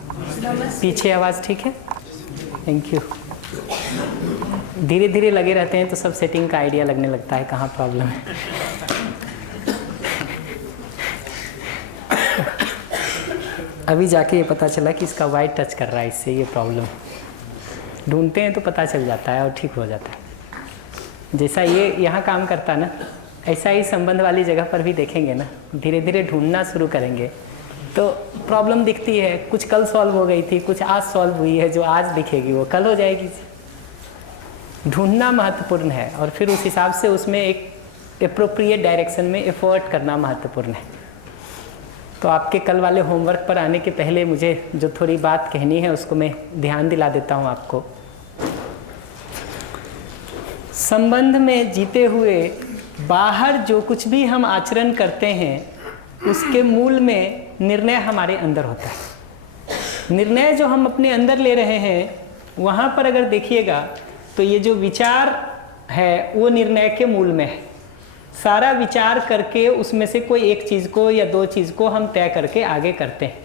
पीछे आवाज़ ठीक है? Thank you. धीरे धीरे लगे रहते हैं तो सब सेटिंग का आइडिया लगने लगता है कहाँ प्रॉब्लम है। अभी जाके ये पता चला कि इसका वाइट टच कर रहा है, इससे ये प्रॉब्लम। ढूंढते हैं तो पता चल जाता है और ठीक हो जाता है। जैसा ये यहाँ काम करता है ना, ऐसा ही संबंध वाली जगह पर भी देखेंगे ना, धीरे धीरे ढूंढना शुरू करेंगे तो प्रॉब्लम दिखती है। कुछ कल सॉल्व हो गई थी, कुछ आज सॉल्व हुई है, जो आज दिखेगी वो कल हो जाएगी। ढूंढना महत्वपूर्ण है और फिर उस हिसाब से उसमें एक एप्रोप्रिएट डायरेक्शन में एफर्ट करना महत्वपूर्ण है। तो आपके कल वाले होमवर्क पर आने के पहले मुझे जो थोड़ी बात कहनी है उसको मैं ध्यान दिला देता हूँ आपको। संबंध में जीते हुए बाहर जो कुछ भी हम आचरण करते हैं उसके मूल में निर्णय हमारे अंदर होता है। निर्णय जो हम अपने अंदर ले रहे हैं वहाँ पर अगर देखिएगा तो ये जो विचार है वो निर्णय के मूल में है। सारा विचार करके उसमें से कोई एक चीज़ को या दो चीज़ को हम तय करके आगे करते हैं।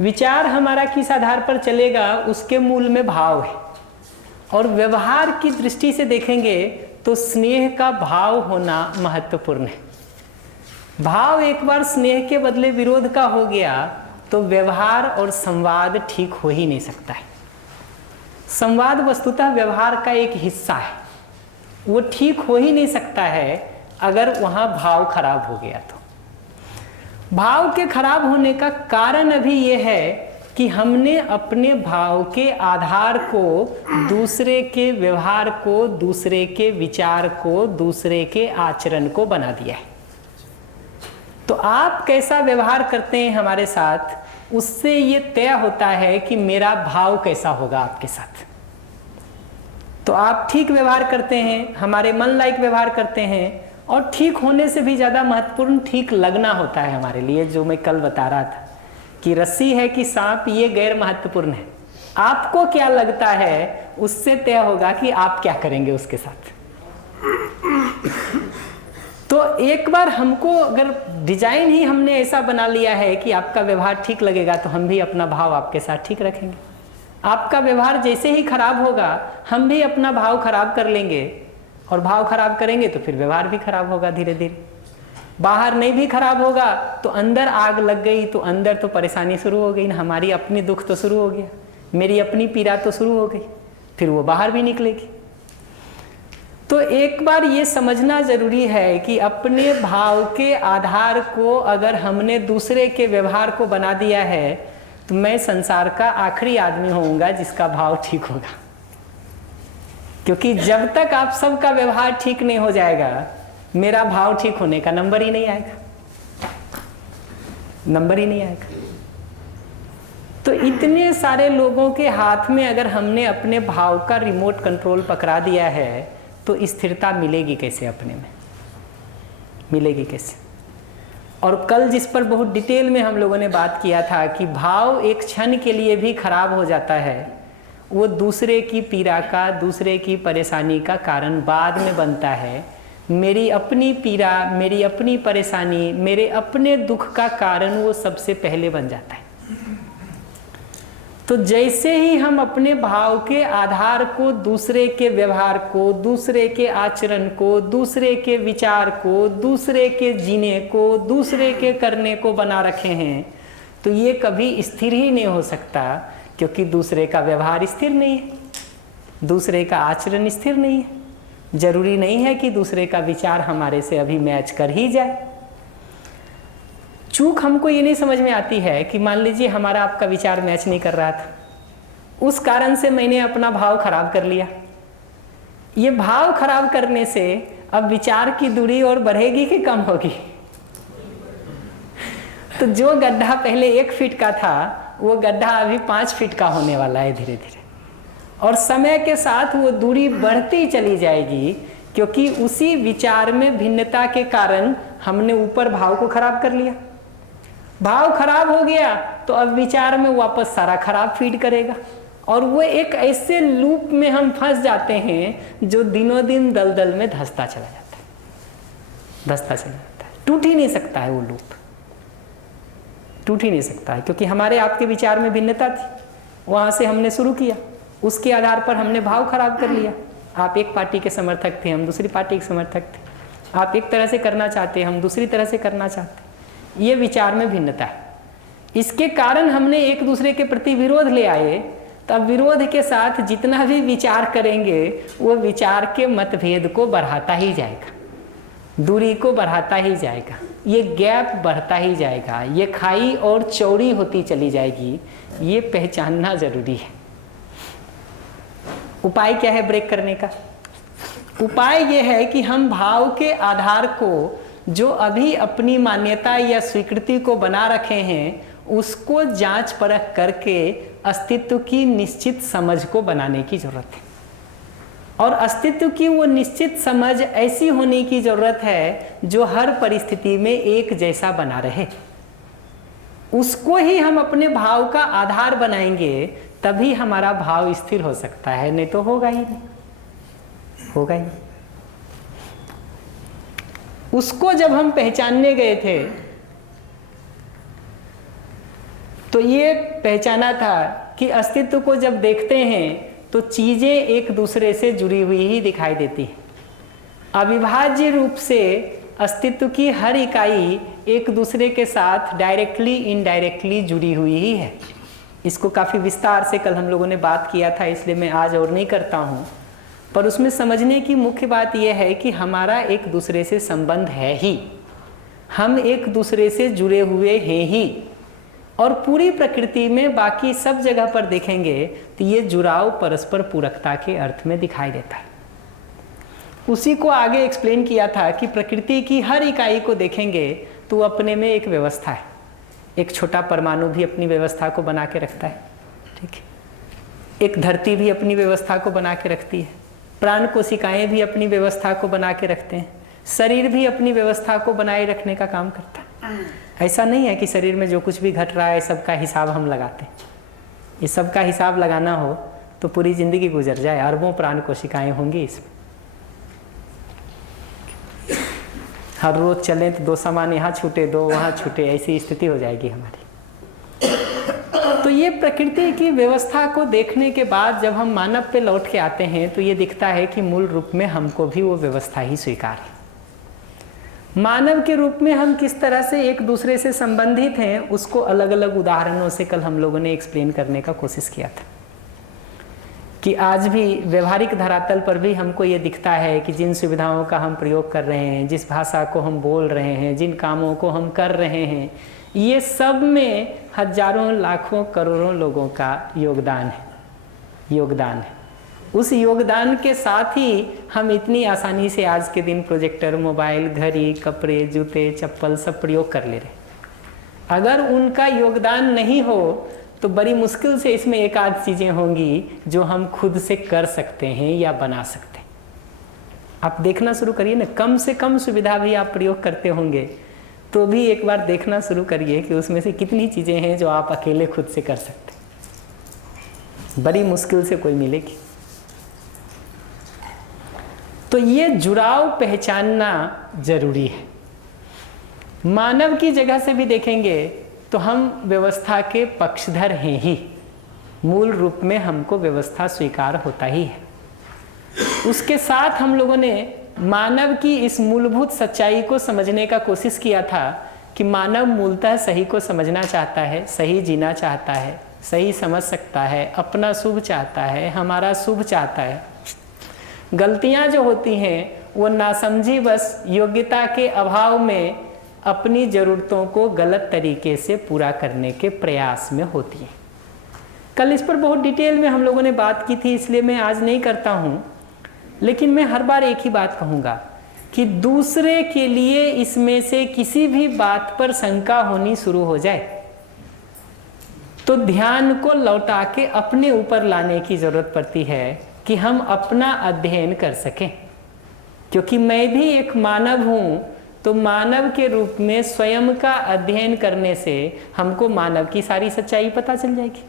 विचार हमारा किस आधार पर चलेगा उसके मूल में भाव है। और व्यवहार की दृष्टि से देखेंगे तो स्नेह का भाव होना महत्वपूर्ण है। भाव एक बार स्नेह के बदले विरोध का हो गया तो व्यवहार और संवाद ठीक हो ही नहीं सकता है। संवाद वस्तुतः व्यवहार का एक हिस्सा है, वो ठीक हो ही नहीं सकता है अगर वहाँ भाव खराब हो गया तो। भाव के खराब होने का कारण अभी ये है कि हमने अपने भाव के आधार को दूसरे के व्यवहार को, दूसरे के विचार को, दूसरे के आचरण को बना दिया है। तो आप कैसा व्यवहार करते हैं हमारे साथ, उससे ये तय होता है कि मेरा भाव कैसा होगा आपके साथ। तो आप ठीक व्यवहार करते हैं, हमारे मन लायक व्यवहार करते हैं, और ठीक होने से भी ज़्यादा महत्वपूर्ण ठीक लगना होता है हमारे लिए। जो मैं कल बता रहा था कि रस्सी है कि सांप, ये गैर महत्वपूर्ण है। आपको क्या लगता है उससे तय होगा कि आप क्या करेंगे उसके साथ। तो एक बार हमको अगर डिजाइन ही हमने ऐसा बना लिया है कि आपका व्यवहार ठीक लगेगा तो हम भी अपना भाव आपके साथ ठीक रखेंगे। आपका व्यवहार जैसे ही खराब होगा हम भी अपना भाव खराब कर लेंगे, और भाव खराब करेंगे तो फिर व्यवहार भी खराब होगा धीरे धीरे। बाहर नहीं भी खराब होगा तो अंदर आग लग गई तो अंदर तो परेशानी शुरू हो गई ना, हमारी अपनी दुख तो शुरू हो गया, मेरी अपनी पीड़ा तो शुरू हो गई, फिर वो बाहर भी निकलेगी। तो एक बार ये समझना जरूरी है कि अपने भाव के आधार को अगर हमने दूसरे के व्यवहार को बना दिया है तो मैं संसार का आखिरी आदमी होऊंगा जिसका भाव ठीक होगा। क्योंकि जब तक आप सबका व्यवहार ठीक नहीं हो जाएगा मेरा भाव ठीक होने का नंबर ही नहीं आएगा, नंबर ही नहीं आएगा। तो इतने सारे लोगों के हाथ में अगर हमने अपने भाव का रिमोट कंट्रोल पकड़ा दिया है तो स्थिरता मिलेगी कैसे, अपने में मिलेगी कैसे। और कल जिस पर बहुत डिटेल में हम लोगों ने बात किया था कि भाव एक क्षण के लिए भी खराब हो जाता है, वो दूसरे की पीड़ा का, दूसरे की परेशानी का कारण बाद में बनता है। मेरी अपनी पीड़ा, मेरी अपनी परेशानी, मेरे अपने दुख का कारण वो सबसे पहले बन जाता है। तो जैसे ही हम अपने भाव के आधार को, दूसरे के व्यवहार को, दूसरे के आचरण को, दूसरे के विचार को, दूसरे के जीने को, दूसरे के करने को बना रखे हैं तो ये कभी स्थिर ही नहीं हो सकता, क्योंकि दूसरे का व्यवहार स्थिर नहीं है, दूसरे का आचरण स्थिर नहीं है। जरूरी नहीं है कि दूसरे का विचार हमारे से अभी मैच कर ही जाए। चूक हमको ये नहीं समझ में आती है कि मान लीजिए हमारा आपका विचार मैच नहीं कर रहा था, उस कारण से मैंने अपना भाव खराब कर लिया। ये भाव खराब करने से अब विचार की दूरी और बढ़ेगी कि कम होगी? तो जो गड्ढा पहले 1 फीट का था वो गड्ढा अभी 5 फीट का होने वाला है धीरे धीरे, और समय के साथ वो दूरी बढ़ती चली जाएगी, क्योंकि उसी विचार में भिन्नता के कारण हमने ऊपर भाव को खराब कर लिया। भाव खराब हो गया तो अब विचार में वापस सारा खराब फीड करेगा, और वो एक ऐसे लूप में हम फंस जाते हैं जो दिनों दिन दलदल में धंसता चला जाता है, धंसता चला जाता है, टूट ही नहीं सकता है वो लूप, टूट ही नहीं सकता है, क्योंकि हमारे आपके विचार में भिन्नता थी, वहाँ से हमने शुरू किया, उसके आधार पर हमने भाव खराब कर लिया। आप एक पार्टी के समर्थक थे, हम दूसरी पार्टी के समर्थक थे, आप एक तरह से करना चाहते, हम दूसरी तरह से करना चाहते, ये विचार में भिन्नता है। इसके कारण हमने एक दूसरे के प्रति विरोध ले आए, तब विरोध के साथ जितना भी विचार करेंगे वो विचार के मतभेद को बढ़ाता ही जाएगा, दूरी को बढ़ाता ही जाएगा, ये गैप बढ़ता ही जाएगा, ये खाई और चौड़ी होती चली जाएगी। ये पहचानना जरूरी है। उपाय क्या है ब्रेक करने का? उपाय ये है कि हम भाव के आधार को, जो अभी अपनी मान्यता या स्वीकृति को बना रखे हैं, उसको जांच परख करके अस्तित्व की निश्चित समझ को बनाने की जरूरत है। और अस्तित्व की वो निश्चित समझ ऐसी होने की जरूरत है जो हर परिस्थिति में एक जैसा बना रहे। उसको ही हम अपने भाव का आधार बनाएंगे, तभी हमारा भाव स्थिर हो सकता है, नहीं तो होगा ही नहीं, होगा ही। उसको जब हम पहचानने गए थे तो ये पहचाना था कि अस्तित्व को जब देखते हैं तो चीजें एक दूसरे से जुड़ी हुई ही दिखाई देती हैं। अविभाज्य रूप से अस्तित्व की हर इकाई एक दूसरे के साथ डायरेक्टली इनडायरेक्टली जुड़ी हुई ही है। इसको काफ़ी विस्तार से कल हम लोगों ने बात किया था, इसलिए मैं आज और नहीं करता हूँ, पर उसमें समझने की मुख्य बात यह है कि हमारा एक दूसरे से संबंध है ही, हम एक दूसरे से जुड़े हुए हैं ही। और पूरी प्रकृति में बाकी सब जगह पर देखेंगे तो ये जुड़ाव परस्पर पूरकता के अर्थ में दिखाई देता है। उसी को आगे एक्सप्लेन किया था कि प्रकृति की हर इकाई को देखेंगे तो अपने में एक व्यवस्था है। एक छोटा परमाणु भी अपनी व्यवस्था को बना के रखता है, ठीक है। एक धरती भी अपनी व्यवस्था को बना के रखती है, प्राण कोशिकाएं भी अपनी व्यवस्था को बना के रखते हैं, शरीर भी अपनी व्यवस्था को बनाए रखने का काम करता है। ऐसा नहीं है कि शरीर में जो कुछ भी घट रहा है सबका हिसाब हम लगाते हैं। ये सबका हिसाब लगाना हो तो पूरी जिंदगी गुजर जाए, अरबों प्राण कोशिकाएं होंगी इसमें। हर रोज चलें तो 2 सामान यहाँ छूटे, 2 वहाँ छूटे, ऐसी स्थिति हो जाएगी हमारी। तो ये प्रकृति की व्यवस्था को देखने के बाद जब हम मानव पे लौट के आते हैं तो ये दिखता है कि मूल रूप में हमको भी वो व्यवस्था ही स्वीकार है। मानव के रूप में हम किस तरह से एक दूसरे से संबंधित हैं, उसको अलग अलग उदाहरणों से कल हम लोगों ने एक्सप्लेन करने का कोशिश किया था। कि आज भी व्यवहारिक धरातल पर भी हमको ये दिखता है कि जिन सुविधाओं का हम प्रयोग कर रहे हैं, जिस भाषा को हम बोल रहे हैं, जिन कामों को हम कर रहे हैं, ये सब में हजारों लाखों करोड़ों लोगों का योगदान है। उस योगदान के साथ ही हम इतनी आसानी से आज के दिन प्रोजेक्टर, मोबाइल, घड़ी, कपड़े, जूते, चप्पल सब प्रयोग कर ले रहे। अगर उनका योगदान नहीं हो तो बड़ी मुश्किल से इसमें एक आध चीज़ें होंगी जो हम खुद से कर सकते हैं या बना सकते हैं। आप देखना शुरू करिए ना, कम से कम सुविधा भी आप प्रयोग करते होंगे तो भी एक बार देखना शुरू करिए कि उसमें से कितनी चीज़ें हैं जो आप अकेले खुद से कर सकते हैं। बड़ी मुश्किल से कोई मिलेगी। तो ये जुड़ाव पहचानना जरूरी है। मानव की जगह से भी देखेंगे तो हम व्यवस्था के पक्षधर हैं ही, मूल रूप में हमको व्यवस्था स्वीकार होता ही है। उसके साथ हम लोगों ने मानव की इस मूलभूत सच्चाई को समझने का कोशिश किया था कि मानव मूलतः सही को समझना चाहता है, सही जीना चाहता है, सही समझ सकता है, अपना शुभ चाहता है, हमारा शुभ चाहता है। गलतियां जो होती हैं वो नासमझी बस योग्यता के अभाव में अपनी ज़रूरतों को गलत तरीके से पूरा करने के प्रयास में होती है। कल इस पर बहुत डिटेल में हम लोगों ने बात की थी, इसलिए मैं आज नहीं करता हूँ, लेकिन मैं हर बार एक ही बात कहूँगा कि दूसरे के लिए इसमें से किसी भी बात पर शंका होनी शुरू हो जाए तो ध्यान को लौटा के अपने ऊपर लाने की ज़रूरत पड़ती है कि हम अपना अध्ययन कर सकें। क्योंकि मैं भी एक मानव हूँ, तो मानव के रूप में स्वयं का अध्ययन करने से हमको मानव की सारी सच्चाई पता चल जाएगी।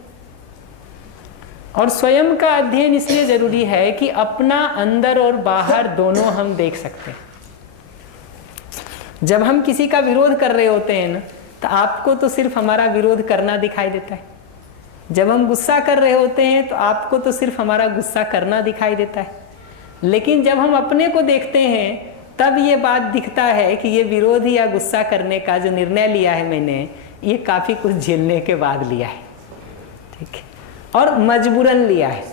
और स्वयं का अध्ययन इसलिए जरूरी है कि अपना अंदर और बाहर दोनों हम देख सकते हैं। जब हम किसी का विरोध कर रहे होते हैं ना, तो आपको तो सिर्फ हमारा विरोध करना दिखाई देता है। जब हम गुस्सा कर रहे होते हैं तो आपको तो सिर्फ हमारा गुस्सा करना दिखाई देता है, लेकिन जब हम अपने को देखते हैं तब ये बात दिखता है कि ये विरोध या गुस्सा करने का जो निर्णय लिया है मैंने, ये काफ़ी कुछ झेलने के बाद लिया है, ठीक है, और मजबूरन लिया है।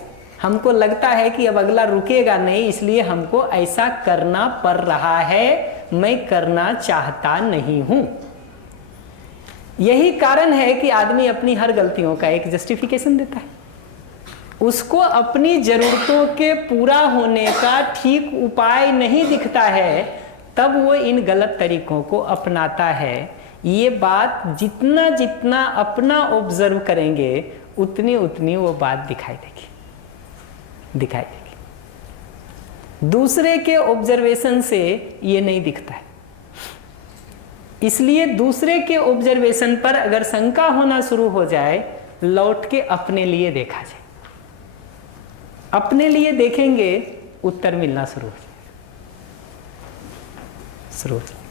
हमको लगता है कि अब अगला रुकेगा नहीं, इसलिए हमको ऐसा करना पड़ रहा है, मैं करना चाहता नहीं हूं। यही कारण है कि आदमी अपनी हर गलतियों का एक जस्टिफिकेशन देता है। उसको अपनी जरूरतों के पूरा होने का ठीक उपाय नहीं दिखता है, तब वो इन गलत तरीकों को अपनाता है। ये बात जितना जितना अपना ऑब्जर्व करेंगे उतनी उतनी वो बात दिखाई देगी। दूसरे के ऑब्जर्वेशन से ये नहीं दिखता है। इसलिए दूसरे के ऑब्जर्वेशन पर अगर शंका होना शुरू हो जाए, लौट के अपने लिए देखा जाए। अपने लिए देखेंगे, उत्तर मिलना शुरू हो जाएगा।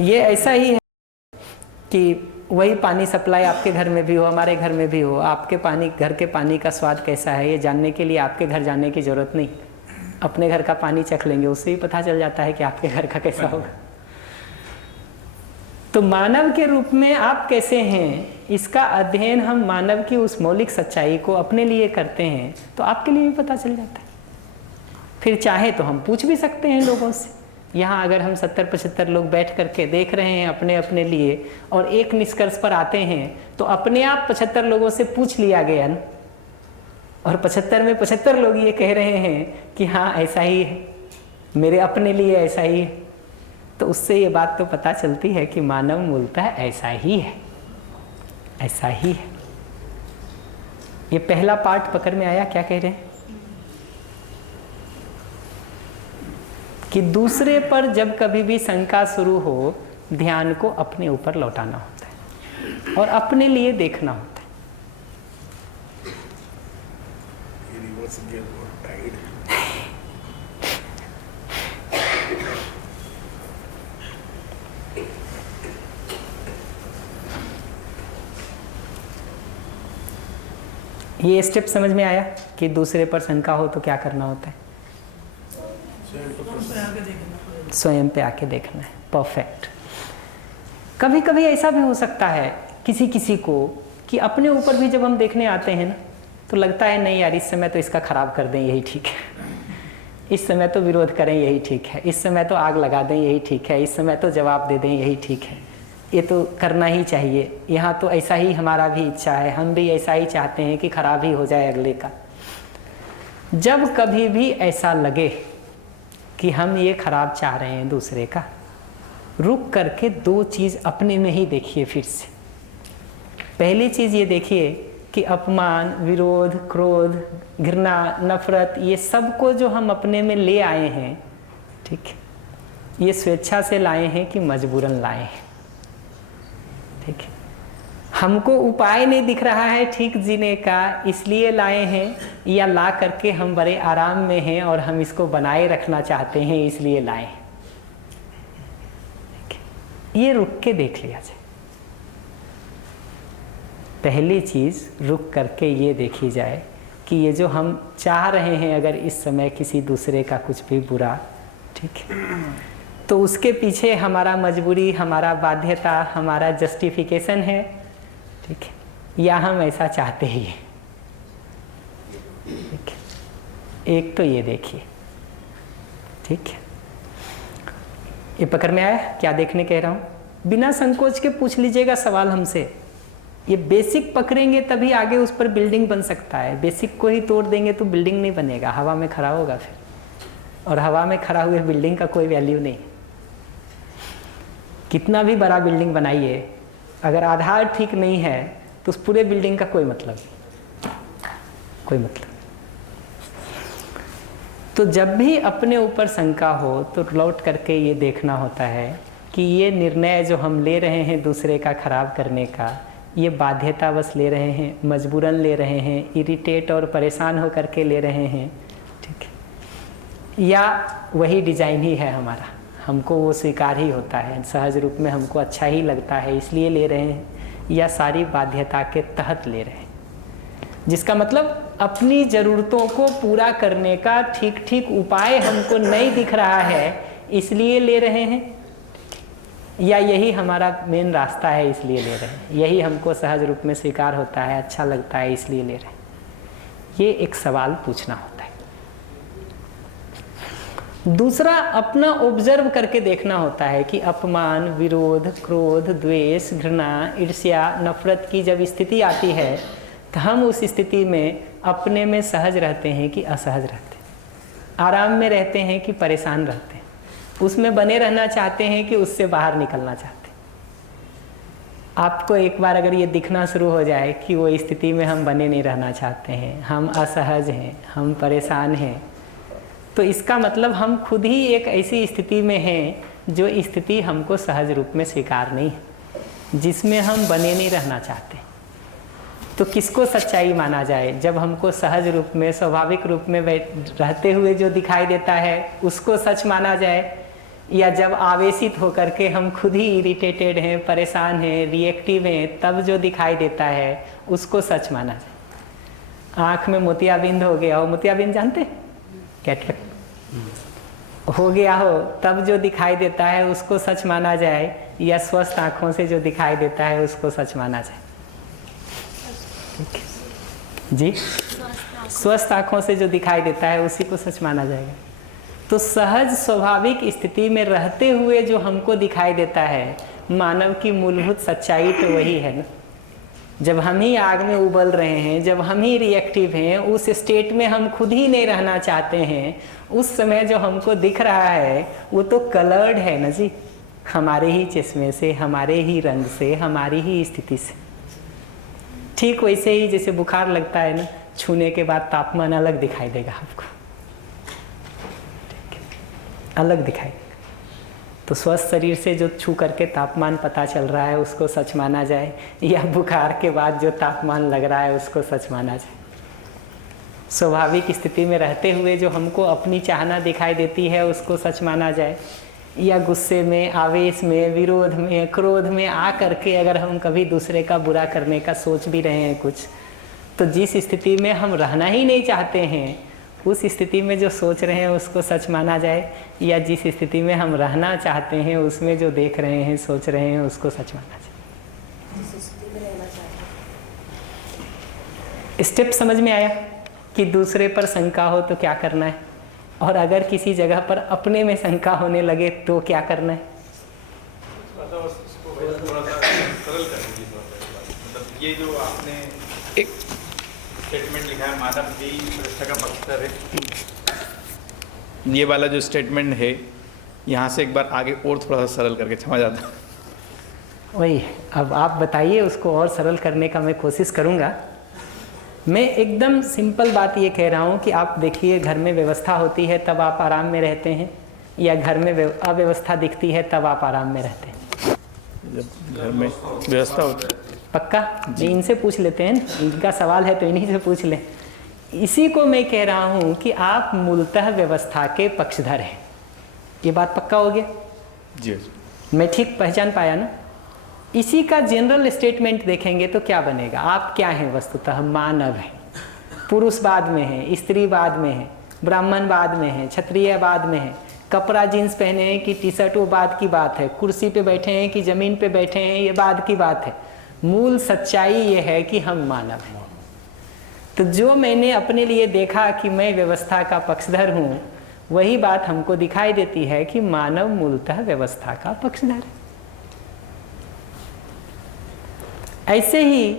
ये ऐसा ही है कि वही पानी सप्लाई आपके घर में भी हो, हमारे घर में भी हो, आपके पानी, घर के पानी का स्वाद कैसा है ये जानने के लिए आपके घर जाने की जरूरत नहीं। अपने घर का पानी चख लेंगे, उससे ही पता चल जाता है कि आपके घर का कैसा होगा। तो मानव के रूप में आप कैसे हैं, इसका अध्ययन हम मानव की उस मौलिक सच्चाई को अपने लिए करते हैं तो आपके लिए भी पता चल जाता है। फिर चाहे तो हम पूछ भी सकते हैं लोगों से। यहाँ अगर हम 70-75 लोग बैठ करके देख रहे हैं अपने अपने लिए और एक निष्कर्ष पर आते हैं, तो अपने आप 75 लोगों से पूछ लिया गया न? और 75 में 75 लोग ये कह रहे हैं कि हाँ ऐसा ही है, मेरे अपने लिए ऐसा ही है। तो उससे ये बात तो पता चलती है कि मानव मूलतः ऐसा ही है, ऐसा ही है। ये पहला पार्ट पकड़ में आया? क्या कह रहे हैं कि दूसरे पर जब कभी भी शंका शुरू हो, ध्यान को अपने ऊपर लौटाना होता है और अपने लिए देखना होता है। ये स्टेप समझ में आया कि दूसरे पर शंका हो तो क्या करना होता है? स्वयं पे आके देखना है। परफेक्ट। कभी कभी ऐसा भी हो सकता है किसी किसी को कि अपने ऊपर भी जब हम देखने आते हैं ना, तो लगता है नहीं यार, इस समय तो इसका खराब कर दें यही ठीक है, इस समय तो विरोध करें यही ठीक है, इस समय तो आग लगा दें यही ठीक है, इस समय तो जवाब दे दें यही ठीक है, ये तो करना ही चाहिए, यहाँ तो ऐसा ही हमारा भी इच्छा है, हम भी ऐसा ही चाहते हैं कि खराब ही हो जाए अगले का। जब कभी भी ऐसा लगे कि हम ये खराब चाह रहे हैं दूसरे का, रुक करके दो चीज़ अपने में ही देखिए फिर से। पहली चीज़ ये देखिए कि अपमान, विरोध, क्रोध, घृणा, नफरत, ये सब को जो हम अपने में ले आए हैं, ठीक है, ये स्वेच्छा से लाए हैं कि मजबूरन लाए हैं, ठीक है। हमको उपाय नहीं दिख रहा है ठीक जीने का, इसलिए लाए हैं, या ला करके हम बड़े आराम में हैं और हम इसको बनाए रखना चाहते हैं इसलिए लाए हैं, ठीक है। ये रुक के देख लिया जाए। पहली चीज़ रुक करके ये देखी जाए कि ये जो हम चाह रहे हैं अगर इस समय किसी दूसरे का कुछ भी बुरा, ठीक है, तो उसके पीछे हमारा मजबूरी, हमारा बाध्यता, हमारा जस्टिफिकेशन है, ठीक है, या हम ऐसा चाहते ही हैं, ठीक है। एक तो ये देखिए, ठीक है। ये पकड़ में आया क्या देखने कह रहा हूँ? बिना संकोच के पूछ लीजिएगा सवाल हमसे। ये बेसिक पकड़ेंगे तभी आगे उस पर बिल्डिंग बन सकता है। बेसिक को ही तोड़ देंगे तो बिल्डिंग नहीं बनेगा, हवा में खड़ा होगा फिर, और हवा में खड़ा हुए बिल्डिंग का कोई वैल्यू नहीं। कितना भी बड़ा बिल्डिंग बनाइए, अगर आधार ठीक नहीं है तो उस पूरे बिल्डिंग का कोई मतलब नहीं, कोई मतलब। तो जब भी अपने ऊपर शंका हो तो लौट करके ये देखना होता है कि ये निर्णय जो हम ले रहे हैं दूसरे का खराब करने का, ये बाध्यतावश ले रहे हैं, मजबूरन ले रहे हैं, इरिटेट और परेशान होकर के ले रहे हैं, ठीक है, या वही डिजाइन ही है हमारा, हमको वो स्वीकार ही होता है, सहज रूप में हमको अच्छा ही लगता है इसलिए ले रहे हैं, या सारी बाध्यता के तहत ले रहे हैं, जिसका मतलब अपनी ज़रूरतों को पूरा करने का ठीक ठीक उपाय हमको नहीं दिख रहा है इसलिए ले रहे हैं, या यही हमारा मेन रास्ता है इसलिए ले रहे हैं, यही हमको सहज रूप में स्वीकार होता है, अच्छा लगता है इसलिए ले रहे हैं। ये एक सवाल पूछना होता है। दूसरा, अपना ऑब्जर्व करके देखना होता है कि अपमान, विरोध, क्रोध, द्वेष, घृणा, ईर्ष्या, नफरत की जब स्थिति आती है तो हम उस स्थिति में अपने में सहज रहते हैं कि असहज रहते हैं, आराम में रहते हैं कि परेशान रहते हैं, उसमें बने रहना चाहते हैं कि उससे बाहर निकलना चाहते हैं। आपको एक बार अगर ये दिखना शुरू हो जाए कि वो स्थिति में हम बने नहीं रहना चाहते हैं, हम असहज हैं, हम परेशान हैं, तो इसका मतलब हम खुद ही एक ऐसी स्थिति में हैं जो स्थिति हमको सहज रूप में स्वीकार नहीं है, जिसमें हम बने नहीं रहना चाहते। तो किसको सच्चाई माना जाए? जब हमको सहज रूप में, स्वाभाविक रूप में रहते हुए जो दिखाई देता है उसको सच माना जाए, या जब आवेशित होकर के हम खुद ही इरिटेटेड हैं, परेशान हैं, रिएक्टिव हैं, तब जो दिखाई देता है उसको सच माना जाए। आँख में मोतियाबिंद हो गया हो, मोतियाबिंद जानते? कैटरेक्ट हो गया हो, तब जो दिखाई देता है उसको सच माना जाए, या स्वस्थ आँखों से जो दिखाई देता है उसको सच माना जाए? जी, स्वस्थ आँखों से जो दिखाई देता है उसी को सच माना जाएगा। तो सहज स्वाभाविक स्थिति में रहते हुए जो हमको दिखाई देता है, मानव की मूलभूत सच्चाई तो वही है ना। जब हम ही आग में उबल रहे हैं, जब हम ही रिएक्टिव हैं, उस स्टेट में हम खुद ही नहीं रहना चाहते हैं, उस समय जो हमको दिख रहा है वो तो कलर्ड है ना जी, हमारे ही चश्मे से, हमारे ही रंग से, हमारी ही स्थिति से। ठीक वैसे ही जैसे बुखार लगता है ना, छूने के बाद तापमान अलग दिखाई देगा आपको, अलग दिखाई देगा। तो स्वस्थ शरीर से जो छू करके तापमान पता चल रहा है उसको सच माना जाए, या बुखार के बाद जो तापमान लग रहा है उसको सच माना जाए? स्वाभाविक स्थिति में रहते हुए जो हमको अपनी चाहना दिखाई देती है उसको सच माना जाए, या गुस्से में, आवेश में, विरोध में, क्रोध में आ करके अगर हम कभी दूसरे का बुरा करने का सोच भी रहे हैं कुछ, तो जिस स्थिति में हम रहना ही नहीं चाहते हैं उस स्थिति में जो सोच रहे हैं उसको सच माना जाए, या जिस स्थिति में हम रहना चाहते हैं उसमें जो देख रहे हैं, सोच रहे हैं उसको सच माना जाए? स्टेप समझ में आया कि दूसरे पर शंका हो तो क्या करना है, और अगर किसी जगह पर अपने में शंका होने लगे तो क्या करना है? ये जो आपने एक स्टेटमेंट लिखा है, मानव भी प्रतिष्ठा का पक्षधर है, ये वाला जो स्टेटमेंट है यहाँ से एक बार आगे और थोड़ा सा सरल करके क्षमा जाता। वही, अब आप बताइए, उसको और सरल करने का मैं कोशिश करूँगा। मैं एकदम सिंपल बात ये कह रहा हूँ कि आप देखिए, घर में व्यवस्था होती है तब आप आराम में रहते हैं, या घर में अव्यवस्था दिखती है तब आप आराम में रहते हैं? जब घर में व्यवस्था होती है। पक्का? नहीं, इनसे पूछ लेते हैं, इनका सवाल है तो इन्हीं से पूछ लें। इसी को मैं कह रहा हूँ कि आप मूलतः व्यवस्था के पक्षधर हैं। ये बात पक्का हो गया? जी, मैं ठीक पहचान पाया ना? इसी का जनरल स्टेटमेंट देखेंगे तो क्या बनेगा? आप क्या हैं वस्तुतः? मानव हैं। पुरुष बाद में है, स्त्री बाद में है, ब्राह्मण बाद में है, क्षत्रिय बाद में है, कपड़ा जीन्स पहने हैं कि टी शर्ट वो बाद की बात है, कुर्सी पे बैठे हैं कि ज़मीन पे बैठे हैं ये बाद की बात है। मूल सच्चाई ये है कि हम मानव हैं। तो जो मैंने अपने लिए देखा कि मैं व्यवस्था का पक्षधर हूँ, वही बात हमको दिखाई देती है कि मानव मूलतः व्यवस्था का पक्षधर है। ऐसे ही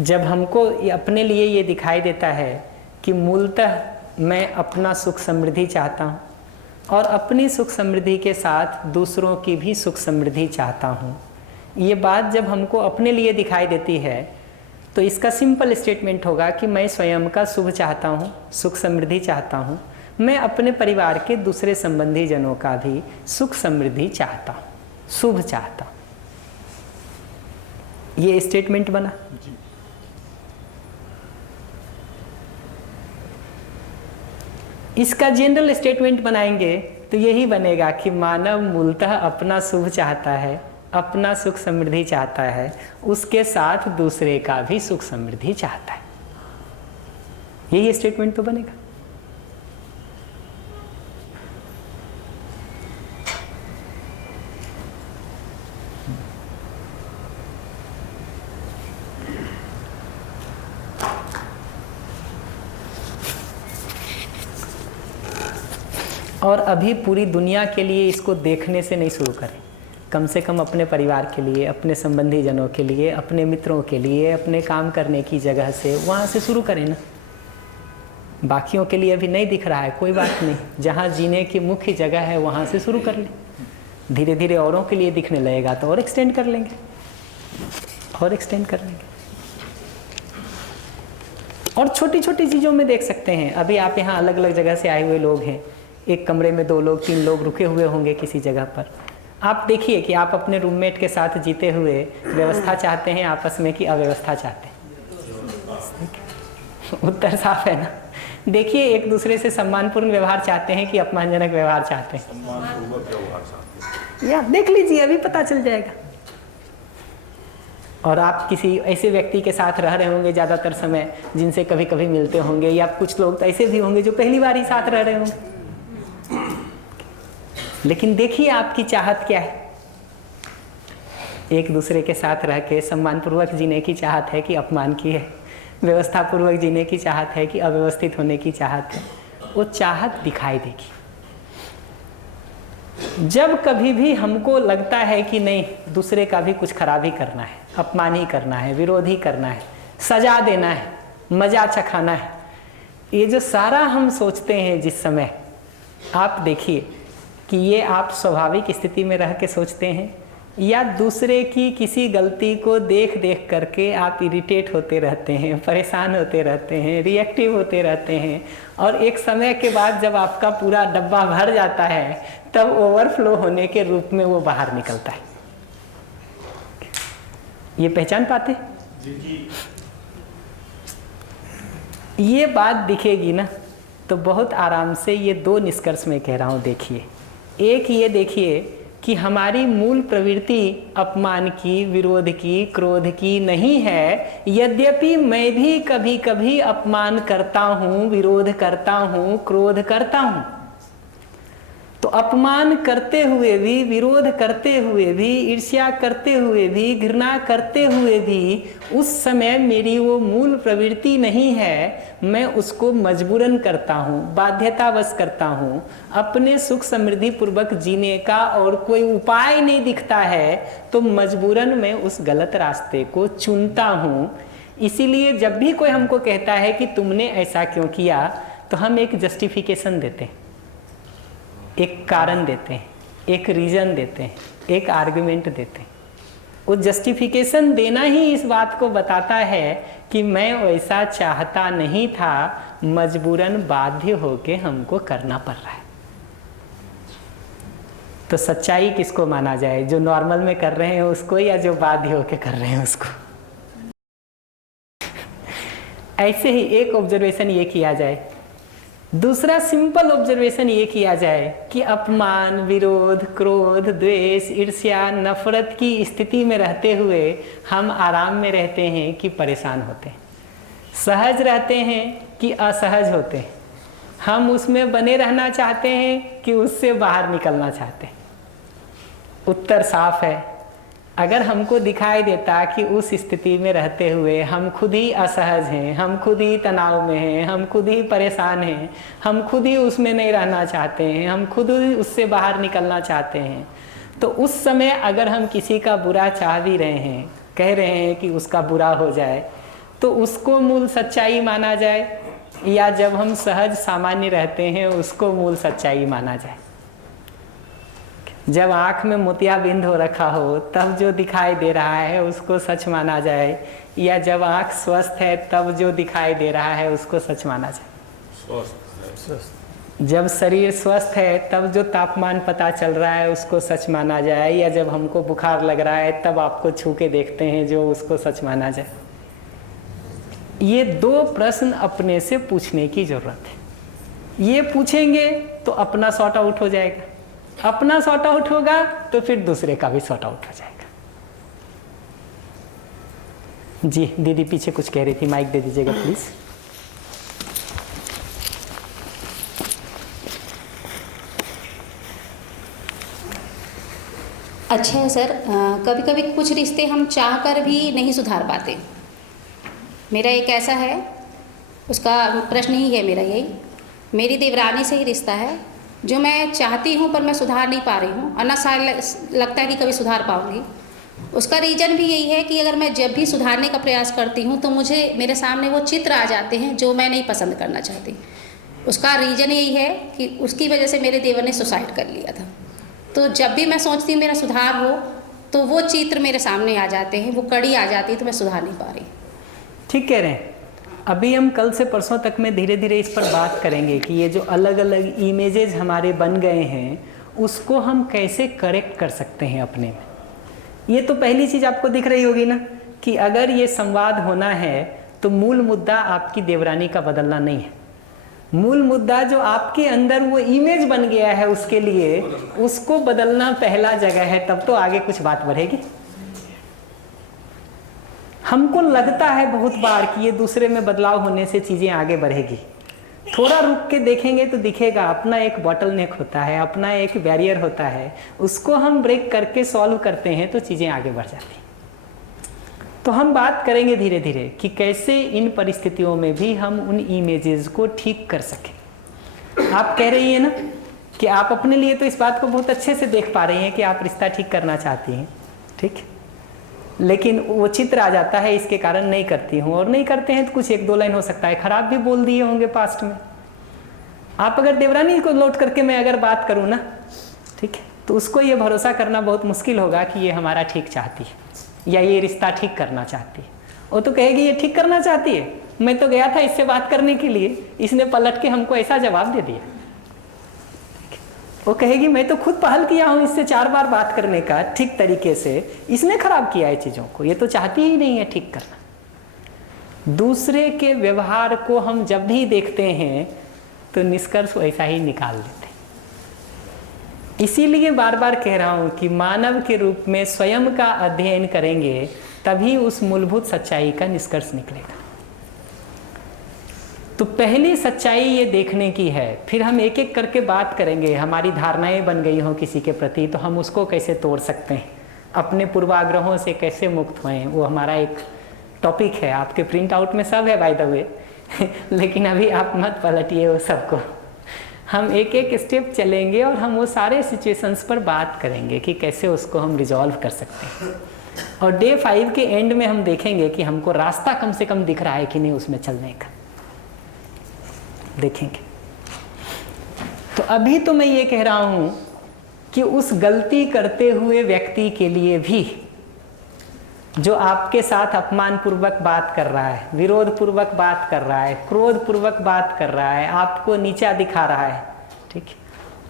जब हमको अपने लिए ये दिखाई देता है कि मूलतः मैं अपना सुख समृद्धि चाहता हूँ और अपनी सुख समृद्धि के साथ दूसरों की भी सुख समृद्धि चाहता हूँ, ये बात जब हमको अपने लिए दिखाई देती है तो इसका सिंपल स्टेटमेंट होगा कि मैं स्वयं का शुभ चाहता हूँ, सुख समृद्धि चाहता हूँ, मैं अपने परिवार के दूसरे संबंधी जनों का भी सुख समृद्धि चाहता हूँ, शुभ चाहता हूँ। ये स्टेटमेंट बना। इसका जनरल स्टेटमेंट बनाएंगे तो यही बनेगा कि मानव मूलतः अपना शुभ चाहता है, अपना सुख समृद्धि चाहता है, उसके साथ दूसरे का भी सुख समृद्धि चाहता है। यही स्टेटमेंट तो बनेगा। और अभी पूरी दुनिया के लिए इसको देखने से नहीं शुरू करें, कम से कम अपने परिवार के लिए, अपने संबंधी जनों के लिए, अपने मित्रों के लिए, अपने काम करने की जगह से, वहाँ से शुरू करें ना। बाकियों के लिए अभी नहीं दिख रहा है, कोई बात नहीं, जहाँ जीने की मुख्य जगह है वहाँ से शुरू कर लें। धीरे धीरे औरों के लिए दिखने लगेगा तो और एक्सटेंड कर लेंगे, और एक्सटेंड कर लेंगे। और छोटी छोटी चीज़ों में देख सकते हैं। अभी आप यहाँ अलग अलग जगह से आए हुए लोग हैं, एक कमरे में 2 लोग 3 लोग रुके हुए होंगे किसी जगह पर। आप देखिए कि आप अपने रूममेट के साथ जीते हुए व्यवस्था चाहते हैं आपस में कि अव्यवस्था चाहते हैं? उत्तर साफ है ना। देखिए एक दूसरे से सम्मानपूर्ण व्यवहार चाहते हैं कि अपमानजनक व्यवहार चाहते हैं? सम्मानपूर्वक व्यवहार चाहते हैं। या देख लीजिए, अभी पता चल जाएगा। और आप किसी ऐसे व्यक्ति के साथ रह रहे होंगे ज़्यादातर समय, जिनसे कभी कभी मिलते होंगे, या कुछ लोग तो ऐसे भी होंगे जो पहली बार ही साथ रह रहे होंगे। लेकिन देखिए आपकी चाहत क्या है। एक दूसरे के साथ रह के सम्मानपूर्वक जीने की चाहत है कि अपमान की है? व्यवस्थापूर्वक जीने की चाहत है कि अव्यवस्थित होने की चाहत है? वो चाहत दिखाई देगी। जब कभी भी हमको लगता है कि नहीं, दूसरे का भी कुछ खराब ही करना है, अपमान ही करना है, विरोध ही करना है, सजा देना है, मजा चखाना है, ये जो सारा हम सोचते हैं जिस समय, आप देखिए कि ये आप स्वाभाविक स्थिति में रह के सोचते हैं, या दूसरे की किसी गलती को देख देख करके आप इरिटेट होते रहते हैं, परेशान होते रहते हैं, रिएक्टिव होते रहते हैं, और एक समय के बाद जब आपका पूरा डब्बा भर जाता है तब ओवरफ्लो होने के रूप में वो बाहर निकलता है। ये पहचान पाते? जी। ये बात दिखेगी ना तो बहुत आराम से ये 2 निष्कर्ष मैं कह रहा हूँ। देखिए, एक ये देखिए कि हमारी मूल प्रवृत्ति अपमान की, विरोध की, क्रोध की नहीं है, यद्यपि मैं भी कभी कभी अपमान करता हूँ, विरोध करता हूँ, क्रोध करता हूँ। तो अपमान करते हुए भी, विरोध करते हुए भी, ईर्ष्या करते हुए भी, घृणा करते हुए भी उस समय मेरी वो मूल प्रवृत्ति नहीं है, मैं उसको मजबूरन करता हूँ, बाध्यतावश करता हूँ। अपने सुख समृद्धि पूर्वक जीने का और कोई उपाय नहीं दिखता है तो मजबूरन मैं उस गलत रास्ते को चुनता हूँ। इसीलिए जब भी कोई हमको कहता है कि तुमने ऐसा क्यों किया, तो हम एक जस्टिफिकेशन देते हैं, एक कारण देते हैं, एक रीज़न देते हैं, एक आर्गुमेंट देते हैं। वो जस्टिफिकेशन देना ही इस बात को बताता है कि मैं वैसा चाहता नहीं था, मजबूरन बाध्य होके हमको करना पड़ रहा है। तो सच्चाई किसको माना जाए, जो नॉर्मल में कर रहे हैं उसको, या जो बाध्य होके कर रहे हैं उसको? ऐसे ही एक ऑब्जर्वेशन ये किया जाए। दूसरा सिंपल ऑब्जर्वेशन ये किया जाए कि अपमान, विरोध, क्रोध, द्वेष, ईर्ष्या, नफरत की स्थिति में रहते हुए हम आराम में रहते हैं कि परेशान होते हैं, सहज रहते हैं कि असहज होते हैं, हम उसमें बने रहना चाहते हैं कि उससे बाहर निकलना चाहते हैं? उत्तर साफ है। अगर हमको दिखाई देता कि उस स्थिति में रहते हुए हम खुद ही असहज हैं, हम खुद ही तनाव में हैं, हम खुद ही परेशान हैं, हम खुद ही उसमें नहीं रहना चाहते हैं, हम खुद ही उससे बाहर निकलना चाहते हैं, तो उस समय अगर हम किसी का बुरा चाह भी रहे हैं, कह रहे हैं कि उसका बुरा हो जाए, तो उसको मूल सच्चाई माना जाए, या जब हम सहज सामान्य रहते हैं उसको मूल सच्चाई माना जाए? जब आँख में मोतियाबिंद हो रखा हो तब जो दिखाई दे रहा है उसको सच माना जाए, या जब आँख स्वस्थ है तब जो दिखाई दे रहा है उसको सच माना जाए? स्वस्थ। जब शरीर स्वस्थ है तब जो तापमान पता चल रहा है उसको सच माना जाए, या जब हमको बुखार लग रहा है तब आपको छू के देखते हैं जो उसको सच माना जाए? ये दो प्रश्न अपने से पूछने की जरूरत है। ये पूछेंगे तो अपना सॉर्ट आउट हो जाएगा, अपना सॉर्ट आउट होगा तो फिर दूसरे का भी सॉर्ट आउट हो जाएगा। जी दीदी पीछे कुछ कह रही थी, माइक दे दीजिएगा प्लीज। अच्छा है सर, कभी कभी कुछ रिश्ते हम चाहकर भी नहीं सुधार पाते। मेरा एक ऐसा है, उसका प्रश्न ही है मेरा यही। मेरी देवरानी से ही रिश्ता है जो मैं चाहती हूँ पर मैं सुधार नहीं पा रही हूँ, और ना शायद लगता है कि कभी सुधार पाऊँगी। उसका रीज़न भी यही है कि अगर मैं जब भी सुधारने का प्रयास करती हूँ तो मुझे मेरे सामने वो चित्र आ जाते हैं जो मैं नहीं पसंद करना चाहती। उसका रीज़न यही है कि उसकी वजह से मेरे देवर ने सुसाइड कर लिया था। तो जब भी मैं सोचती हूँ मेरा सुधार हो तो वो चित्र मेरे सामने आ जाते हैं, वो कड़ी आ जाती है, तो मैं सुधार नहीं पा रही। ठीक कह रहे हैं। अभी हम कल से परसों तक में धीरे धीरे इस पर बात करेंगे कि ये जो अलग अलग इमेजेस हमारे बन गए हैं उसको हम कैसे करेक्ट कर सकते हैं अपने में। ये तो पहली चीज़ आपको दिख रही होगी ना कि अगर ये संवाद होना है तो मूल मुद्दा आपकी देवरानी का बदलना नहीं है। मूल मुद्दा जो आपके अंदर वो इमेज बन गया है उसके लिए उसको बदलना पहला जगह है, तब तो आगे कुछ बात बढ़ेगी। हमको लगता है बहुत बार कि ये दूसरे में बदलाव होने से चीज़ें आगे बढ़ेगी। थोड़ा रुक के देखेंगे तो दिखेगा अपना एक बॉटल नेक होता है, अपना एक बैरियर होता है, उसको हम ब्रेक करके सॉल्व करते हैं तो चीज़ें आगे बढ़ जाती हैं। तो हम बात करेंगे धीरे धीरे कि कैसे इन परिस्थितियों में भी हम उन इमेजेस को ठीक कर सकें। आप कह रही हैं ना कि आप अपने लिए तो इस बात को बहुत अच्छे से देख पा रही हैं कि आप रिश्ता ठीक करना चाहती हैं, ठीक, लेकिन वो चित्र आ जाता है इसके कारण नहीं करती हूँ, और नहीं करते हैं तो कुछ एक दो लाइन हो सकता है खराब भी बोल दिए होंगे पास्ट में। आप अगर देवरानी को लौट करके मैं अगर बात करूँ ना, ठीक है, तो उसको ये भरोसा करना बहुत मुश्किल होगा कि ये हमारा ठीक चाहती है या ये रिश्ता ठीक करना चाहती है। वो तो कहेगी ये ठीक करना चाहती है, मैं तो गया था इससे बात करने के लिए, इसने पलट के हमको ऐसा जवाब दे दिया। वो कहेगी मैं तो खुद पहल किया हूँ इससे 4 बार बात करने का ठीक तरीके से, इसने खराब किया है चीज़ों को, ये तो चाहती ही नहीं है ठीक करना। दूसरे के व्यवहार को हम जब भी देखते हैं तो निष्कर्ष वैसा ही निकाल देते हैं। इसीलिए बार बार कह रहा हूँ कि मानव के रूप में स्वयं का अध्ययन करेंगे तभी उस मूलभूत सच्चाई का निष्कर्ष निकलेगा। तो पहली सच्चाई ये देखने की है, फिर हम एक एक करके बात करेंगे। हमारी धारणाएं बन गई हों किसी के प्रति तो हम उसको कैसे तोड़ सकते हैं, अपने पूर्वाग्रहों से कैसे मुक्त होएं, वो हमारा एक टॉपिक है। आपके प्रिंट आउट में सब है बाय द वे लेकिन अभी आप मत पलटिए वो सबको। हम एक एक स्टेप चलेंगे और हम वो सारे सिचुएशंस पर बात करेंगे कि कैसे उसको हम रिजॉल्व कर सकते हैं। और डे 5 के एंड में हम देखेंगे कि हमको रास्ता कम से कम दिख रहा है कि नहीं उसमें चलने का, देखेंगे। तो अभी तो मैं ये कह रहा हूं कि उस गलती करते हुए व्यक्ति के लिए भी जो आपके साथ अपमान पूर्वक बात कर रहा है, विरोध पूर्वक बात कर रहा है, क्रोध पूर्वक बात कर रहा है, आपको नीचा दिखा रहा है, ठीक,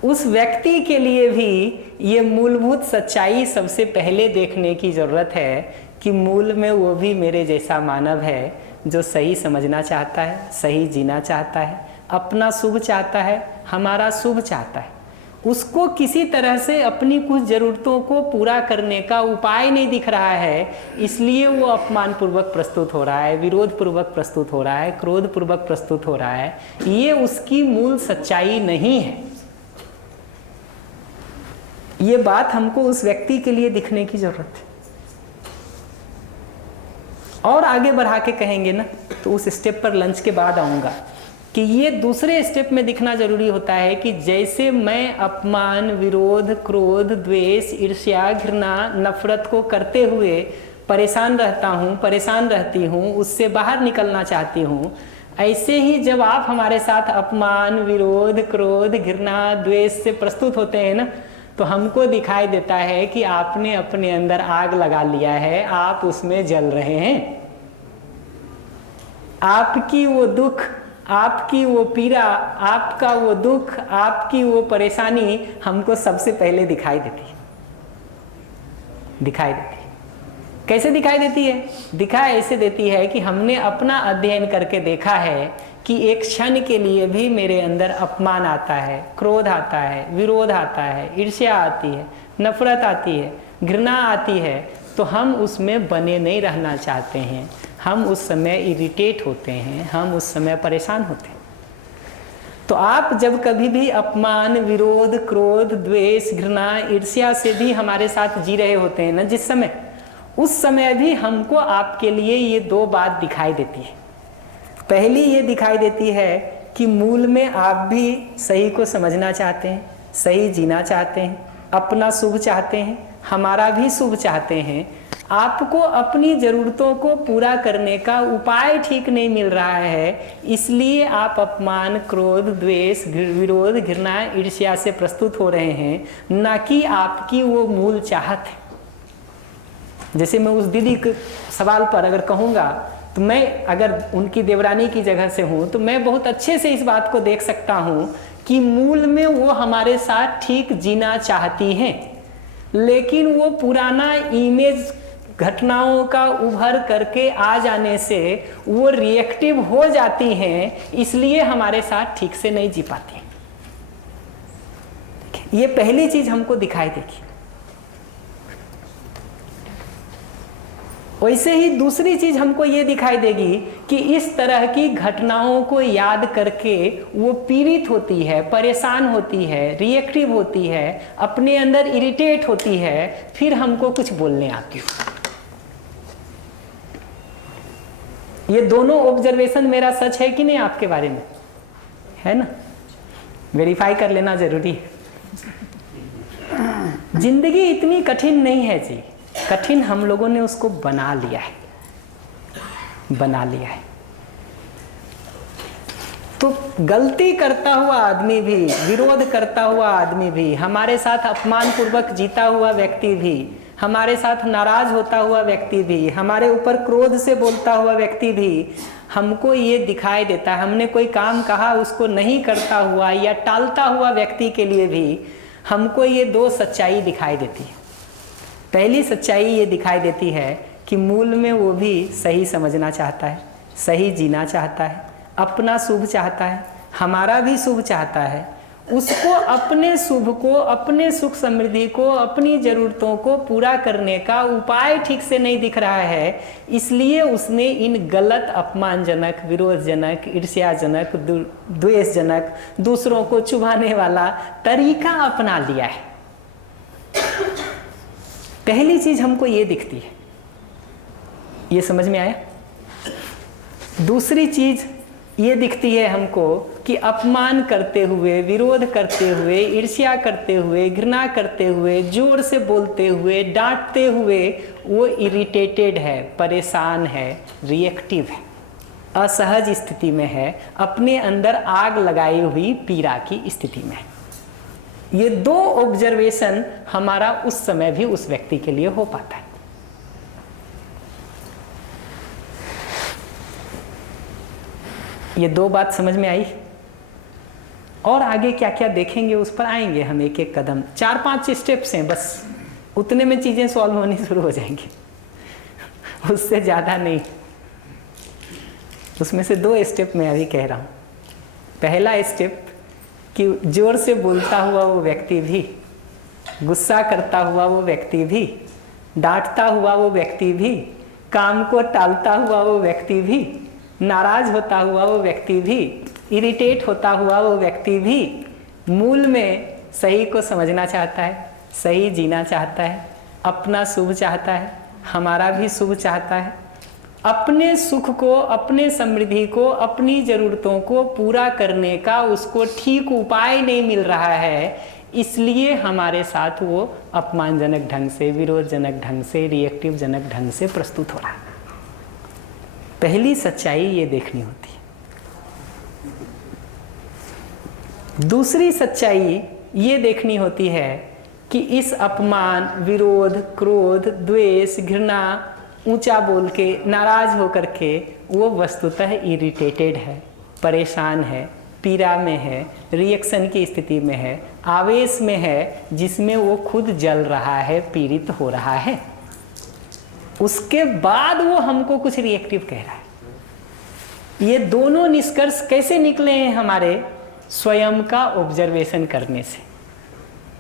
उस व्यक्ति के लिए भी ये मूलभूत सच्चाई सबसे पहले देखने की जरूरत है कि मूल में वो भी मेरे जैसा मानव है जो सही समझना चाहता है, सही जीना चाहता है, अपना शुभ चाहता है, हमारा शुभ चाहता है। उसको किसी तरह से अपनी कुछ ज़रूरतों को पूरा करने का उपाय नहीं दिख रहा है, इसलिए वो अपमान पूर्वक प्रस्तुत हो रहा है, विरोध पूर्वक प्रस्तुत हो रहा है, क्रोध पूर्वक प्रस्तुत हो रहा है। ये उसकी मूल सच्चाई नहीं है। ये बात हमको उस व्यक्ति के लिए दिखने की जरूरत है। और आगे बढ़ा के कहेंगे ना तो उस स्टेप पर लंच के बाद आऊँगा कि ये दूसरे स्टेप में दिखना जरूरी होता है कि जैसे मैं अपमान, विरोध, क्रोध, द्वेष, ईर्ष्या, घृणा, नफरत को करते हुए परेशान रहता हूँ, परेशान रहती हूँ, उससे बाहर निकलना चाहती हूँ, ऐसे ही जब आप हमारे साथ अपमान, विरोध, क्रोध, घृणा, द्वेष से प्रस्तुत होते हैं ना, तो हमको दिखाई देता है कि आपने अपने अंदर आग लगा लिया है, आप उसमें जल रहे हैं। आपकी वो दुख, आपकी वो पीड़ा, आपका वो दुख, आपकी वो परेशानी हमको सबसे पहले दिखाई देती है। दिखाई देती है। कैसे दिखाई देती है? दिखाई ऐसे देती है कि हमने अपना अध्ययन करके देखा है कि एक क्षण के लिए भी मेरे अंदर अपमान आता है, क्रोध आता है, विरोध आता है, ईर्ष्या आती है, नफरत आती है, घृणा आती है, तो हम उसमें बने नहीं रहना चाहते हैं। हम उस समय इरिटेट होते हैं, हम उस समय परेशान होते हैं। तो आप जब कभी भी अपमान, विरोध, क्रोध, द्वेष, घृणा, ईर्ष्या से भी हमारे साथ जी रहे होते हैं ना जिस समय, उस समय भी हमको आपके लिए ये दो बात दिखाई देती है। पहली ये दिखाई देती है कि मूल में आप भी सही को समझना चाहते हैं, सही जीना चाहते हैं, अपना शुभ चाहते हैं, हमारा भी शुभ चाहते हैं। आपको अपनी ज़रूरतों को पूरा करने का उपाय ठीक नहीं मिल रहा है, इसलिए आप अपमान, क्रोध, द्वेष, विरोध, घृणा, ईर्ष्या से प्रस्तुत हो रहे हैं, ना कि आपकी वो मूल चाहत है। जैसे मैं उस दीदी के सवाल पर अगर कहूँगा, तो मैं अगर उनकी देवरानी की जगह से हूँ तो मैं बहुत अच्छे से इस बात को देख सकता हूँ कि मूल में वो हमारे साथ ठीक जीना चाहती हैं, लेकिन वो पुराना इमेज घटनाओं का उभर करके आ जाने से वो रिएक्टिव हो जाती हैं, इसलिए हमारे साथ ठीक से नहीं जी पाती। ये पहली चीज हमको दिखाई देगी। वैसे ही दूसरी चीज हमको ये दिखाई देगी कि इस तरह की घटनाओं को याद करके वो पीड़ित होती है, परेशान होती है, रिएक्टिव होती है, अपने अंदर इरिटेट होती है, फिर हमको कुछ बोलने आती है। ये दोनों ऑब्जर्वेशन मेरा सच है कि नहीं आपके बारे में? है ना? वेरीफाई कर लेना जरूरी है। जिंदगी इतनी कठिन नहीं है जी, कठिन हम लोगों ने उसको बना लिया है, बना लिया है। तो गलती करता हुआ आदमी भी, विरोध करता हुआ आदमी भी, हमारे साथ अपमानपूर्वक जीता हुआ व्यक्ति भी, हमारे साथ नाराज होता हुआ व्यक्ति भी, हमारे ऊपर क्रोध से बोलता हुआ व्यक्ति भी, हमको ये दिखाई देता है। हमने कोई काम कहा उसको नहीं करता हुआ या टालता हुआ व्यक्ति के लिए भी हमको ये दो सच्चाई दिखाई देती है। पहली सच्चाई ये दिखाई देती है कि मूल में वो भी सही समझना चाहता है, सही जीना चाहता है, अपना शुभ चाहता है, हमारा भी शुभ चाहता है। उसको अपने शुभ को, अपने सुख समृद्धि को, अपनी ज़रूरतों को पूरा करने का उपाय ठीक से नहीं दिख रहा है, इसलिए उसने इन गलत, अपमानजनक, विरोधजनक, ईर्ष्याजनक, द्वेषजनक, दूसरों को चुभाने वाला तरीका अपना लिया है। पहली चीज हमको ये दिखती है। ये समझ में आया? दूसरी चीज ये दिखती है हमको कि अपमान करते हुए, विरोध करते हुए, ईर्ष्या करते हुए, घृणा करते हुए, जोर से बोलते हुए, डांटते हुए वो इरिटेटेड है, परेशान है, रिएक्टिव है, असहज स्थिति में है, अपने अंदर आग लगाई हुई पीड़ा की स्थिति में है। ये दो ऑब्जर्वेशन हमारा उस समय भी उस व्यक्ति के लिए हो पाता है। ये दो बात समझ में आई? और आगे क्या क्या देखेंगे उस पर आएंगे हम एक एक कदम। 4-5 स्टेप्स हैं बस, उतने में चीजें सॉल्व होनी शुरू हो जाएंगी, उससे ज्यादा नहीं। उसमें से 2 स्टेप मैं अभी कह रहा हूं। पहला स्टेप कि जोर से बोलता हुआ वो व्यक्ति भी, गुस्सा करता हुआ वो व्यक्ति भी, डांटता हुआ वो व्यक्ति भी, काम को टालता हुआ वो व्यक्ति भी, नाराज होता हुआ वो व्यक्ति भी, इरिटेट होता हुआ वो व्यक्ति भी मूल में सही को समझना चाहता है, सही जीना चाहता है, अपना शुभ चाहता है, हमारा भी शुभ चाहता है, अपने सुख को, अपने समृद्धि को, अपनी ज़रूरतों को पूरा करने का उसको ठीक उपाय नहीं मिल रहा है, इसलिए हमारे साथ वो अपमानजनक ढंग से, विरोधजनक ढंग से, रिएक्टिव जनक ढंग से प्रस्तुत हो रहा है। पहली सच्चाई ये देखनी होती है। दूसरी सच्चाई ये देखनी होती है कि इस अपमान, विरोध, क्रोध, द्वेष, घृणा, ऊंचा बोल के, नाराज होकर के वो वस्तुतः इरिटेटेड है, परेशान है, पीड़ा में है, रिएक्शन की स्थिति में है, आवेश में है, जिसमें वो खुद जल रहा है, पीड़ित हो रहा है। उसके बाद वो हमको कुछ रिएक्टिव कह रहा है। ये दोनों निष्कर्ष कैसे निकले हैं हमारे? स्वयं का ऑब्जर्वेशन करने से।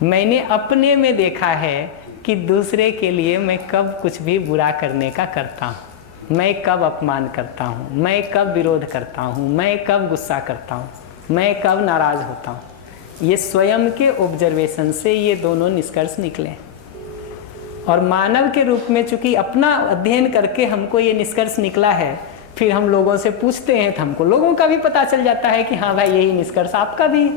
मैंने अपने में देखा है कि दूसरे के लिए मैं कब कुछ भी बुरा करने का करता हूँ, मैं कब अपमान करता हूँ, मैं कब विरोध करता हूँ, मैं कब गुस्सा करता हूँ, मैं कब नाराज होता हूँ। ये स्वयं के ऑब्जर्वेशन से ये दोनों निष्कर्ष निकले। और मानव के रूप में चूंकि अपना अध्ययन करके हमको ये निष्कर्ष निकला है, फिर हम लोगों से पूछते हैं तो हमको लोगों का भी पता चल जाता है कि हाँ भाई यही निष्कर्ष आपका भी।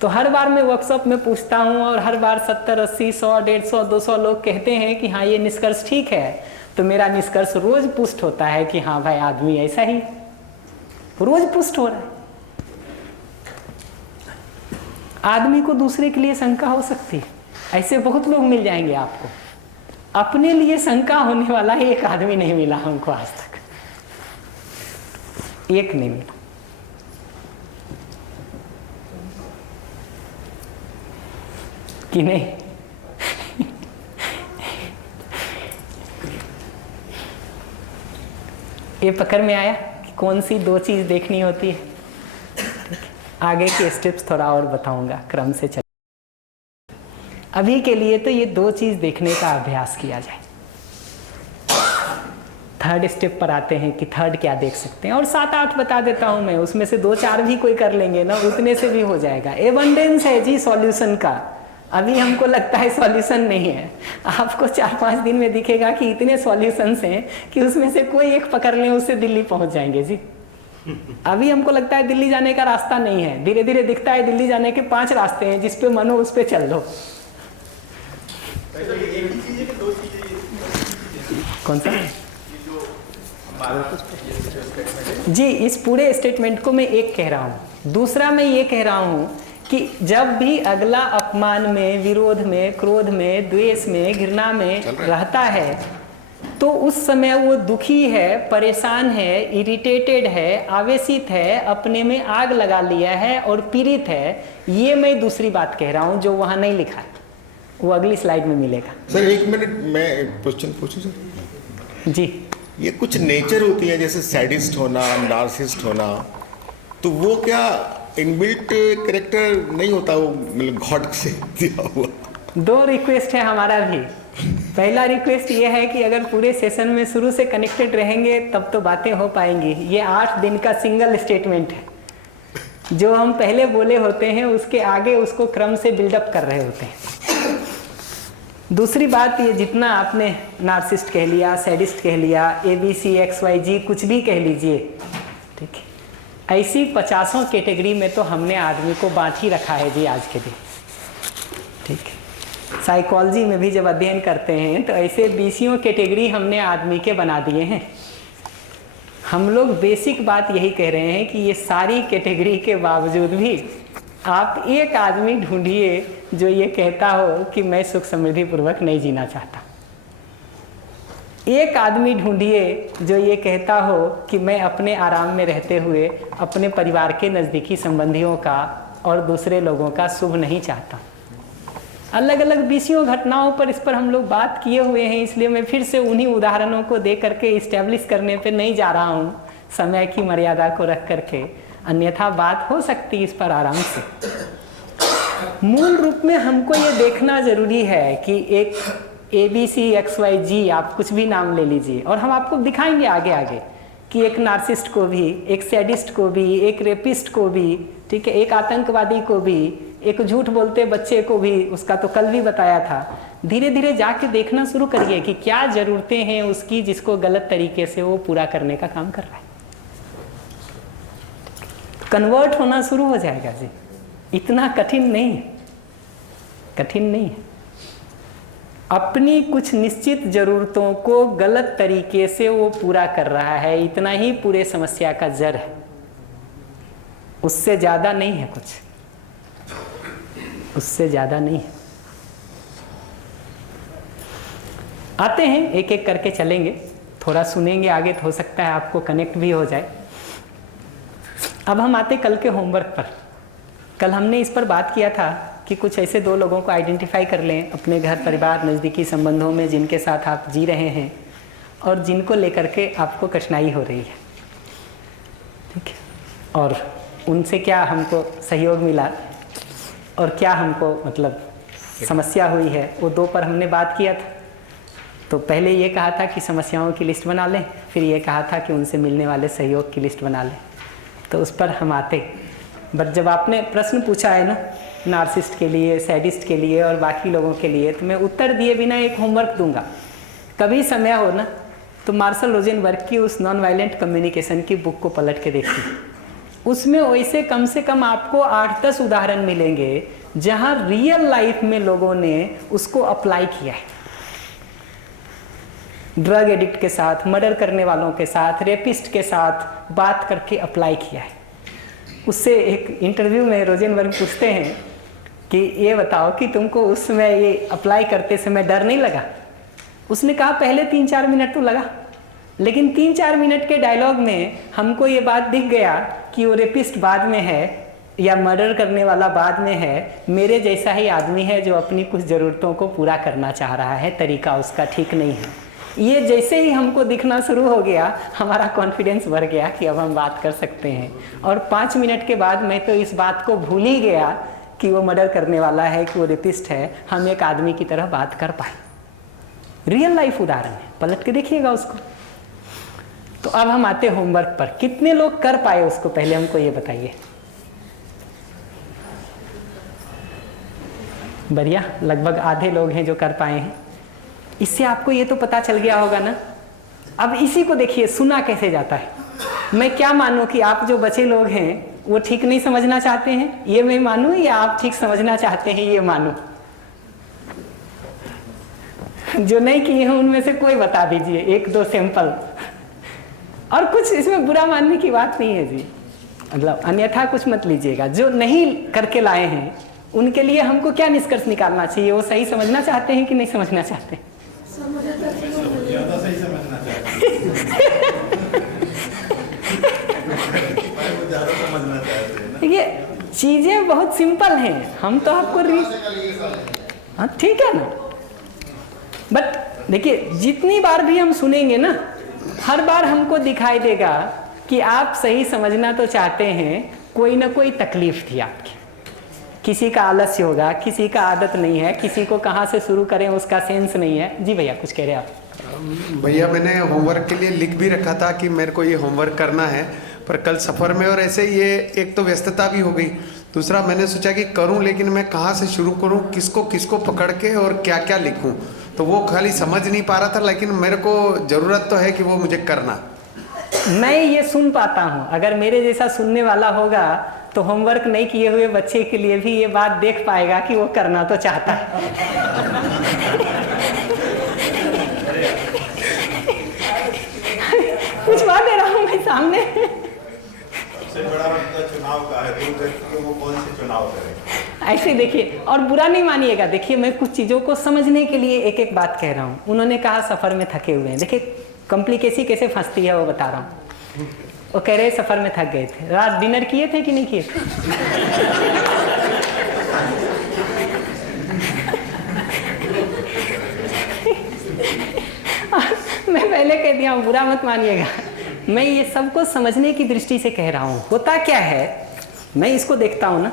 तो हर बार मैं वर्कशॉप में पूछता हूँ और हर बार 70, 80, 100, 150, 200 लोग कहते हैं कि हाँ ये निष्कर्ष ठीक है, तो मेरा निष्कर्ष रोज पुष्ट होता है कि हाँ भाई आदमी ऐसा ही, रोज पुष्ट हो रहा है। आदमी को दूसरे के लिए शंका हो सकती है, ऐसे बहुत लोग मिल जाएंगे आपको। अपने लिए शंका होने वाला एक आदमी नहीं मिला हमको आज तक, एक नहीं मिला। कि नहीं? ये पकड़ में आया कि कौन सी दो चीज देखनी होती है। आगे के स्टेप्स थोड़ा और बताऊंगा, क्रम से चल। अभी के लिए तो ये दो चीज देखने का अभ्यास किया जाए। थर्ड स्टेप पर आते हैं कि थर्ड क्या देख सकते हैं, और 7-8 बता देता हूं मैं, उसमें से 2-4 भी कोई कर लेंगे ना, उतने से भी हो जाएगा। एबंडेंस है जी सॉल्यूशन का। अभी हमको लगता है सॉल्यूशन नहीं है, आपको 4-5 दिन में दिखेगा कि इतने सॉल्यूशंस हैं कि उसमें से कोई एक पकड़ लें, उससे दिल्ली पहुंच जाएंगे जी। अभी हमको लगता है दिल्ली जाने का रास्ता नहीं है, धीरे धीरे दिखता है दिल्ली जाने के 5 रास्ते हैं, जिस पे मनो उस पे चल दो। कौन सा जी? इस पूरे स्टेटमेंट को मैं एक कह रहा हूँ। दूसरा मैं ये कह रहा हूँ कि जब भी अगला अपमान में, विरोध में, क्रोध में, द्वेष में, घृणा में रहता है, तो उस समय वो दुखी है, परेशान है, इरिटेटेड है, आवेशित है, अपने में आग लगा लिया है और पीड़ित है। ये मैं दूसरी बात कह रहा हूँ जो वहाँ नहीं लिखा है, वो अगली स्लाइड में मिलेगा। सर 1 मिनट मैं एक क्वेश्चन पूछूं सर? जी। ये कुछ नेचर होती है, जैसे सैडिस्ट होना, नार्सिसिस्ट होना, तो वो क्या इनबिल्ट कैरेक्टर नहीं होता, वो मतलब गॉड से दिया हुआ? 2 रिक्वेस्ट है हमारा भी। पहला रिक्वेस्ट ये है कि अगर पूरे सेशन में शुरू से कनेक्टेड रहेंगे तब तो बातें हो पाएंगी। ये 8 दिन का सिंगल स्टेटमेंट है, जो हम पहले बोले होते हैं उसके आगे उसको क्रम से बिल्डअप कर रहे होते हैं। दूसरी बात, ये जितना आपने नार्सिसिस्ट कह लिया, सैडिस्ट कह लिया, ABC XYG कुछ भी कह लीजिए, ठीक है, ऐसी 50 कैटेगरी में तो हमने आदमी को बांट ही रखा है जी आज के दिन, ठीक है। साइकोलॉजी में भी जब अध्ययन करते हैं तो ऐसे 20 कैटेगरी हमने आदमी के बना दिए हैं। हम लोग बेसिक बात यही कह रहे हैं कि ये सारी कैटेगरी के बावजूद भी आप एक आदमी ढूंढिए जो ये कहता हो कि मैं सुख समृद्धि पूर्वक नहीं जीना चाहता। एक आदमी ढूंढिए जो ये कहता हो कि मैं अपने आराम में रहते हुए अपने परिवार के नज़दीकी संबंधियों का और दूसरे लोगों का शुभ नहीं चाहता। अलग अलग 20 घटनाओं पर इस पर हम लोग बात किए हुए हैं, इसलिए मैं फिर से उन्हीं उदाहरणों को दे करके इस्टेब्लिश करने पे नहीं जा रहा हूँ, समय की मर्यादा को रख करके, अन्यथा बात हो सकती है इस पर आराम से। मूल रूप में हमको ये देखना जरूरी है कि एक ABC XYG, आप कुछ भी नाम ले लीजिए, और हम आपको दिखाएंगे आगे आगे कि एक नार्सिसिस्ट को भी, एक सैडिस्ट को भी, एक रेपिस्ट को भी, ठीक है, एक आतंकवादी को भी, एक झूठ बोलते बच्चे को भी, उसका तो कल भी बताया था। धीरे धीरे जाके देखना शुरू करिए कि क्या जरूरतें हैं उसकी जिसको गलत तरीके से वो पूरा करने का काम कर रहा है। कन्वर्ट होना शुरू हो जाएगा जी, इतना कठिन नहीं है, कठिन नहीं है। अपनी कुछ निश्चित जरूरतों को गलत तरीके से वो पूरा कर रहा है, इतना ही पूरे समस्या का जड़ है, उससे ज़्यादा नहीं है कुछ, उससे ज़्यादा नहीं है। आते हैं, एक एक करके चलेंगे, थोड़ा सुनेंगे आगे तो हो सकता है आपको कनेक्ट भी हो जाए। अब हम आते कल के होमवर्क पर। कल हमने इस पर बात किया था कि कुछ ऐसे 2 लोगों को आइडेंटिफाई कर लें अपने घर परिवार नज़दीकी संबंधों में जिनके साथ आप जी रहे हैं और जिनको लेकर के आपको कठिनाई हो रही है, ठीक है, और उनसे क्या हमको सहयोग मिला और क्या हमको मतलब समस्या हुई है, वो 2 पर हमने बात किया था। तो पहले ये कहा था कि समस्याओं की लिस्ट बना लें, फिर ये कहा था कि उनसे मिलने वाले सहयोग की लिस्ट बना लें। तो उस पर हम आते, बट जब आपने प्रश्न पूछा है ना नार्सिस्ट के लिए, सैडिस्ट के लिए और बाकी लोगों के लिए, तो मैं उत्तर दिए बिना एक होमवर्क दूंगा। कभी समय हो ना तो मार्शल रोजेनबर्ग की उस नॉन वायलेंट कम्युनिकेशन की बुक को पलट के देखिए। उसमें वैसे कम से कम आपको 8-10 उदाहरण मिलेंगे जहां रियल लाइफ में लोगों ने उसको अप्लाई किया है। ड्रग एडिक्ट के साथ, मर्डर करने वालों के साथ, रेपिस्ट के साथ बात करके अप्लाई किया है। उससे एक इंटरव्यू में रोजेनबर्ग पूछते हैं कि ये बताओ कि तुमको उस समय ये अप्लाई करते समय डर नहीं लगा? उसने कहा पहले 3-4 मिनट तो लगा, लेकिन 3-4 मिनट के डायलॉग में हमको ये बात दिख गया कि वो रेपिस्ट बाद में है या मर्डर करने वाला बाद में है, मेरे जैसा ही आदमी है जो अपनी कुछ ज़रूरतों को पूरा करना चाह रहा है, तरीका उसका ठीक नहीं है। ये जैसे ही हमको दिखना शुरू हो गया, हमारा कॉन्फिडेंस बढ़ गया कि अब हम बात कर सकते हैं। और 5 मिनट के बाद मैं तो इस बात को भूल ही गया कि वो मर्डर करने वाला है, कि वो रेपिस्ट है। हम एक आदमी की तरह बात कर पाए। रियल लाइफ उदाहरण है, पलट के देखिएगा उसको। तो अब हम आते होमवर्क पर। कितने लोग कर पाए उसको, पहले हमको ये बताइए। बढ़िया, लगभग आधे लोग हैं जो कर पाए हैं। इससे आपको ये तो पता चल गया होगा ना। अब इसी को देखिए, सुना कैसे जाता है। मैं क्या मानूं कि आप जो बचे लोग हैं वो ठीक नहीं समझना चाहते हैं, ये मैं मानूं, या आप ठीक समझना चाहते हैं ये मानूं? जो नहीं किए हैं उनमें से कोई बता दीजिए 1-2 सैंपल। और कुछ इसमें बुरा मानने की बात नहीं है जी, मतलब अन्यथा कुछ मत लीजिएगा। जो नहीं करके लाए हैं उनके लिए हमको क्या निष्कर्ष निकालना चाहिए? वो सही समझना चाहते हैं कि नहीं समझना चाहते हैं? ज़्यादा सही समझना चाहते हैं। ये चीजें बहुत सिंपल हैं, हम तो आपको हाँ ठीक है ना। बट देखिए, जितनी बार भी हम सुनेंगे ना, हर बार हमको दिखाई देगा कि आप सही समझना तो चाहते हैं, कोई ना कोई तकलीफ थी आपकी। किसी का आलस्य होगा, किसी का आदत नहीं है, किसी को कहाँ से शुरू करें उसका सेंस नहीं है। जी भैया कुछ कह रहे हैं आप? भैया मैंने होमवर्क के लिए लिख भी रखा था कि मेरे को ये होमवर्क करना है, पर कल सफ़र में और ऐसे ये एक तो व्यस्तता भी हो गई, दूसरा मैंने सोचा कि करूं, लेकिन मैं कहाँ से शुरू करूं, किसको किसको पकड़ के और क्या क्या लिखूं, तो वो खाली समझ नहीं पा रहा था। लेकिन मेरे को ज़रूरत तो है कि वो मुझे करना। मैं ये सुन पाता हूँ, अगर मेरे जैसा सुनने वाला होगा तो होमवर्क नहीं किए हुए बच्चे के लिए भी ये बात देख पाएगा कि वो करना तो चाहता है। कुछ बात दे रहा हूँ मैं सामने। सबसे बड़ा मुद्दा चुनाव का है, दो व्यक्ति वो कौन से चुनाव करें। ऐसे देखिए, और बुरा नहीं मानिएगा, देखिए मैं कुछ चीज़ों को समझने के लिए एक एक बात कह रहा हूँ। उन्होंने कहा सफ़र में थके हुए हैं, देखिए कॉम्प्लिकेसी कैसे फंसती है वो बता रहा हूँ। वो कह रहे सफ़र में थक गए थे, रात डिनर किए थे कि नहीं किए थे? मैं पहले कह दिया हूँ, बुरा मत मानिएगा। मैं ये सबको समझने की दृष्टि से कह रहा हूँ। होता क्या है, मैं इसको देखता हूँ ना,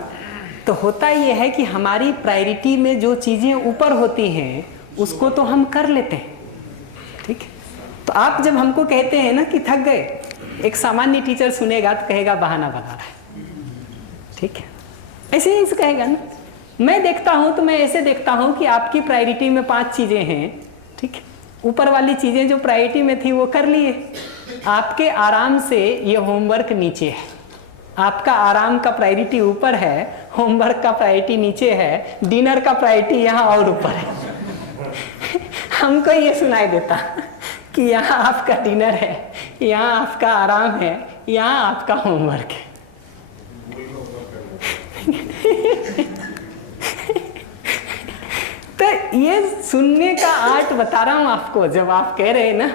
तो होता ये है कि हमारी प्रायोरिटी में जो चीज़ें ऊपर होती हैं उसको तो हम कर लेते हैं, ठीक है। तो आप जब हमको कहते हैं ना कि थक गए, एक सामान्य टीचर सुनेगा तो कहेगा बहाना बना रहा है, ठीक है, ऐसे ही कहेगा ना। मैं देखता हूँ तो मैं ऐसे देखता हूँ कि आपकी प्रायोरिटी में 5 चीज़ें हैं, ठीक है। ऊपर वाली चीज़ें जो प्रायोरिटी में थी वो कर लिए, आपके आराम से ये होमवर्क नीचे है। आपका आराम का प्रायोरिटी ऊपर है, होमवर्क का प्रायोरिटी नीचे है, डिनर का प्रायोरिटी यहाँ और ऊपर है। हमको ये सुनाई देता कि यहाँ आपका डिनर है, यहाँ आपका आराम है, यहाँ आपका होमवर्क है। तो ये सुनने का आर्ट बता रहा हूँ आपको। जब आप कह रहे हैं ना,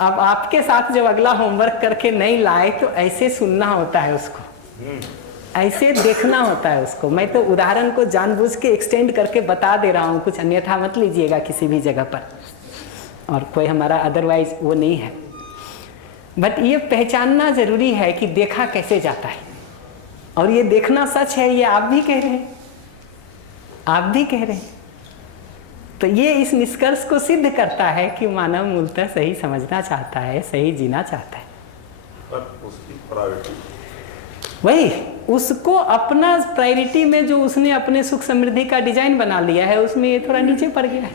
अब आपके साथ जब अगला होमवर्क करके नहीं लाए तो ऐसे सुनना होता है उसको, ऐसे देखना होता है उसको। मैं तो उदाहरण को जानबूझ के एक्सटेंड करके बता दे रहा हूँ, कुछ अन्यथा मत लीजिएगा किसी भी जगह पर, और कोई हमारा अदरवाइज वो नहीं है। बट ये पहचानना जरूरी है कि देखा कैसे जाता है, और ये देखना सच है, ये आप भी कह रहे हैं, आप भी कह रहे हैं। तो ये इस निष्कर्ष को सिद्ध करता है कि मानव मूलतः सही समझना चाहता है, सही जीना चाहता है। पर उसकी प्रायोरिटी वही उसको अपना प्रायोरिटी में जो उसने अपने सुख समृद्धि का डिजाइन बना लिया है, उसमें ये थोड़ा नीचे पड़ गया है।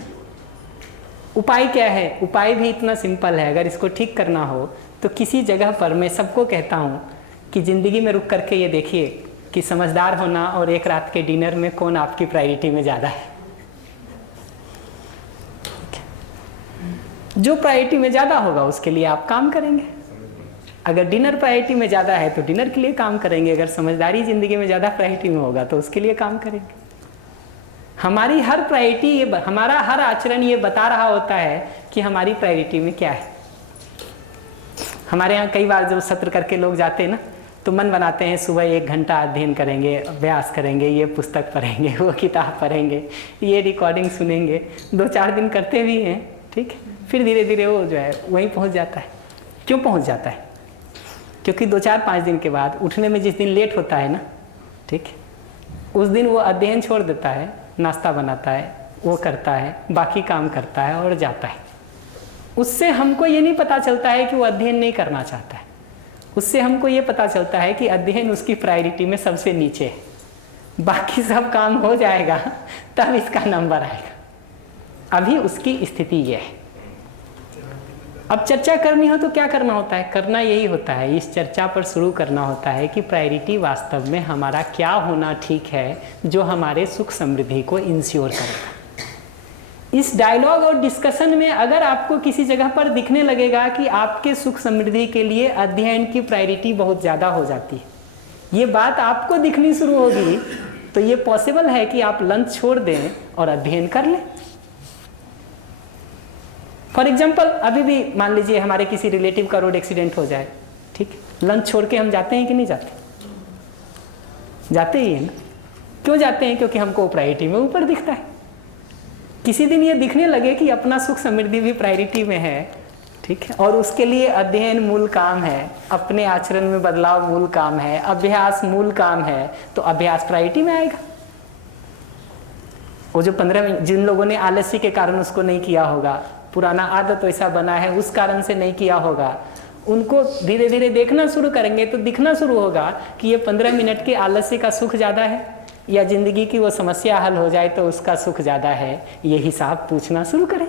उपाय क्या है? उपाय भी इतना सिंपल है। अगर इसको ठीक करना हो तो किसी जगह पर मैं सबको कहता हूँ कि ज़िंदगी में रुक करके ये देखिए कि समझदार होना और एक रात के डिनर में कौन आपकी प्रायोरिटी में ज़्यादा है। जो प्रायोरिटी में ज़्यादा होगा उसके लिए आप काम करेंगे। अगर डिनर प्रायोरिटी में ज़्यादा है तो डिनर के लिए काम करेंगे। अगर समझदारी ज़िंदगी में ज़्यादा प्रायोरिटी में होगा तो उसके लिए काम करेंगे। हमारी हर प्रायोरिटी, ये हमारा हर आचरण ये बता रहा होता है कि हमारी प्रायोरिटी में क्या है। हमारे यहाँ कई बार जब सत्र करके लोग जाते हैं ना, तो मन बनाते हैं सुबह 1 घंटा अध्ययन करेंगे, अभ्यास करेंगे, ये पुस्तक पढ़ेंगे, वो किताब पढ़ेंगे, ये रिकॉर्डिंग सुनेंगे। 2-4 दिन करते भी हैं, ठीक है, फिर धीरे धीरे वो जो है वहीं पहुँच जाता है। क्यों पहुँच जाता है? क्योंकि 2-4-5 दिन के बाद उठने में जिस दिन लेट होता है ना, ठीक है, उस दिन वो अध्ययन छोड़ देता है, नाश्ता बनाता है, वो करता है, बाकी काम करता है और जाता है। उससे हमको ये नहीं पता चलता है कि वो अध्ययन नहीं करना चाहता है। उससे हमको ये पता चलता है कि अध्ययन उसकी प्रायोरिटी में सबसे नीचे है। बाकी सब काम हो जाएगा तब इसका नंबर आएगा। अभी उसकी स्थिति ये है। अब चर्चा करनी हो तो क्या करना होता है? करना यही होता है, इस चर्चा पर शुरू करना होता है कि प्रायोरिटी वास्तव में हमारा क्या होना ठीक है, जो हमारे सुख समृद्धि को इंश्योर करेगा। इस डायलॉग और डिस्कशन में अगर आपको किसी जगह पर दिखने लगेगा कि आपके सुख समृद्धि के लिए अध्ययन की प्रायोरिटी बहुत ज़्यादा हो जाती है, ये बात आपको दिखनी शुरू होगी, तो ये पॉसिबल है कि आप लंच छोड़ दें और अध्ययन कर लें। फॉर एग्जाम्पल, अभी भी मान लीजिए हमारे किसी रिलेटिव का रोड एक्सीडेंट हो जाए, ठीक, लंच छोड़ के हम जाते हैं कि नहीं जाते? जाते ही हैं ना। क्यों जाते हैं? क्योंकि हमको प्रायोरिटी में ऊपर दिखता है। किसी दिन ये दिखने लगे कि अपना सुख समृद्धि भी प्रायोरिटी में है, ठीक है, और उसके लिए अध्ययन मूल काम है, अपने आचरण में बदलाव मूल काम है, अभ्यास मूल काम है, तो अभ्यास प्रायोरिटी में आएगा। वो जो 15 मिनट जिन लोगों ने आलस्य के कारण उसको नहीं किया होगा, पुराना आदत वैसा बना है उस कारण से नहीं किया होगा, उनको धीरे धीरे देखना शुरू करेंगे तो दिखना शुरू होगा कि ये 15 मिनट के आलस्य का सुख ज़्यादा है या ज़िंदगी की वो समस्या हल हो जाए तो उसका सुख ज़्यादा है। ये हिसाब पूछना शुरू करें।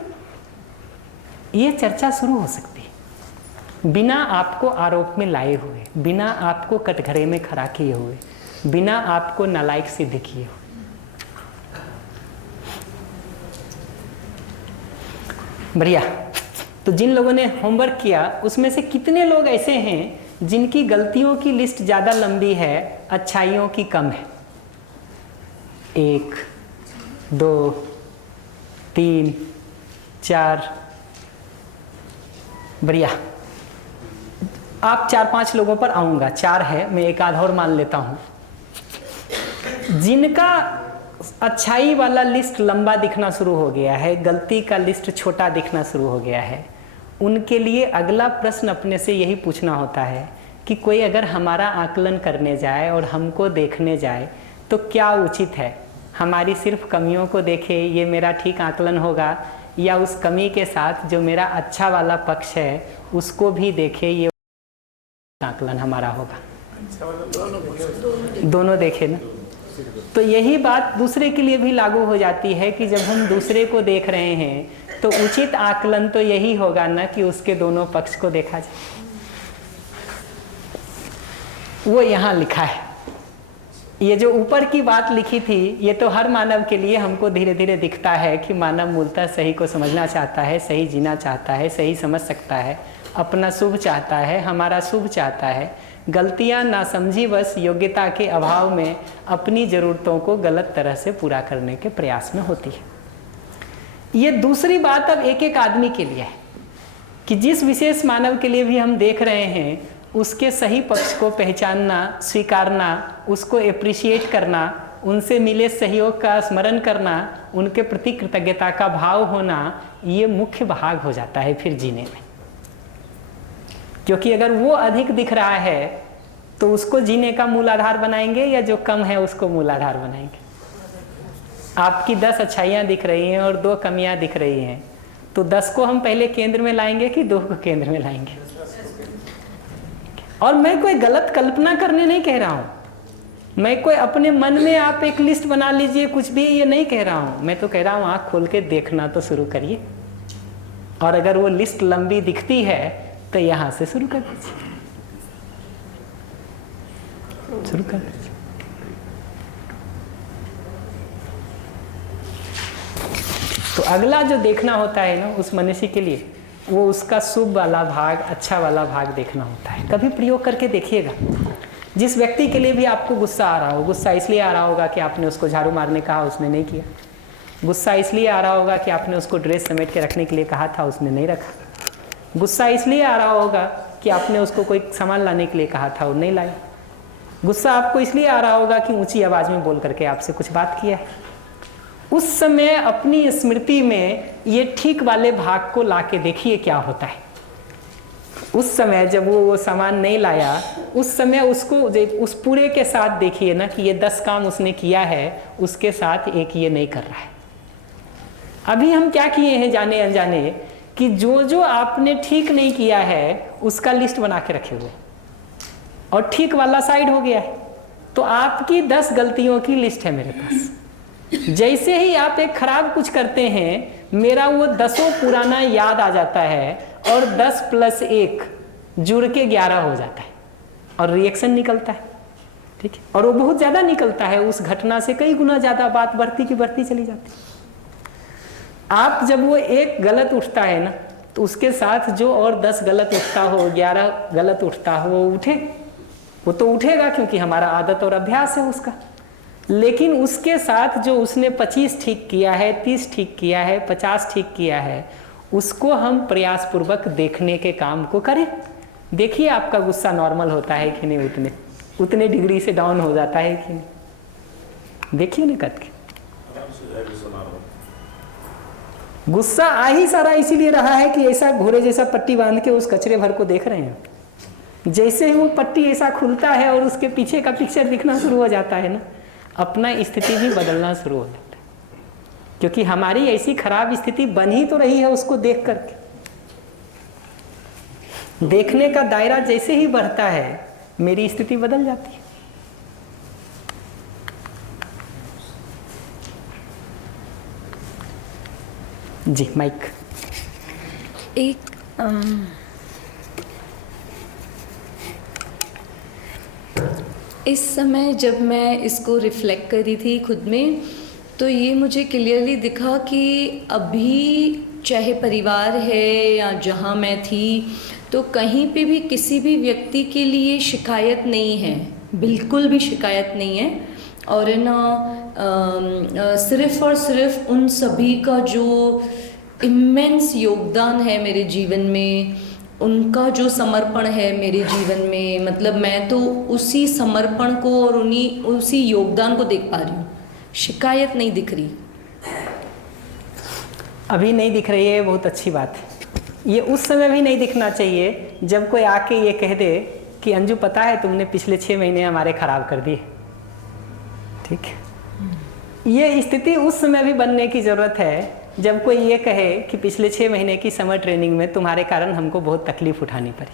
ये चर्चा शुरू हो सकती है बिना आपको आरोप में लाए हुए, बिना आपको कटघरे में खड़ा किए हुए, बिना आपको नालायक सिद्ध किए हुए। बढ़िया। तो जिन लोगों ने होमवर्क किया उसमें से कितने लोग ऐसे हैं जिनकी गलतियों की लिस्ट ज़्यादा लंबी है, अच्छाइयों की कम है? 1, 2, 3, 4। बढ़िया। आप 4-5 लोगों पर आऊँगा, 4 है, मैं एक आध और मान लेता हूँ। जिनका अच्छाई वाला लिस्ट लंबा दिखना शुरू हो गया है, गलती का लिस्ट छोटा दिखना शुरू हो गया है, उनके लिए अगला प्रश्न अपने से यही पूछना होता है कि कोई अगर हमारा आकलन करने जाए और हमको देखने जाए तो क्या उचित है? हमारी सिर्फ कमियों को देखे, ये मेरा ठीक आकलन होगा, या उस कमी के साथ जो मेरा अच्छा वाला पक्ष है उसको भी देखे, ये आकलन हमारा होगा? दोनों देखे ना। तो यही बात दूसरे के लिए भी लागू हो जाती है कि जब हम दूसरे को देख रहे हैं तो उचित आकलन तो यही होगा ना कि उसके दोनों पक्ष को देखा जाए। वो यहाँ लिखा है। ये जो ऊपर की बात लिखी थी, ये तो हर मानव के लिए हमको धीरे धीरे दिखता है कि मानव मूलतः सही को समझना चाहता है, सही जीना चाहता है, सही समझ सकता है, अपना शुभ चाहता है, हमारा शुभ चाहता है। गलतियां नासमझी बस योग्यता के अभाव में अपनी ज़रूरतों को गलत तरह से पूरा करने के प्रयास में होती है। ये दूसरी बात अब एक एक आदमी के लिए है कि जिस विशेष मानव के लिए भी हम देख रहे हैं उसके सही पक्ष को पहचानना, स्वीकारना, उसको एप्रिशिएट करना, उनसे मिले सहयोग का स्मरण करना, उनके प्रति कृतज्ञता का भाव होना, ये मुख्य भाग हो जाता है फिर जीने में। क्योंकि अगर वो अधिक दिख रहा है तो उसको जीने का मूल आधार बनाएंगे या जो कम है उसको मूल आधार बनाएंगे। आपकी 10 अच्छाइयाँ दिख रही हैं और 2 कमियाँ दिख रही हैं, तो 10 को हम पहले केंद्र में लाएंगे कि 2 को केंद्र में लाएंगे? और मैं कोई गलत कल्पना करने नहीं कह रहा हूँ, मैं कोई अपने मन में आप एक लिस्ट बना लीजिए कुछ भी, ये नहीं कह रहा हूँ। मैं तो कह रहा हूँ आँख खोल के देखना तो शुरू करिए, और अगर वो लिस्ट लंबी दिखती है तो यहाँ से शुरू कर दीजिए, शुरू कर दीजिए। तो अगला जो देखना होता है ना उस मनुष्य के लिए, वो उसका शुभ वाला भाग, अच्छा वाला भाग देखना होता है। कभी प्रयोग करके देखिएगा। जिस व्यक्ति के लिए भी आपको गुस्सा आ रहा हो, गुस्सा इसलिए आ रहा होगा कि आपने उसको झाड़ू मारने कहा, उसने नहीं किया। गुस्सा इसलिए आ रहा होगा कि आपने उसको ड्रेस समेट के रखने के लिए कहा था, उसने नहीं रखा। गुस्सा इसलिए आ रहा होगा कि आपने उसको कोई सामान लाने के लिए कहा था, वो नहीं लाया। गुस्सा आपको इसलिए आ रहा होगा कि ऊंची आवाज़ में बोल करके आपसे कुछ बात किया है। उस समय अपनी स्मृति में ये ठीक वाले भाग को ला के देखिए क्या होता है। उस समय जब वो सामान नहीं लाया, उस समय उसको उस पूरे के साथ देखिए ना कि ये 10 काम उसने किया है, उसके साथ एक ये नहीं कर रहा है। अभी हम क्या किए हैं जाने अनजाने कि जो जो आपने ठीक नहीं किया है उसका लिस्ट बना के रखे हुए, और ठीक वाला साइड हो गया है। तो आपकी 10 गलतियों की लिस्ट है मेरे पास। जैसे ही आप एक खराब कुछ करते हैं, मेरा वो 10 पुराना याद आ जाता है और 10 + 1 जुड़ के 11 हो जाता है और रिएक्शन निकलता है। ठीक है, और वो बहुत ज़्यादा निकलता है, उस घटना से कई गुना ज़्यादा बात बढ़ती की बढ़ती चली जाती है। आप जब वो एक गलत उठता है ना, तो उसके साथ जो और 10 गलत उठता हो, 11 गलत उठता हो, वो उठे, वो तो उठेगा क्योंकि हमारा आदत और अभ्यास है उसका। लेकिन उसके साथ जो उसने 25 ठीक किया है, 30 ठीक किया है, 50 ठीक किया है, उसको हम प्रयासपूर्वक देखने के काम को करें। देखिए आपका गुस्सा नॉर्मल होता है कि नहीं, उतने डिग्री से डाउन हो जाता है कि नहीं, देखिए ना करके। गुस्सा आ ही सारा इसीलिए रहा है कि ऐसा घोड़े जैसा पट्टी बांध के उस कचरे भर को देख रहे हैं। जैसे ही वो पट्टी ऐसा खुलता है और उसके पीछे का पिक्चर दिखना शुरू हो जाता है ना, अपना स्थिति भी बदलना शुरू हो जाता है, क्योंकि हमारी ऐसी खराब स्थिति बन ही तो रही है उसको देख करके। देखने का दायरा जैसे ही बढ़ता है, मेरी स्थिति बदल जाती है। जी माइक। इस समय जब मैं इसको रिफ्लेक्ट कर रही थी खुद में, तो ये मुझे क्लियरली दिखा कि अभी चाहे परिवार है या जहाँ मैं थी, तो कहीं पे भी किसी भी व्यक्ति के लिए शिकायत नहीं है, बिल्कुल भी शिकायत नहीं है। और ना सिर्फ़ और सिर्फ उन सभी का जो इमेंस योगदान है मेरे जीवन में, उनका जो समर्पण है मेरे जीवन में, मतलब मैं तो उसी समर्पण को और उसी योगदान को देख पा रही हूँ। शिकायत नहीं दिख रही। अभी नहीं दिख रही है, बहुत अच्छी बात है। ये उस समय भी नहीं दिखना चाहिए जब कोई आके ये कह दे कि अंजू पता है तुमने पिछले 6 महीने हमारे खराब कर दिए। ठीक है, ये स्थिति उस समय भी बनने की ज़रूरत है जब कोई ये कहे कि पिछले 6 महीने की समर ट्रेनिंग में तुम्हारे कारण हमको बहुत तकलीफ उठानी पड़ी।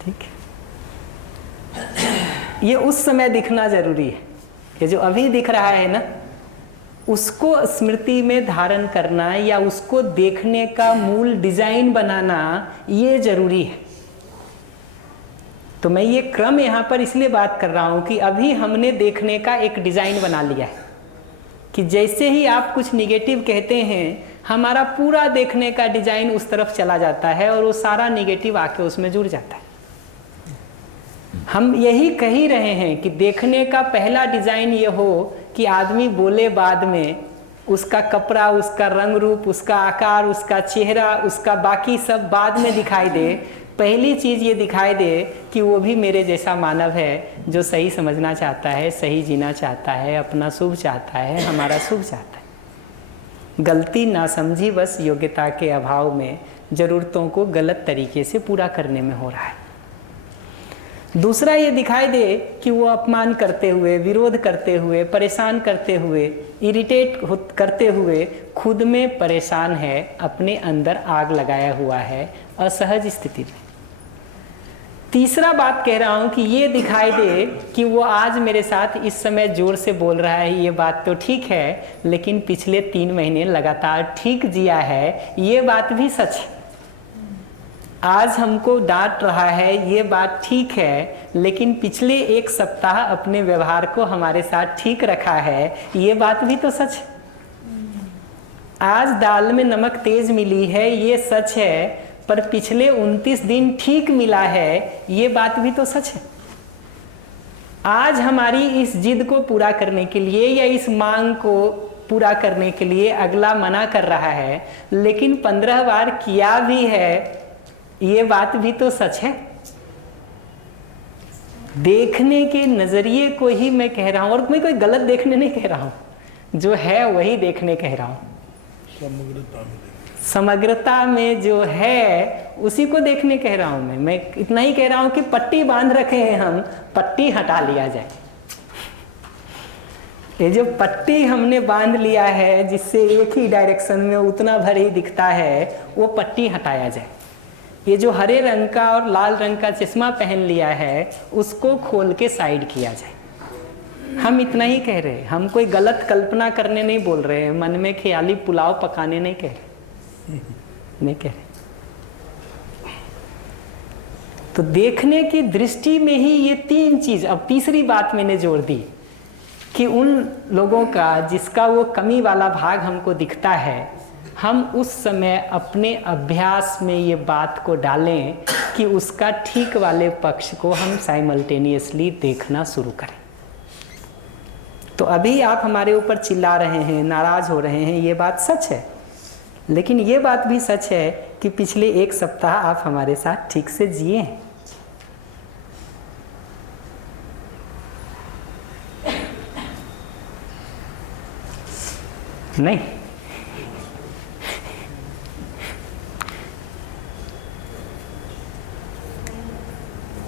ठीक है, ये उस समय दिखना ज़रूरी है। ये जो अभी दिख रहा है ना, उसको स्मृति में धारण करना या उसको देखने का मूल डिज़ाइन बनाना, ये ज़रूरी है। तो मैं ये क्रम यहाँ पर इसलिए बात कर रहा हूँ कि अभी हमने देखने का एक डिज़ाइन बना लिया है कि जैसे ही आप कुछ निगेटिव कहते हैं, हमारा पूरा देखने का डिज़ाइन उस तरफ चला जाता है और वो सारा निगेटिव आके उसमें जुड़ जाता है। हम यही कह ही रहे हैं कि देखने का पहला डिज़ाइन ये हो कि आदमी बोले बाद में उसका कपड़ा, उसका रंग रूप, उसका आकार, उसका चेहरा, उसका बाकी सब बाद में दिखाई दे, पहली चीज़ ये दिखाई दे कि वो भी मेरे जैसा मानव है जो सही समझना चाहता है, सही जीना चाहता है, अपना शुभ चाहता है, हमारा शुभ चाहता है। गलती नासमझी बस योग्यता के अभाव में ज़रूरतों को गलत तरीके से पूरा करने में हो रहा है। दूसरा ये दिखाई दे कि वो अपमान करते हुए, विरोध करते हुए, परेशान करते हुए, इरिटेट करते हुए खुद में परेशान है, अपने अंदर आग लगाया हुआ है असहज स्थिति में। तीसरा बात कह रहा हूँ कि ये दिखाई दे कि वो आज मेरे साथ इस समय जोर से बोल रहा है, ये बात तो ठीक है, लेकिन पिछले 3 महीने लगातार ठीक जिया है, ये बात भी सच है। आज हमको डांट रहा है, ये बात ठीक है, लेकिन पिछले 1 सप्ताह अपने व्यवहार को हमारे साथ ठीक रखा है, ये बात भी तो सच है। आज दाल में नमक तेज मिली है, ये सच है, पर पिछले 29 दिन ठीक मिला है, ये बात भी तो सच है। आज हमारी इस जिद को पूरा करने के लिए या इस मांग को पूरा करने के लिए अगला मना कर रहा है, लेकिन 15 बार किया भी है, ये बात भी तो सच है। देखने के नजरिए को ही मैं कह रहा हूं, और मैं कोई गलत देखने नहीं कह रहा हूं, जो है वही देखने कह रहा हूं। समग्रता में जो है उसी को देखने कह रहा हूं मैं इतना ही कह रहा हूं कि पट्टी बांध रखे हैं हम, पट्टी हटा लिया जाए। ये जो पट्टी हमने बांध लिया है जिससे एक ही डायरेक्शन में उतना भर ही दिखता है, वो पट्टी हटाया जाए। ये जो हरे रंग का और लाल रंग का चश्मा पहन लिया है, उसको खोल के साइड किया जाए। हम इतना ही कह रहे हैं, हम कोई गलत कल्पना करने नहीं बोल रहे हैं, मन में ख्याली पुलाव पकाने नहीं कह रहे, नहीं कह रहे। तो देखने की दृष्टि में ही ये 3 चीज। अब तीसरी बात मैंने जोड़ दी कि उन लोगों का जिसका वो कमी वाला भाग हमको दिखता है, हम उस समय अपने अभ्यास में ये बात को डालें कि उसका ठीक वाले पक्ष को हम साइमल्टेनियसली देखना शुरू करें। तो अभी आप हमारे ऊपर चिल्ला रहे हैं, नाराज हो रहे हैं, ये बात सच है, लेकिन ये बात भी सच है कि पिछले 1 सप्ताह आप हमारे साथ ठीक से जिए हैं। नहीं,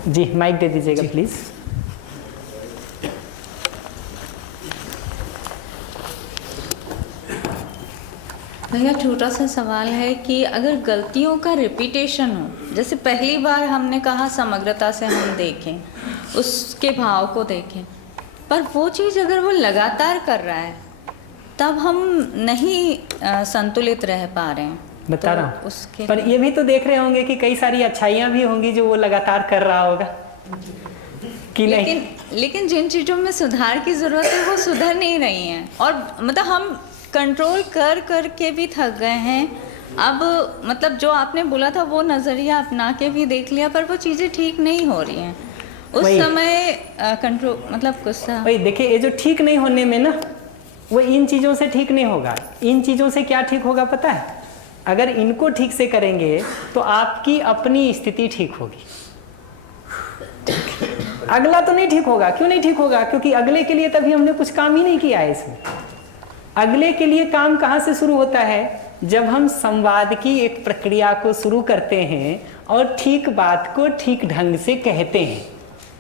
जी माइक दे दीजिएगा प्लीज। भैया छोटा सा सवाल है कि अगर गलतियों का रिपीटेशन हो, जैसे पहली बार हमने कहा समग्रता से हम देखें, उसके भाव को देखें, पर वो चीज़ अगर वो लगातार कर रहा है तब हम नहीं संतुलित रह पा रहे हैं। बता तो रहा हूँ उसके पर ये भी तो देख रहे होंगे कि कई सारी अच्छाइयाँ भी होंगी जो वो लगातार कर रहा होगा कि नहीं। लेकिन जिन चीज़ों में सुधार की ज़रूरत है वो सुधर नहीं रही हैं, और मतलब हम कंट्रोल कर के भी थक गए हैं। अब मतलब जो आपने बोला था वो नज़रिया अपना के भी देख लिया, पर वो चीज़ें ठीक नहीं हो रही हैं। उस समय कंट्रोल मतलब गुस्सा। भाई देखिए, ये जो ठीक नहीं होने में ना, वो इन चीज़ों से ठीक नहीं होगा। इन चीज़ों से क्या ठीक होगा पता है? अगर इनको ठीक से करेंगे तो आपकी अपनी स्थिति ठीक होगी, अगला तो नहीं ठीक होगा। क्यों नहीं ठीक होगा? क्योंकि अगले के लिए तभी हमने कुछ काम ही नहीं किया है इसमें। अगले के लिए काम कहाँ से शुरू होता है? जब हम संवाद की एक प्रक्रिया को शुरू करते हैं और ठीक बात को ठीक ढंग से कहते हैं,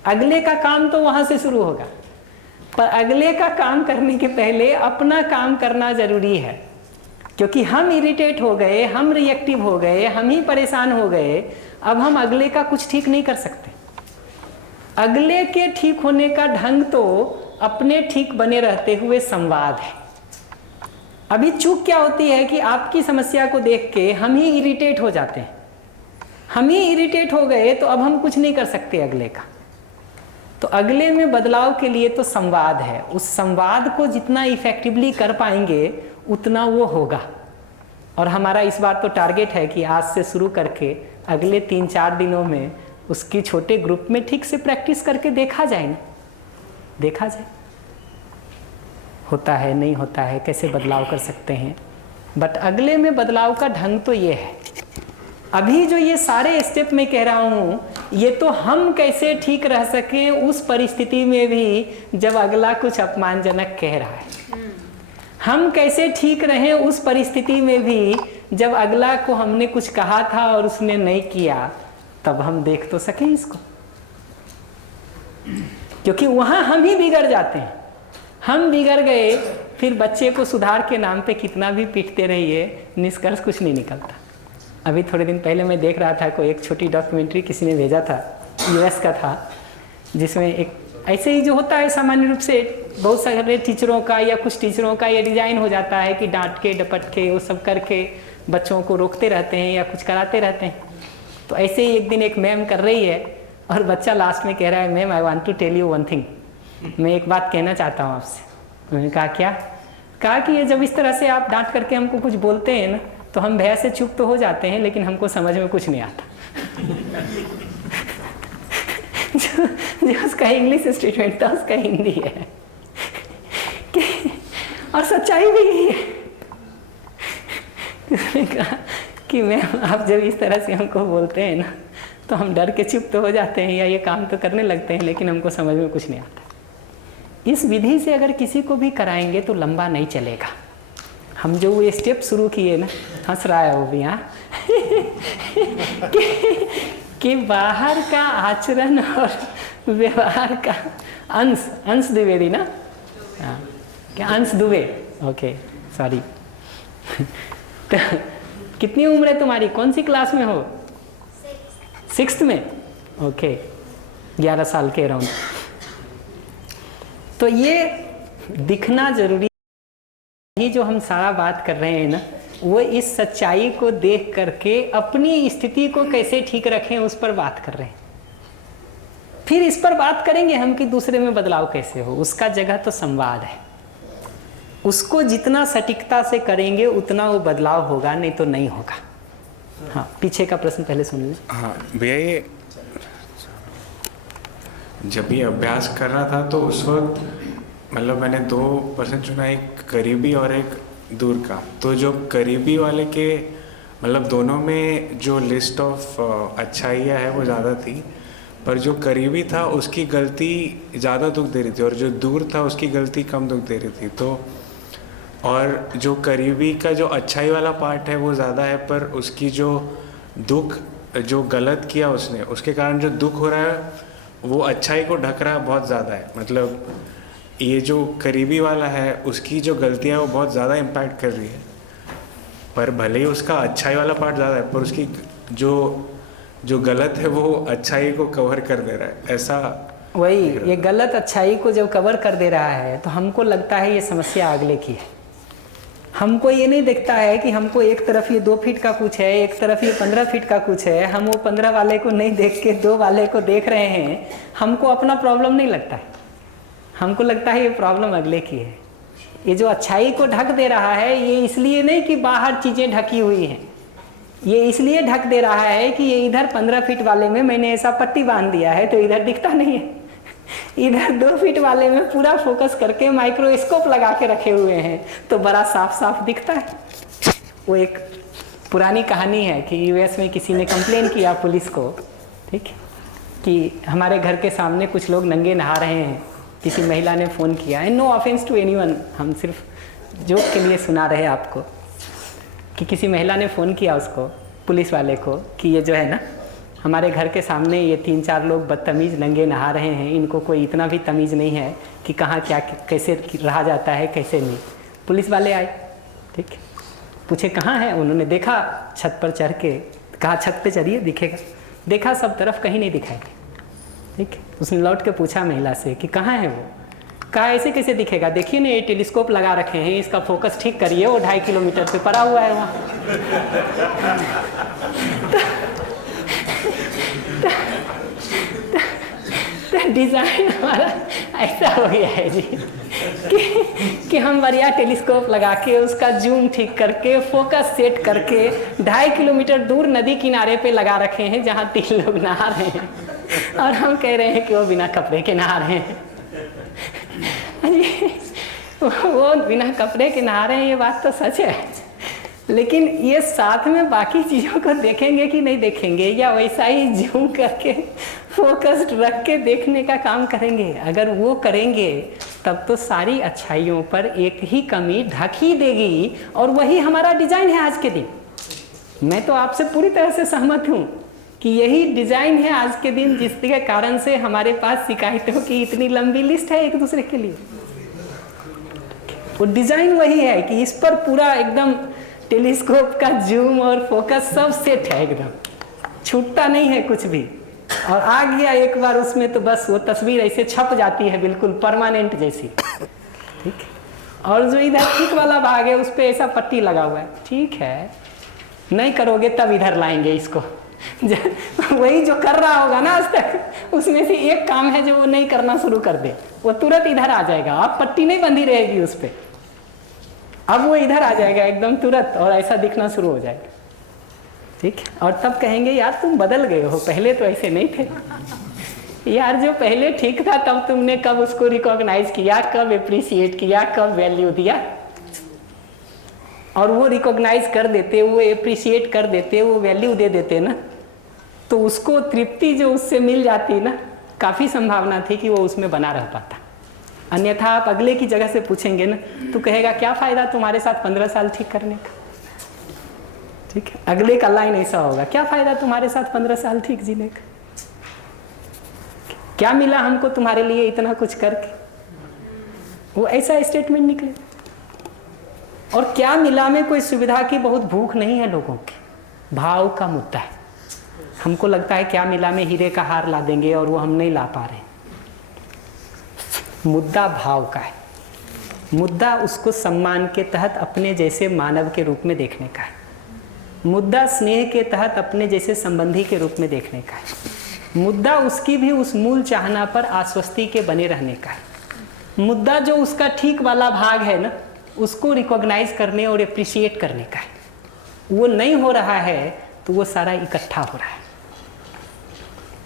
अगले का काम तो वहाँ से शुरू होगा। पर अगले का काम करने के पहले अपना काम करना जरूरी है, क्योंकि हम इरिटेट हो गए, हम रिएक्टिव हो गए, हम ही परेशान हो गए। अब हम अगले का कुछ ठीक नहीं कर सकते। अगले के ठीक होने का ढंग तो अपने ठीक बने रहते हुए संवाद है। अभी चूक क्या होती है कि आपकी समस्या को देख के हम ही इरिटेट हो जाते हैं। हम ही इरिटेट हो गए तो अब हम कुछ नहीं कर सकते अगले का। तो अगले में बदलाव के लिए तो संवाद है। उस संवाद को जितना इफेक्टिवली कर पाएंगे उतना वो होगा। और हमारा इस बार तो टारगेट है कि आज से शुरू करके अगले 3-4 दिनों में उसकी छोटे ग्रुप में ठीक से प्रैक्टिस करके देखा जाए ना, देखा जाए। होता है नहीं होता है, कैसे बदलाव कर सकते हैं। बट अगले में बदलाव का ढंग तो ये है, अभी जो ये सारे स्टेप मैं कह रहा हूँ ये तो हम कैसे ठीक रह सकें उस परिस्थिति में भी जब अगला कुछ अपमानजनक कह रहा है, हम कैसे ठीक रहें उस परिस्थिति में भी जब अगला को हमने कुछ कहा था और उसने नहीं किया, तब हम देख तो सकें इसको। क्योंकि वहाँ हम ही बिगड़ जाते हैं, हम बिगड़ गए, फिर बच्चे को सुधार के नाम पे कितना भी पीटते रहिए, निष्कर्ष कुछ नहीं निकलता। अभी थोड़े दिन पहले मैं देख रहा था, कोई एक छोटी डॉक्यूमेंट्री किसी ने भेजा था, यूएस का था, जिसमें एक ऐसे ही जो होता है सामान्य रूप से बहुत सारे टीचरों का या कुछ टीचरों का ये डिज़ाइन हो जाता है कि डांट के डपट के वो सब करके बच्चों को रोकते रहते हैं या कुछ कराते रहते हैं। तो ऐसे ही एक दिन एक मैम कर रही है और बच्चा लास्ट में कह रहा है, ma'am I want to tell you one thing, मैं एक बात कहना चाहता हूँ आपसे। मैंने कहा क्या? कहा कि ये जब इस तरह से आप डांट करके हमको कुछ बोलते हैं ना, तो हम भय से चुप तो हो जाते हैं लेकिन हमको समझ में कुछ नहीं आता। जो उसका इंग्लिश स्टेटमेंट था उसका हिंदी है और सच्चाई भी यही है। उसने कहा कि मैम आप जब इस तरह से हमको बोलते हैं ना, तो हम डर के चुप तो हो जाते हैं या ये काम तो करने लगते हैं लेकिन हमको समझ में कुछ नहीं आता। इस विधि से अगर किसी को भी कराएंगे तो लंबा नहीं चलेगा। हम जो वो स्टेप शुरू किए ना, हंस रहा है वो भी, हाँ कि बाहर का आचरण और व्यवहार का अंश द्विवेदी ना, हाँ क्या अंश दुबे, ओके सॉरी। तो कितनी उम्र है तुम्हारी, कौन सी क्लास में हो? 6th में, ओके 11 साल के अराउंड। तो ये दिखना जरूरी है, जो हम सारा बात कर रहे हैं ना, वो इस सच्चाई को देख करके अपनी स्थिति को कैसे ठीक रखें उस पर बात कर रहे हैं। फिर इस पर बात करेंगे हम कि दूसरे में बदलाव कैसे हो, उसका जगह तो संवाद है। उसको जितना सटीकता से करेंगे उतना वो बदलाव होगा, नहीं तो नहीं होगा। हाँ, पीछे का प्रश्न पहले सुन लीजिए। हाँ भैया, ये जब ये अभ्यास कर रहा था तो उस वक्त मतलब मैंने 2 पर्सन चुना, एक करीबी और एक दूर का। तो जो करीबी वाले के मतलब दोनों में जो लिस्ट ऑफ अच्छाइयाँ है वो ज़्यादा थी, पर जो करीबी था उसकी गलती ज़्यादा दुख दे रही थी और जो दूर था उसकी गलती कम दुख दे रही थी। तो और जो करीबी का जो अच्छाई वाला पार्ट है वो ज़्यादा है, पर उसकी जो दुख, जो गलत किया उसने, उसके कारण जो दुख हो रहा है वो अच्छाई को ढक रहा है बहुत ज़्यादा है। मतलब ये जो करीबी वाला है उसकी जो गलतियाँ वो बहुत ज़्यादा इम्पैक्ट कर रही है, पर भले ही उसका अच्छाई वाला पार्ट ज़्यादा है, पर उसकी जो गलत है वो अच्छाई को कवर कर दे रहा है। ऐसा वही, ये गलत अच्छाई को जब कवर कर दे रहा है तो हमको लगता है ये समस्या अगले की है। हमको ये नहीं दिखता है कि हमको एक तरफ ये 2 फीट का कुछ है, एक तरफ ये 15 फीट का कुछ है। हम वो 15 वाले को नहीं देख के 2 वाले को देख रहे हैं। हमको अपना प्रॉब्लम नहीं लगता है, हमको लगता है ये प्रॉब्लम अगले की है। ये जो अच्छाई को ढक दे रहा है, ये इसलिए नहीं कि बाहर चीज़ें ढकी हुई हैं, ये इसलिए ढक दे रहा है कि ये इधर 15 फीट वाले में मैंने ऐसा पट्टी बांध दिया है तो इधर दिखता नहीं है, इधर 2 फीट वाले में पूरा फोकस करके माइक्रोस्कोप लगा के रखे हुए हैं तो बड़ा साफ साफ दिखता है। वो एक पुरानी कहानी है कि यूएस में किसी ने कंप्लेन किया पुलिस को, ठीक, कि हमारे घर के सामने कुछ लोग नंगे नहा रहे हैं। किसी महिला ने फ़ोन किया, and no offence to anyone, हम सिर्फ जोक के लिए सुना रहे हैं आपको, कि किसी महिला ने फ़ोन किया उसको, पुलिस वाले को, कि ये जो है ना हमारे घर के सामने ये 3-4 लोग बदतमीज़ नंगे नहा रहे हैं, इनको कोई इतना भी तमीज़ नहीं है कि कहाँ क्या कैसे रहा जाता है कैसे नहीं। पुलिस वाले आए, ठीक, पूछे कहाँ है, उन्होंने देखा छत पर चढ़ के, कहा छत पे चढ़िए दिखेगा। देखा सब तरफ, कहीं नहीं दिखाई, ठीक। उसने लौट के पूछा महिला से कि कहाँ है वो, कहा ऐसे कैसे दिखेगा, देखिए ना ये टेलीस्कोप लगा रखे हैं, इसका फोकस ठीक करिए, वो 2.5 किलोमीटर पे पड़ा हुआ है वहाँ। डिज़ाइन हमारा ऐसा हो गया है जी कि हम बढ़िया टेलीस्कोप लगा के उसका जूम ठीक करके फोकस सेट करके 2.5 किलोमीटर दूर नदी किनारे पे लगा रखे हैं जहाँ 3 लोग नहा रहे हैं और हम कह रहे हैं कि वो बिना कपड़े के नहा रहे हैं। वो बिना कपड़े के नहा रहे हैं, ये बात तो सच है, लेकिन ये साथ में बाकी चीज़ों को देखेंगे कि नहीं देखेंगे, या वैसा ही जूम करके फोकस्ड रख के देखने का काम करेंगे? अगर वो करेंगे तब तो सारी अच्छाइयों पर एक ही कमी ढक ही देगी, और वही हमारा डिज़ाइन है आज के दिन। मैं तो आपसे पूरी तरह से सहमत हूँ कि यही डिज़ाइन है आज के दिन, जिसके कारण से हमारे पास शिकायतों की इतनी लंबी लिस्ट है एक दूसरे के लिए। वो डिज़ाइन वही है कि इस पर पूरा एकदम टेलीस्कोप का जूम और फोकस सब सेट है, एकदम छूटता नहीं है कुछ भी, और आ गया एक बार उसमें तो बस वो तस्वीर ऐसे छप जाती है बिल्कुल परमानेंट जैसी। ठीक है, और जो इधर ठीक वाला भाग है उस पर ऐसा पट्टी लगा हुआ है, ठीक है नहीं करोगे तब इधर लाएंगे इसको। वही जो कर रहा होगा ना आज तक, उसमें से एक काम है जो वो नहीं करना शुरू कर दे, वो तुरंत इधर आ जाएगा। अब पट्टी नहीं बंधी रहेगी उस पर, अब वो इधर आ जाएगा एकदम तुरंत, और ऐसा दिखना शुरू हो जाएगा। ठीक, और तब कहेंगे यार तुम बदल गए हो, पहले तो ऐसे नहीं थे। यार जो पहले ठीक था तब तुमने कब उसको रिकॉग्नाइज किया, कब एप्रिशिएट किया, कब वैल्यू दिया? और वो रिकॉग्नाइज कर देते, वो एप्रिशिएट कर देते, वो वैल्यू दे देते ना, तो उसको तृप्ति जो उससे मिल जाती ना, काफ़ी संभावना थी कि वो उसमें बना रह पाता। अन्यथा आप अगले की जगह से पूछेंगे ना, तो कहेगा क्या फ़ायदा तुम्हारे साथ 15 साल ठीक करने का। ठीक है, अगले का लाइन ऐसा होगा, क्या फ़ायदा तुम्हारे साथ 15 साल ठीक जीने का, क्या मिला हमको तुम्हारे लिए इतना कुछ करके। वो ऐसा स्टेटमेंट निकले। और क्या मिला में कोई सुविधा की बहुत भूख नहीं है लोगों की, भाव का मुद्दा है। हमको लगता है क्या मिला में हीरे का हार ला देंगे, और वो हम नहीं ला पा रहे। मुद्दा भाव का है, मुद्दा उसको सम्मान के तहत अपने जैसे मानव के रूप में देखने का है, मुद्दा स्नेह के तहत अपने जैसे संबंधी के रूप में देखने का है, मुद्दा उसकी भी उस मूल चाहना पर आश्वस्ति के बने रहने का है, मुद्दा जो उसका ठीक वाला भाग है ना, उसको रिकॉग्नाइज करने और एप्रिशिएट करने का है। वो नहीं हो रहा है तो वो सारा इकट्ठा हो रहा है।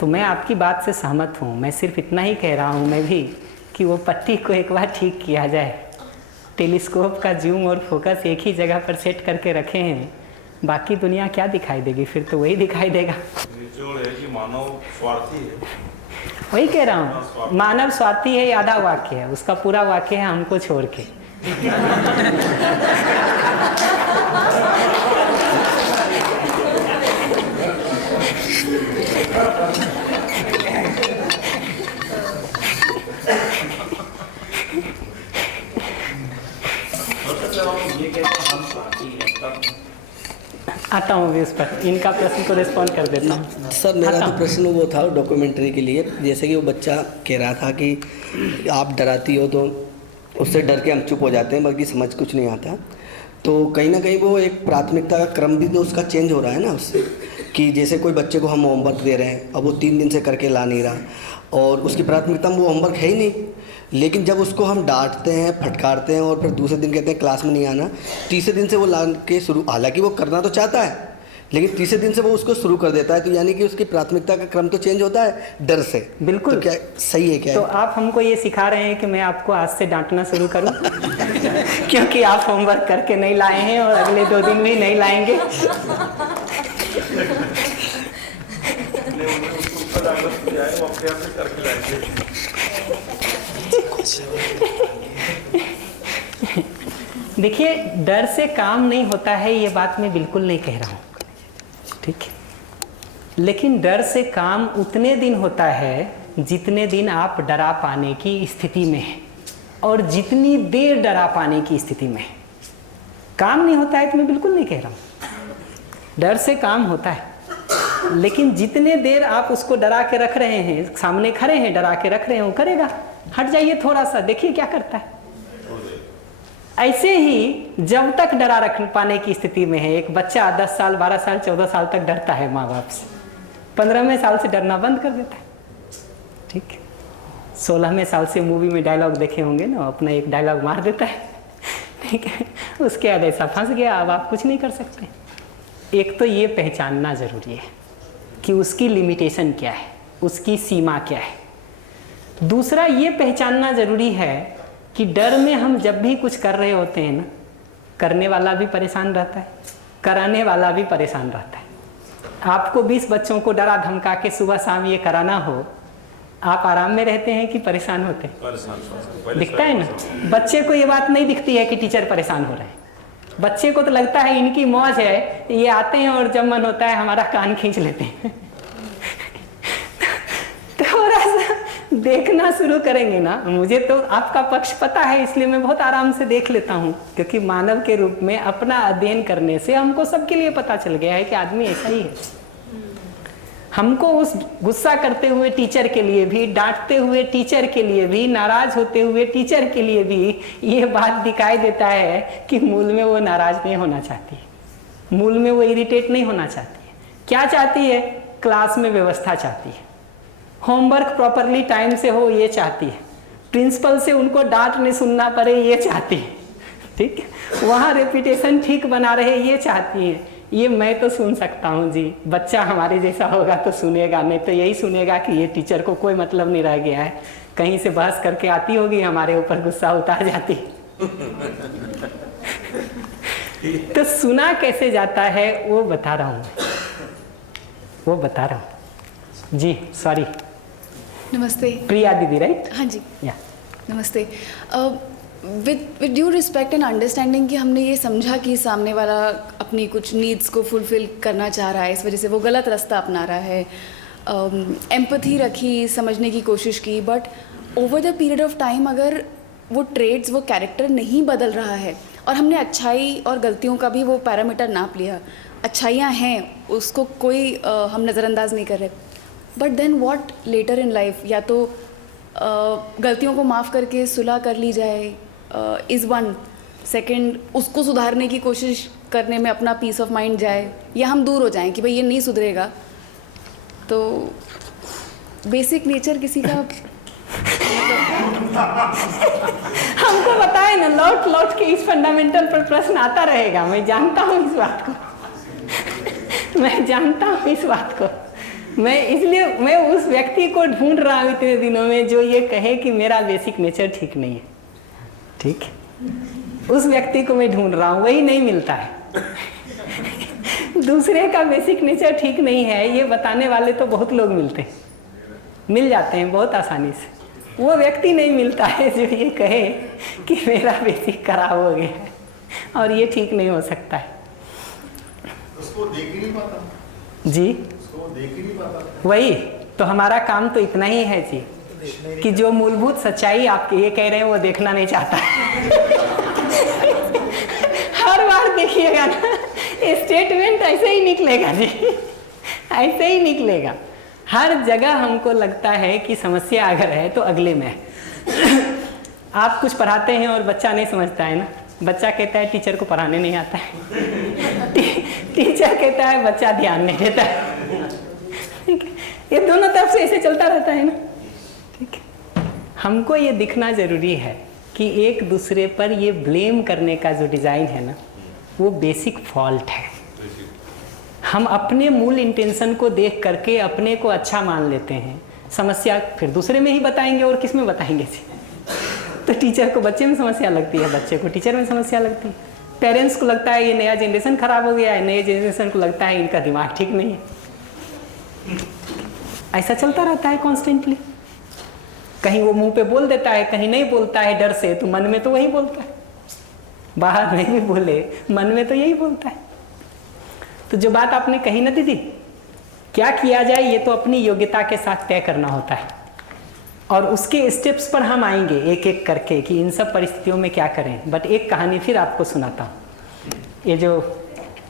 तो मैं आपकी बात से सहमत हूँ, मैं सिर्फ इतना ही कह रहा हूँ मैं भी कि वो पट्टी को एक बार ठीक किया जाए। टेलीस्कोप का जूम और फोकस एक ही जगह पर सेट करके रखे हैं, बाकी दुनिया क्या दिखाई देगी? फिर तो वही दिखाई देगा। जो है कि मानव स्वार्थी है, वही कह रहा हूँ, मानव स्वार्थी है, आधा वाक्य है, उसका पूरा वाक्य है हमको छोड़ के। आता हूँ अभी उस पर, इनका प्रश्न को रिस्पॉन्ड कर देता हूँ। सर मेरा तो प्रश्न वो था डॉक्यूमेंट्री के लिए, जैसे कि वो बच्चा कह रहा था कि आप डराती हो तो उससे डर के हम चुप हो जाते हैं, बाकी समझ कुछ नहीं आता। तो कहीं ना कहीं वो एक प्राथमिकता का क्रम भी तो उसका चेंज हो रहा है ना उससे, कि जैसे कोई बच्चे को हम होमवर्क दे रहे हैं, अब वो 3 दिन से करके ला नहीं रहा, और उसकी प्राथमिकता में वो होमवर्क है ही नहीं, लेकिन जब उसको हम डांटते हैं, फटकारते हैं, और फिर दूसरे दिन कहते हैं क्लास में नहीं आना, तीसरे दिन से वो ला के शुरू, हालांकि वो करना तो चाहता है लेकिन तीसरे दिन से वो उसको शुरू कर देता है, तो यानी कि उसकी प्राथमिकता का क्रम तो चेंज होता है डर से। बिल्कुल। तो क्या सही है क्या? तो आप हमको ये सिखा रहे हैं कि मैं आपको आज से डांटना शुरू करूं क्योंकि आप होमवर्क करके नहीं लाए हैं और अगले 2 दिन में नहीं लाएंगे। देखिए, डर से काम नहीं होता है, ये बात मैं बिल्कुल नहीं कह रहा हूँ, ठीक है, लेकिन डर से काम उतने दिन होता है जितने दिन आप डरा पाने की स्थिति में हैं, और जितनी देर डरा पाने की स्थिति में है। काम नहीं होता है तो मैं बिल्कुल नहीं कह रहा हूँ, डर से काम होता है, लेकिन जितने देर आप उसको डरा के रख रहे हैं, सामने खड़े हैं डरा के रख रहे हैं, वो करेगा। हट जाइए थोड़ा सा, देखिए क्या करता है। ऐसे ही जब तक डरा रख पाने की स्थिति में है, एक बच्चा 10 साल 12 साल 14 साल तक डरता है माँ बाप से, 15वें साल से डरना बंद कर देता है, ठीक है। 16वें साल से मूवी में डायलॉग देखे होंगे ना, अपना एक डायलॉग मार देता है, ठीक है, उसके बाद ऐसा फंस गया, अब आप कुछ नहीं कर सकते। एक तो ये पहचानना ज़रूरी है कि उसकी लिमिटेशन क्या है, उसकी सीमा क्या है। दूसरा ये पहचानना ज़रूरी है कि डर में हम जब भी कुछ कर रहे होते हैं ना, करने वाला भी परेशान रहता है, कराने वाला भी परेशान रहता है। आपको 20 बच्चों को डरा धमका के सुबह शाम ये कराना हो, आप आराम में रहते हैं कि परेशान होते हैं? दिखता है ना। बच्चे को ये बात नहीं दिखती है कि टीचर परेशान हो रहे हैं। बच्चे को तो लगता है इनकी मौज है, ये आते हैं और जब मन होता है हमारा कान खींच लेते हैं। थोड़ा सा देखना शुरू करेंगे ना, मुझे तो आपका पक्ष पता है इसलिए मैं बहुत आराम से देख लेता हूँ, क्योंकि मानव के रूप में अपना अध्ययन करने से हमको सबके लिए पता चल गया है कि आदमी ऐसा ही है। हमको उस गुस्सा करते हुए टीचर के लिए भी, डांटते हुए टीचर के लिए भी, नाराज होते हुए टीचर के लिए भी ये बात दिखाई देता है कि मूल में वो नाराज नहीं होना चाहती है, मूल में वो इरिटेट नहीं होना चाहती है। क्या चाहती है? क्लास में व्यवस्था चाहती है, होमवर्क प्रॉपरली टाइम से हो ये चाहती है, प्रिंसिपल से उनको डांट नहीं सुनना पड़े ये चाहती है, ठीक है, वहाँ रेपुटेशन ठीक बना रहे ये चाहती है। ये मैं तो सुन सकता हूँ जी, बच्चा हमारे जैसा होगा तो सुनेगा, नहीं तो यही सुनेगा कि ये टीचर को कोई मतलब नहीं रह गया है, कहीं से बहस करके आती होगी, हमारे ऊपर गुस्सा उतार जाती। तो सुना कैसे जाता है वो बता रहा हूँ, वो बता रहा हूँ जी। सॉरी, नमस्ते प्रिया दीदी, राइट? हाँ जी, या नमस्ते। With due respect and understanding कि हमने ये समझा कि सामने वाला अपनी कुछ नीड्स को फुलफिल करना चाह रहा है, इस वजह से वो गलत रास्ता अपना रहा है, एम्पैथी रखी, समझने की कोशिश की, but over the period of time अगर वो ट्रेड्स, वो कैरेक्टर नहीं बदल रहा है और हमने अच्छाई और गलतियों का भी वो पैरामीटर नाप लिया, अच्छाइयाँ हैं उसको कोई हम नज़रअंदाज नहीं कर रहे, but then what later in life? या तो गलतियों को माफ़ करके सुलह कर ली जाए इज़ वन, सेकंड उसको सुधारने की कोशिश करने में अपना पीस ऑफ माइंड जाए, या हम दूर हो जाएं कि भाई ये नहीं सुधरेगा। तो बेसिक नेचर किसी का हमको बताए ना, लौट लौट के इस फंडामेंटल पर प्रश्न आता रहेगा। मैं जानता हूँ इस बात को, मैं जानता हूँ इस बात को। मैं इसलिए मैं उस व्यक्ति को ढूंढ रहा हूँ इतने दिनों में जो ये कहे कि मेरा बेसिक नेचर ठीक नहीं है, ठीक है, उस व्यक्ति को मैं ढूंढ रहा हूँ, वही नहीं मिलता है। दूसरे का बेसिक नेचर ठीक नहीं है ये बताने वाले तो बहुत लोग मिलते हैं, मिल जाते हैं बहुत आसानी से। वो व्यक्ति नहीं मिलता है जो ये कहे कि मेरा बेसिक खराब हो गया है और ये ठीक नहीं हो सकता है। उसको देख ही नहीं पाता जी, उसको देख ही नहीं पाता। वही तो हमारा काम तो इतना ही है जी कि जो मूलभूत सच्चाई आप ये कह रहे हैं वो देखना नहीं चाहता। हर बार देखिएगा ना, स्टेटमेंट ऐसे ही निकलेगा जी, ऐसे ही निकलेगा। हर जगह हमको लगता है कि समस्या अगर है तो अगले में है। आप कुछ पढ़ाते हैं और बच्चा नहीं समझता है ना, बच्चा कहता है टीचर को पढ़ाने नहीं आता है, टीचर कहता है बच्चा ध्यान नहीं देता है, ठीक है, ये दोनों तरफ से ऐसे चलता रहता है ना, ठीक है। हमको ये दिखना जरूरी है कि एक दूसरे पर ये ब्लेम करने का जो डिज़ाइन है ना, वो बेसिक फॉल्ट है। हम अपने मूल इंटेंशन को देख करके अपने को अच्छा मान लेते हैं, समस्या फिर दूसरे में ही बताएंगे और किस में बताएंगे जी। तो टीचर को बच्चे में समस्या लगती है, बच्चे को टीचर में समस्या लगती है, पेरेंट्स को लगता है ये नया जनरेशन खराब हो गया है, नए जनरेशन को लगता है इनका दिमाग ठीक नहीं है। ऐसा चलता रहता है कॉन्स्टेंटली। कहीं वो मुंह पे बोल देता है, कहीं नहीं बोलता है डर से, तो मन में तो वही बोलता है, बाहर नहीं भी बोले मन में तो यही बोलता है। तो जो बात आपने कही ना दीदी, क्या किया जाए ये तो अपनी योग्यता के साथ तय करना होता है, और उसके स्टेप्स पर हम आएंगे एक एक करके कि इन सब परिस्थितियों में क्या करें। बट एक कहानी फिर आपको सुनाता हूँ। ये जो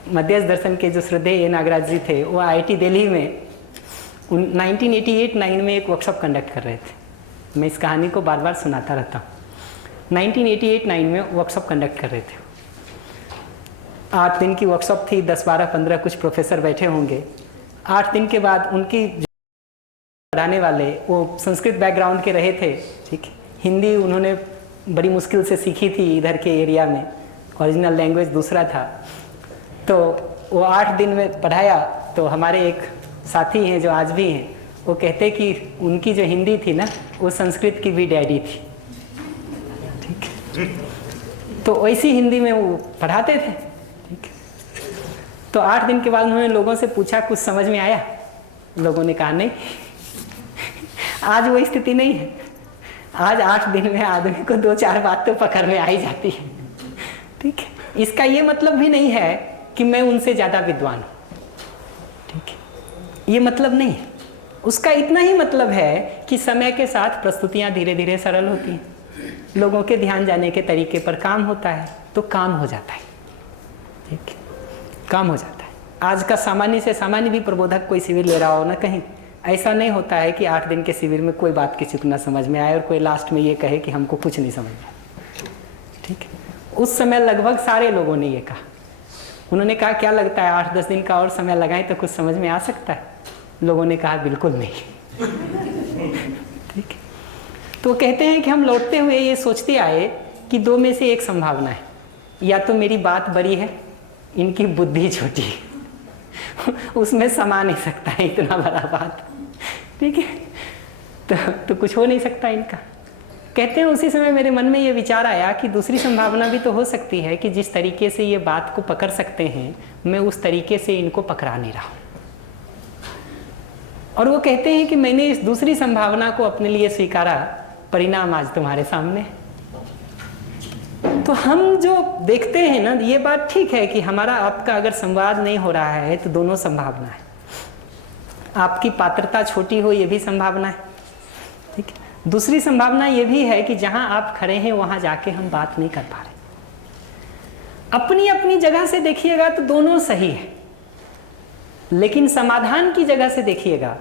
मध्यस्थ दर्शन के जो श्रद्धेय ए नागराज जी थे, वो IIT दिल्ली में 1988-9 में एक वर्कशॉप कंडक्ट कर रहे थे। मैं इस कहानी को बार बार सुनाता रहता हूँ। 1988-9 में वर्कशॉप कंडक्ट कर रहे थे। 8 दिन की वर्कशॉप थी, 10, 12, 15 कुछ प्रोफेसर बैठे होंगे। 8 दिन के बाद उनकी पढ़ाने वाले वो संस्कृत बैकग्राउंड के रहे थे, ठीक, हिंदी उन्होंने बड़ी मुश्किल से सीखी थी इधर के एरिया में, ओरिजिनल लैंग्वेज दूसरा था। तो वो 8 दिन में पढ़ाया। तो हमारे एक साथी हैं जो आज भी हैं, वो कहते कि उनकी जो हिंदी थी ना, वो संस्कृत की भी डैडी थी, ठीक। तो वैसी हिंदी में वो पढ़ाते थे। ठीक है, तो 8 दिन के बाद उन्होंने लोगों से पूछा कुछ समझ में आया? लोगों ने कहा नहीं। आज वो स्थिति नहीं है। आज 8 दिन में आदमी को 2-4 बात तो पकड़ में आ ही जाती है। ठीक है, इसका ये मतलब भी नहीं है कि मैं उनसे ज़्यादा विद्वान हूँ। ठीक है, ये मतलब नहीं है। उसका इतना ही मतलब है कि समय के साथ प्रस्तुतियाँ धीरे धीरे सरल होती हैं, लोगों के ध्यान जाने के तरीके पर काम होता है, तो काम हो जाता है। ठीक है, काम हो जाता है। आज का सामान्य से सामान्य भी प्रबोधक कोई शिविर ले रहा हो ना, कहीं ऐसा नहीं होता है कि 8 दिन के शिविर में कोई बात किसी को ना समझ में आए और कोई लास्ट में ये कहे कि हमको कुछ नहीं समझ में। ठीक है, उस समय लगभग सारे लोगों ने ये कहा। उन्होंने कहा क्या लगता है 8-10 दिन का और समय लगाएं तो कुछ समझ में आ सकता है? लोगों ने कहा बिल्कुल नहीं। ठीक है, तो कहते हैं कि हम लौटते हुए ये सोचते आए कि 2 में से एक संभावना है, या तो मेरी बात बड़ी है, इनकी बुद्धि छोटी है, उसमें समा नहीं सकता है इतना बड़ा बात। ठीक है, तो कुछ हो नहीं सकता इनका। कहते हैं उसी समय मेरे मन में ये विचार आया कि दूसरी संभावना भी तो हो सकती है कि जिस तरीके से ये बात को पकड़ सकते हैं, मैं उस तरीके से इनको पकड़ा नहीं रहा हूँ। और वो कहते हैं कि मैंने इस दूसरी संभावना को अपने लिए स्वीकारा, परिणाम आज तुम्हारे सामने। तो हम जो देखते हैं ना, ये बात ठीक है कि हमारा आपका अगर संवाद नहीं हो रहा है तो दोनों संभावना है। आपकी पात्रता छोटी हो, ये भी संभावना है। ठीक है, दूसरी संभावना ये भी है कि जहां आप खड़े हैं वहां जाके हम बात नहीं कर पा रहे। अपनी अपनी जगह से देखिएगा तो दोनों सही है, लेकिन समाधान की जगह से देखिएगा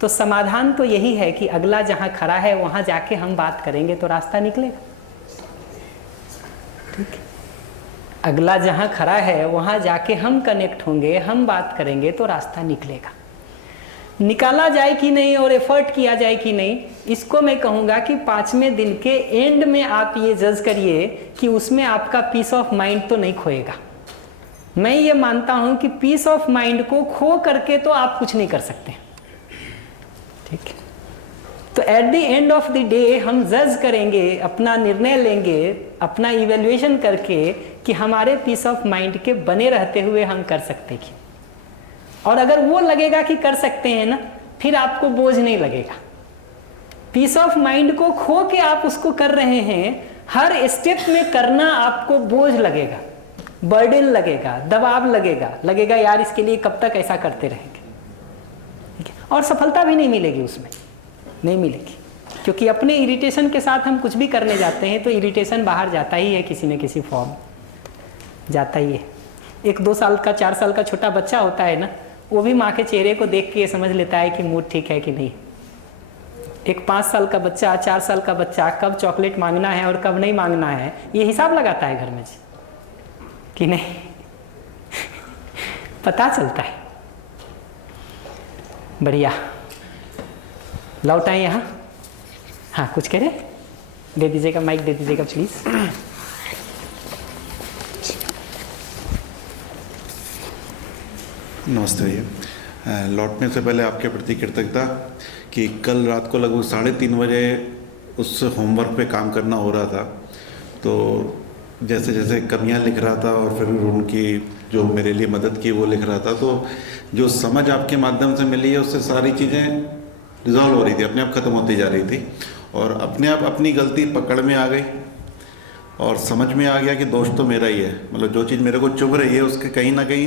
तो समाधान तो यही है कि अगला जहां खड़ा है वहां जाके हम बात करेंगे तो रास्ता निकलेगा। ठीक है, अगला जहां खड़ा है वहां जाके हम कनेक्ट होंगे, हम बात करेंगे तो रास्ता निकलेगा। निकाला जाए कि नहीं और एफर्ट किया जाए कि नहीं, इसको मैं कहूँगा कि 5वें दिन के एंड में आप ये जज करिए कि उसमें आपका पीस ऑफ माइंड तो नहीं खोएगा। मैं ये मानता हूँ कि पीस ऑफ माइंड को खो करके तो आप कुछ नहीं कर सकते। ठीक है, तो at the end of the day हम जज करेंगे, अपना निर्णय लेंगे, अपना इवेल्युएशन करके कि हमारे पीस ऑफ माइंड के बने रहते हुए हम कर सकते हैं। और अगर वो लगेगा कि कर सकते हैं ना, फिर आपको बोझ नहीं लगेगा। पीस ऑफ माइंड को खो के आप उसको कर रहे हैं, हर स्टेप में करना आपको बोझ लगेगा, बर्डन लगेगा, दबाव लगेगा यार इसके लिए कब तक ऐसा करते रहेंगे। ठीक है, और सफलता भी नहीं मिलेगी, उसमें नहीं मिलेगी, क्योंकि अपने इरिटेशन के साथ हम कुछ भी करने जाते हैं तो इरिटेशन बाहर जाता ही है, किसी न किसी फॉर्म जाता ही है। एक 2 साल का 4 साल का छोटा बच्चा होता है ना, वो भी माँ के चेहरे को देख के समझ लेता है कि मूड ठीक है कि नहीं। एक 5 साल का बच्चा, 4 साल का बच्चा कब चॉकलेट मांगना है और कब नहीं मांगना है, ये हिसाब लगाता है घर में कि नहीं, पता चलता है। बढ़िया, लौट आए यहाँ। हाँ, कुछ कह रहे? दे दीजिएगा, माइक दे दीजिएगा प्लीज। नमस्ते भैया। लौटने से पहले आपके प्रति कृतज्ञता कि कल रात को लगभग 3:30 बजे उस होमवर्क पे काम करना हो रहा था, तो जैसे जैसे कमियां लिख रहा था और फिर उनकी जो मेरे लिए मदद की वो लिख रहा था, तो जो समझ आपके माध्यम से मिली है उससे सारी चीज़ें रिजॉल्व हो रही थी, अपने आप ख़त्म होती जा रही थी और अपने आप अपनी गलती पकड़ में आ गई और समझ में आ गया कि दोष तो मेरा ही है। मतलब जो चीज़ मेरे को चुभ रही है उसके कहीं ना कहीं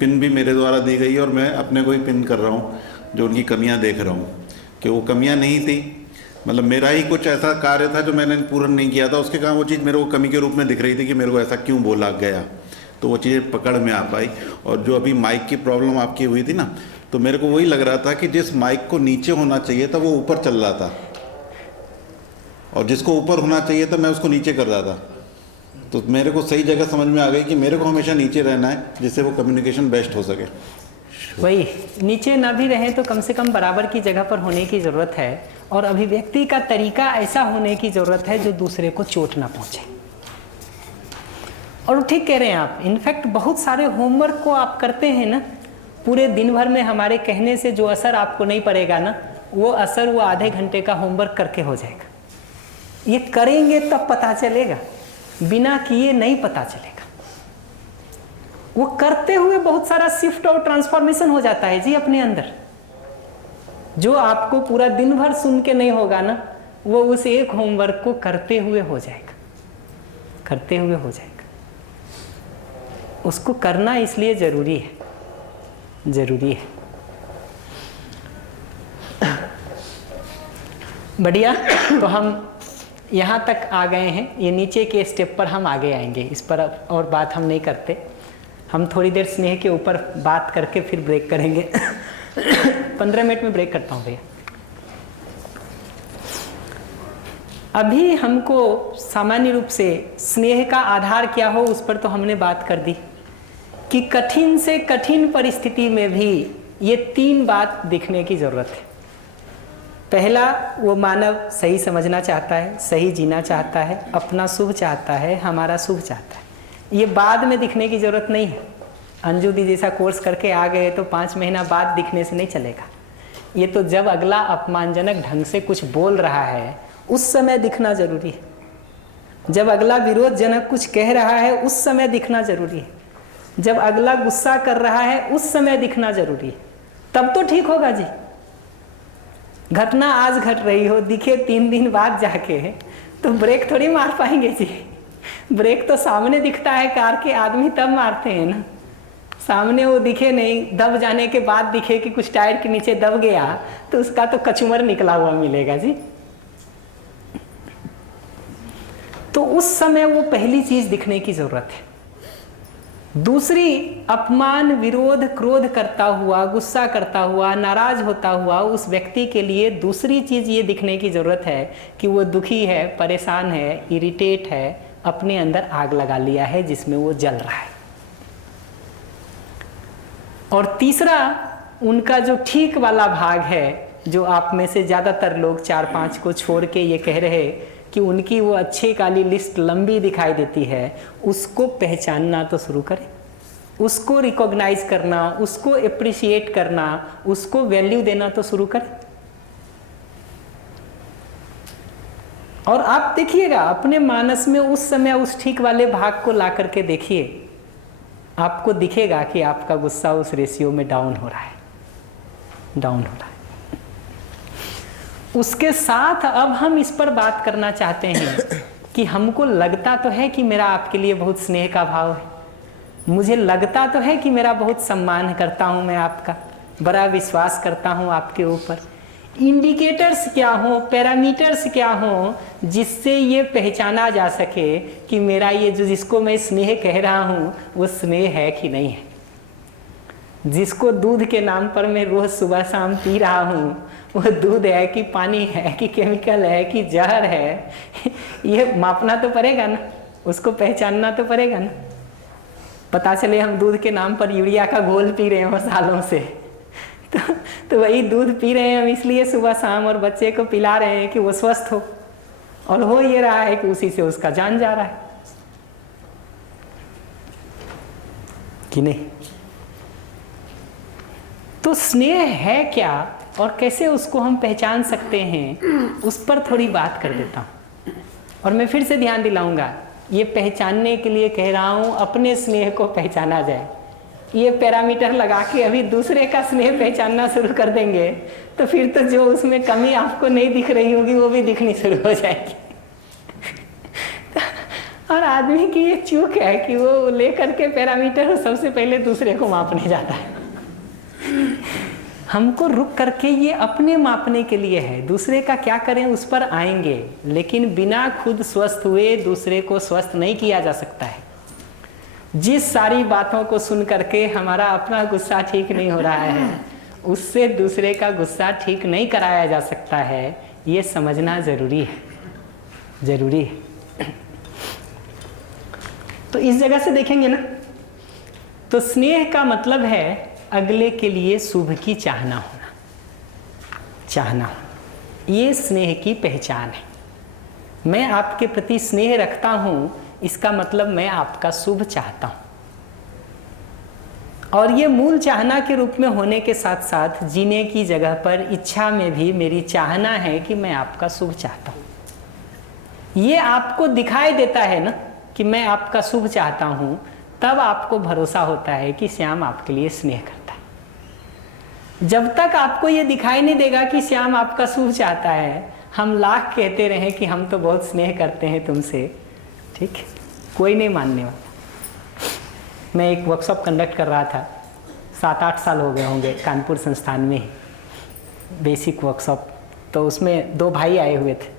पिन भी मेरे द्वारा दी गई है और मैं अपने को ही पिन कर रहा हूँ, जो उनकी कमियाँ देख रहा हूँ कि वो कमियाँ नहीं थी, मतलब मेरा ही कुछ ऐसा कार्य था जो मैंने पूर्ण नहीं किया था, उसके कारण वो चीज़ मेरे को कमी के रूप में दिख रही थी कि मेरे को ऐसा क्यों बोला गया, तो वो चीज़ें पकड़ में आ पाई। और जो अभी माइक की प्रॉब्लम आपकी हुई थी ना, तो मेरे को वही लग रहा था कि जिस माइक को नीचे होना चाहिए था वो ऊपर चल रहा था और जिसको ऊपर होना चाहिए था मैं उसको नीचे कर रहा था। तो मेरे को सही जगह समझ में आ गई कि मेरे को हमेशा नीचे रहना है जिससे वो कम्युनिकेशन बेस्ट हो सके। वही, नीचे ना भी रहें तो कम से कम बराबर की जगह पर होने की ज़रूरत है और अभिव्यक्ति का तरीका ऐसा होने की ज़रूरत है जो दूसरे को चोट ना पहुँचे। और ठीक कह रहे हैं आप, इनफैक्ट बहुत सारे होमवर्क को आप करते हैं ना, पूरे दिन भर में हमारे कहने से जो असर आपको नहीं पड़ेगा ना, वो असर वो आधे घंटे का होमवर्क करके हो जाएगा। ये करेंगे तब पता चलेगा। बिना किए नहीं पता चलेगा। वो करते हुए बहुत सारा शिफ्ट और ट्रांसफॉर्मेशन हो जाता है जी अपने अंदर। जो आपको पूरा दिन भर सुन के नहीं होगा ना, वो उस एक होमवर्क को करते हुए हो जाएगा, करते हुए हो जाएगा। उसको करना इसलिए जरूरी है, जरूरी है। बढ़िया। तो हम यहाँ तक आ गए हैं। ये नीचे के स्टेप पर हम आगे आएंगे, इस पर अब और बात हम नहीं करते। हम थोड़ी देर स्नेह के ऊपर बात करके फिर ब्रेक करेंगे। 15 मिनट में ब्रेक करता हूँ भैया। अभी हमको सामान्य रूप से स्नेह का आधार क्या हो उस पर तो हमने बात कर दी कि कठिन से कठिन परिस्थिति में भी ये 3 बात दिखने की जरूरत है। पहला, वो मानव सही समझना चाहता है, सही जीना चाहता है, अपना शुभ चाहता है, हमारा शुभ चाहता है। ये बाद में दिखने की जरूरत नहीं है। अंजू दी जैसा कोर्स करके आ गए तो 5 महीना बाद दिखने से नहीं चलेगा। ये तो जब अगला अपमानजनक ढंग से कुछ बोल रहा है उस समय दिखना जरूरी है। जब अगला विरोधजनक कुछ कह रहा है उस समय दिखना जरूरी है। जब अगला गुस्सा कर रहा है उस समय दिखना जरूरी है, तब तो ठीक होगा जी। घटना आज घट रही हो, दिखे 3 दिन बाद जाके, तो ब्रेक थोड़ी मार पाएंगे जी। ब्रेक तो सामने दिखता है कार के, आदमी तब मारते हैं ना। सामने वो दिखे नहीं, दब जाने के बाद दिखे कि कुछ टायर के नीचे दब गया तो उसका तो कचुमर निकला हुआ मिलेगा जी। तो उस समय वो पहली चीज दिखने की जरूरत है। दूसरी, अपमान, विरोध, क्रोध करता हुआ, गुस्सा करता हुआ, नाराज होता हुआ उस व्यक्ति के लिए दूसरी चीज ये दिखने की जरूरत है कि वो दुखी है, परेशान है, इरिटेट है, अपने अंदर आग लगा लिया है जिसमें वो जल रहा है। और तीसरा, उनका जो ठीक वाला भाग है, जो आप में से ज्यादातर लोग 4-5 को छोड़ के ये कह रहे कि उनकी वो अच्छी काली लिस्ट लंबी दिखाई देती है, उसको पहचानना तो शुरू करें, उसको रिकॉग्नाइज करना, उसको एप्रिशिएट करना, उसको वैल्यू देना तो शुरू करें। और आप देखिएगा अपने मानस में उस समय उस ठीक वाले भाग को ला करके देखिए, आपको दिखेगा कि आपका गुस्सा उस रेशियो में डाउन हो रहा है, डाउन हो रहा है। उसके साथ अब हम इस पर बात करना चाहते हैं कि हमको लगता तो है कि मेरा आपके लिए बहुत स्नेह का भाव है, मुझे लगता तो है कि मेरा बहुत सम्मान करता हूं मैं आपका, बड़ा विश्वास करता हूं आपके ऊपर। इंडिकेटर्स क्या हो, पैरामीटर्स क्या हो जिससे ये पहचाना जा सके कि मेरा ये जो जिसको मैं स्नेह कह रहा हूं वो स्नेह है कि नहीं है। जिसको दूध के नाम पर मैं रोज सुबह शाम पी रहा हूं वो दूध है कि पानी है कि केमिकल है कि जहर है, ये मापना तो पड़ेगा ना, उसको पहचानना तो पड़ेगा ना। पता चले हम दूध के नाम पर यूरिया का घोल पी रहे हो सालों से, तो वही दूध पी रहे हैं हम इसलिए सुबह शाम और बच्चे को पिला रहे हैं कि वो स्वस्थ हो, और हो ये रहा है कि उसी से उसका जान जा रहा है कि नहीं। तो स्नेह है क्या और कैसे उसको हम पहचान सकते हैं, उस पर थोड़ी बात कर देता हूं। और मैं फिर से ध्यान दिलाऊंगा, ये पहचानने के लिए कह रहा हूं अपने स्नेह को पहचाना जाए। ये पैरामीटर लगा के अभी दूसरे का स्नेह पहचानना शुरू कर देंगे तो फिर तो जो उसमें कमी आपको नहीं दिख रही होगी वो भी दिखनी शुरू हो जाएगी। और आदमी की ये चूक है कि वो लेकर के पैरामीटर सबसे पहले दूसरे को मापने जाता है। हमको रुक करके ये अपने मापने के लिए है, दूसरे का क्या करें उस पर आएंगे, लेकिन बिना खुद स्वस्थ हुए दूसरे को स्वस्थ नहीं किया जा सकता है। जिस सारी बातों को सुन करके हमारा अपना गुस्सा ठीक नहीं हो रहा है, उससे दूसरे का गुस्सा ठीक नहीं कराया जा सकता है, ये समझना जरूरी है, जरूरी है। तो इस जगह से देखेंगे ना, तो स्नेह का मतलब है अगले के लिए शुभ की चाहना होना, चाहना होना, ये स्नेह की पहचान है। मैं आपके प्रति स्नेह रखता हूं, इसका मतलब मैं आपका शुभ चाहता हूं। और ये मूल चाहना के रूप में होने के साथ साथ जीने की जगह पर इच्छा में भी मेरी चाहना है कि मैं आपका शुभ चाहता हूं। ये आपको दिखाई देता है ना कि मैं आपका शुभ चाहता हूँ, तब आपको भरोसा होता है कि श्याम आपके लिए स्नेह करता है। जब तक आपको ये दिखाई नहीं देगा कि श्याम आपका शुभ चाहता है, हम लाख कहते रहें कि हम तो बहुत स्नेह करते हैं तुमसे, ठीक है, कोई नहीं मानने वाला। मैं एक वर्कशॉप कंडक्ट कर रहा था, 7-8 साल हो गए होंगे, कानपुर संस्थान में ही, बेसिक वर्कशॉप। तो उसमें 2 भाई आए हुए थे,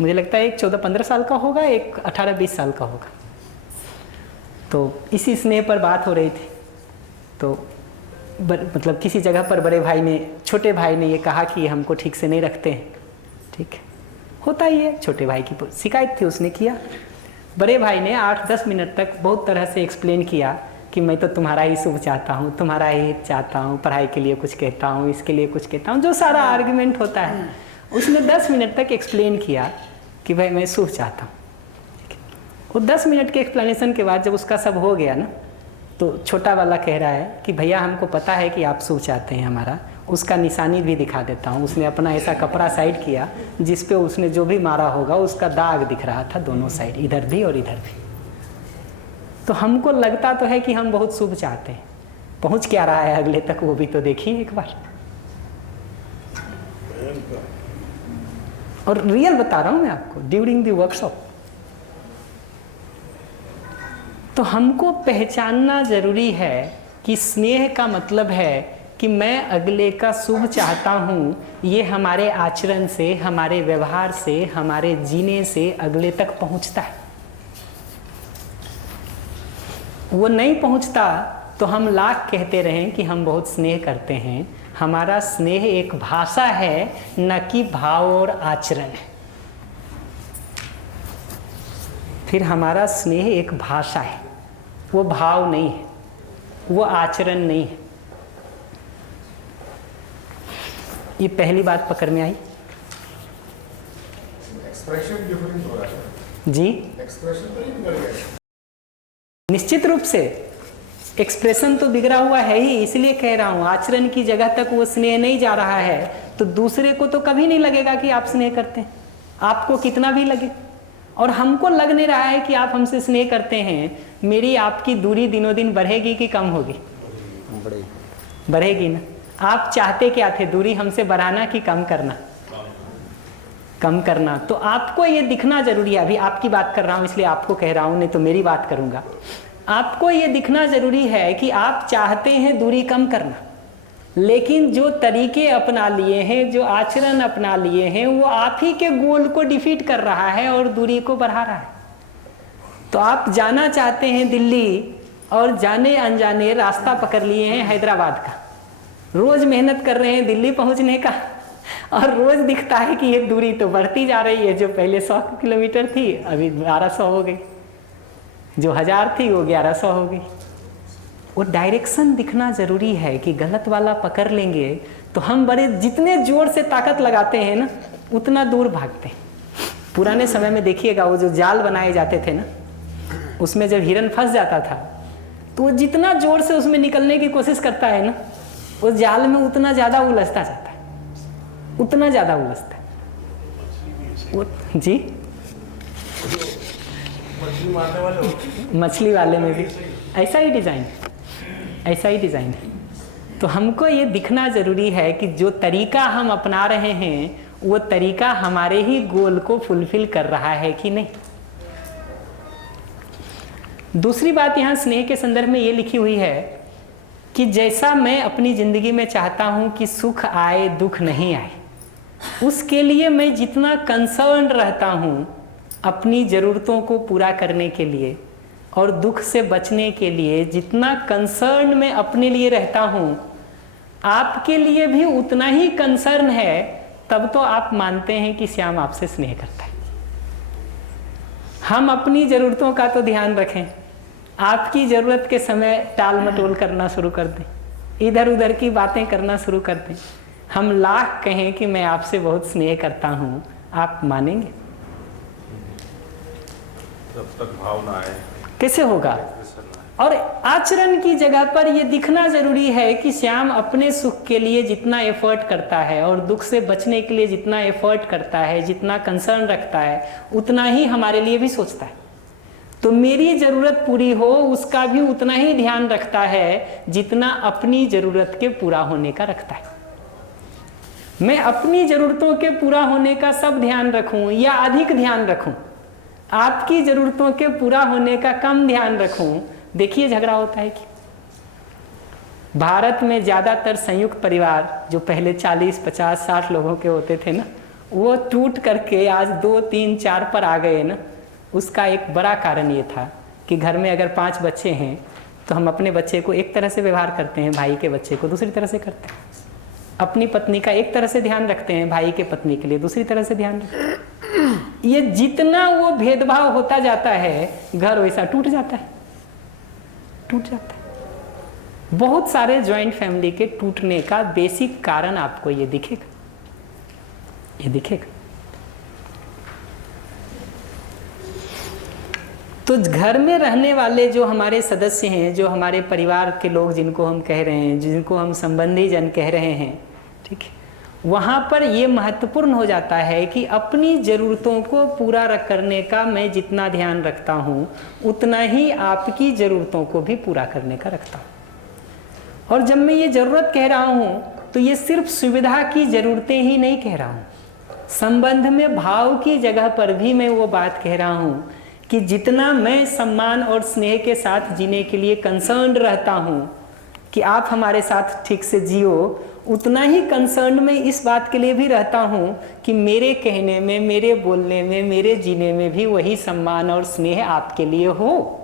मुझे लगता है एक 14-15 साल का होगा, एक 18-20 साल का होगा। तो इसी स्नेह पर बात हो रही थी। तो मतलब किसी जगह पर बड़े भाई ने, छोटे भाई ने ये कहा कि हमको ठीक से नहीं रखते हैं, ठीक है, होता ही है, छोटे भाई की शिकायत थी, उसने किया। बड़े भाई ने 8-10 मिनट तक बहुत तरह से एक्सप्लेन किया कि मैं तो तुम्हारा ही शुभ चाहता हूँ, तुम्हारा ही चाहता हूँ, पढ़ाई के लिए कुछ कहता हूँ, इसके लिए कुछ कहता हूँ, जो सारा आर्ग्यूमेंट होता है उसने 10 मिनट तक एक्सप्लेन किया कि भाई मैं शुभ चाहता हूँ। वो 10 मिनट के एक्सप्लेनेशन के बाद जब उसका सब हो गया ना, तो छोटा वाला कह रहा है कि भैया हमको पता है कि आप शुभ चाहते हैं हमारा, उसका निशानी भी दिखा देता हूँ। उसने अपना ऐसा कपड़ा साइड किया जिस पे उसने जो भी मारा होगा उसका दाग दिख रहा था दोनों साइड, इधर भी और इधर भी। तो हमको लगता तो है कि हम बहुत शुभ चाहते हैं, पहुँच क्या रहा है अगले तक वो भी तो देखिए एक बार। और रियल बता रहा हूँ मैं आपको, ड्यूरिंग द वर्कशॉप। तो हमको पहचानना जरूरी है कि स्नेह का मतलब है कि मैं अगले का शुभ चाहता हूँ। ये हमारे आचरण से, हमारे व्यवहार से, हमारे जीने से अगले तक पहुँचता है। वो नहीं पहुँचता तो हम लाख कहते रहें कि हम बहुत स्नेह करते हैं। हमारा स्नेह एक भाषा है, न कि भाव और आचरण है। फिर हमारा स्नेह एक भाषा है, वो भाव नहीं है, वो आचरण नहीं है। ये पहली बात पकड़ में आई। एक्सप्रेशन डिफरेंट हो रहा है जी, एक्सप्रेशन तो नहीं बिगड़ गया। निश्चित रूप से एक्सप्रेशन तो बिगड़ा हुआ है ही, इसलिए कह रहा हूँ आचरण की जगह तक वो स्नेह नहीं जा रहा है। तो दूसरे को तो कभी नहीं लगेगा कि आप स्नेह करते हैं, आपको कितना भी लगे। और हमको लग नहीं रहा है कि आप हमसे स्नेह करते हैं। मेरी आपकी दूरी दिनों दिन बढ़ेगी कि कम होगी? बढ़ेगी ना। आप चाहते क्या थे, दूरी हमसे बढ़ाना कि कम करना? कम करना। तो आपको ये दिखना जरूरी है। अभी आपकी बात कर रहा हूँ इसलिए आपको कह रहा हूँ, नहीं तो मेरी बात करूँगा। आपको ये दिखना जरूरी है कि आप चाहते हैं दूरी कम करना, लेकिन जो तरीके अपना लिए हैं, जो आचरण अपना लिए हैं, वो आप ही के गोल को डिफीट कर रहा है और दूरी को बढ़ा रहा है। तो आप जाना चाहते हैं दिल्ली और जाने अनजाने रास्ता पकड़ लिए हैं हैदराबाद का, रोज मेहनत कर रहे हैं दिल्ली पहुंचने का, और रोज दिखता है कि ये दूरी तो बढ़ती जा रही है। जो पहले 100 किलोमीटर थी अभी 1200 हो गई, जो 1000 थी वो 1100 हो गई। वो डायरेक्शन दिखना जरूरी है कि गलत वाला पकड़ लेंगे तो हम बड़े, जितने जोर से ताकत लगाते हैं ना उतना दूर भागते हैं। पुराने समय में देखिएगा वो जो जाल बनाए जाते थे ना, उसमें जब हिरन फंस जाता था तो वो जितना जोर से उसमें निकलने की कोशिश करता है ना, उस जाल में उतना ज़्यादा उलझता जाता है, उतना ज़्यादा उलझता है वो। जी, मछली वाले में भी ऐसा ही डिज़ाइन, ऐसा ही डिज़ाइन है। तो हमको ये दिखना ज़रूरी है कि जो तरीका हम अपना रहे हैं वो तरीका हमारे ही गोल को फुलफिल कर रहा है कि नहीं। दूसरी बात यहाँ स्नेह के संदर्भ में ये लिखी हुई है कि जैसा मैं अपनी ज़िंदगी में चाहता हूँ कि सुख आए दुख नहीं आए, उसके लिए मैं जितना कंसर्न रहता हूँ अपनी ज़रूरतों को पूरा करने के लिए और दुख से बचने के लिए, जितना कंसर्न मैं अपने लिए रहता हूँ आपके लिए भी उतना ही कंसर्न है, तब तो आप मानते हैं कि श्याम आपसे स्नेह करता है। हम अपनी ज़रूरतों का तो ध्यान रखें, आपकी ज़रूरत के समय टाल मटोल करना शुरू कर दें, इधर उधर की बातें करना शुरू कर दें। हम लाख कहें कि मैं आपसे बहुत स्नेह करता हूँ, आप मानेंगे? जब तक भाव ना आए कैसे होगा? और आचरण की जगह पर यह दिखना जरूरी है कि श्याम अपने सुख के लिए जितना एफर्ट करता है और दुख से बचने के लिए जितना एफर्ट करता है, जितना कंसर्न रखता है, उतना ही हमारे लिए भी सोचता है। तो मेरी ज़रूरत पूरी हो उसका भी उतना ही ध्यान रखता है जितना अपनी ज़रूरत के पूरा होने का रखता है। मैं अपनी ज़रूरतों के पूरा होने का सब ध्यान रखूं या अधिक ध्यान रखूं, आपकी ज़रूरतों के पूरा होने का कम ध्यान रखूं, देखिए झगड़ा होता है कि भारत में ज़्यादातर संयुक्त परिवार जो पहले 40, 50, 60 लोगों के होते थे ना, वो टूट करके आज 2, 3, 4 पर आ गए ना। उसका एक बड़ा कारण ये था कि घर में अगर 5 बच्चे हैं तो हम अपने बच्चे को एक तरह से व्यवहार करते हैं, भाई के बच्चे को दूसरी तरह से करते हैं। अपनी पत्नी का एक तरह से ध्यान रखते हैं, भाई के पत्नी के लिए दूसरी तरह से ध्यान रखते हैं। ये जितना वो भेदभाव होता जाता है घर वैसा टूट जाता है, टूट जाता है। बहुत सारे जॉइंट फैमिली के टूटने का बेसिक कारण आपको ये दिखेगा, ये दिखेगा। तो घर में रहने वाले जो हमारे सदस्य हैं, जो हमारे परिवार के लोग जिनको हम कह रहे हैं, जिनको हम संबंधी जन कह रहे हैं, ठीक है, वहाँ पर ये महत्वपूर्ण हो जाता है कि अपनी ज़रूरतों को पूरा करने का मैं जितना ध्यान रखता हूँ उतना ही आपकी ज़रूरतों को भी पूरा करने का रखता हूँ। और जब मैं ये ज़रूरत कह रहा हूँ तो ये सिर्फ सुविधा की ज़रूरतें ही नहीं कह रहा हूँ, संबंध में भाव की जगह पर भी मैं वो बात कह रहा हूँ कि जितना मैं सम्मान और स्नेह के साथ जीने के लिए कंसर्न रहता हूँ कि आप हमारे साथ ठीक से जियो, उतना ही कंसर्न में इस बात के लिए भी रहता हूँ कि मेरे कहने में, मेरे बोलने में, मेरे जीने में भी वही सम्मान और स्नेह आपके लिए हो।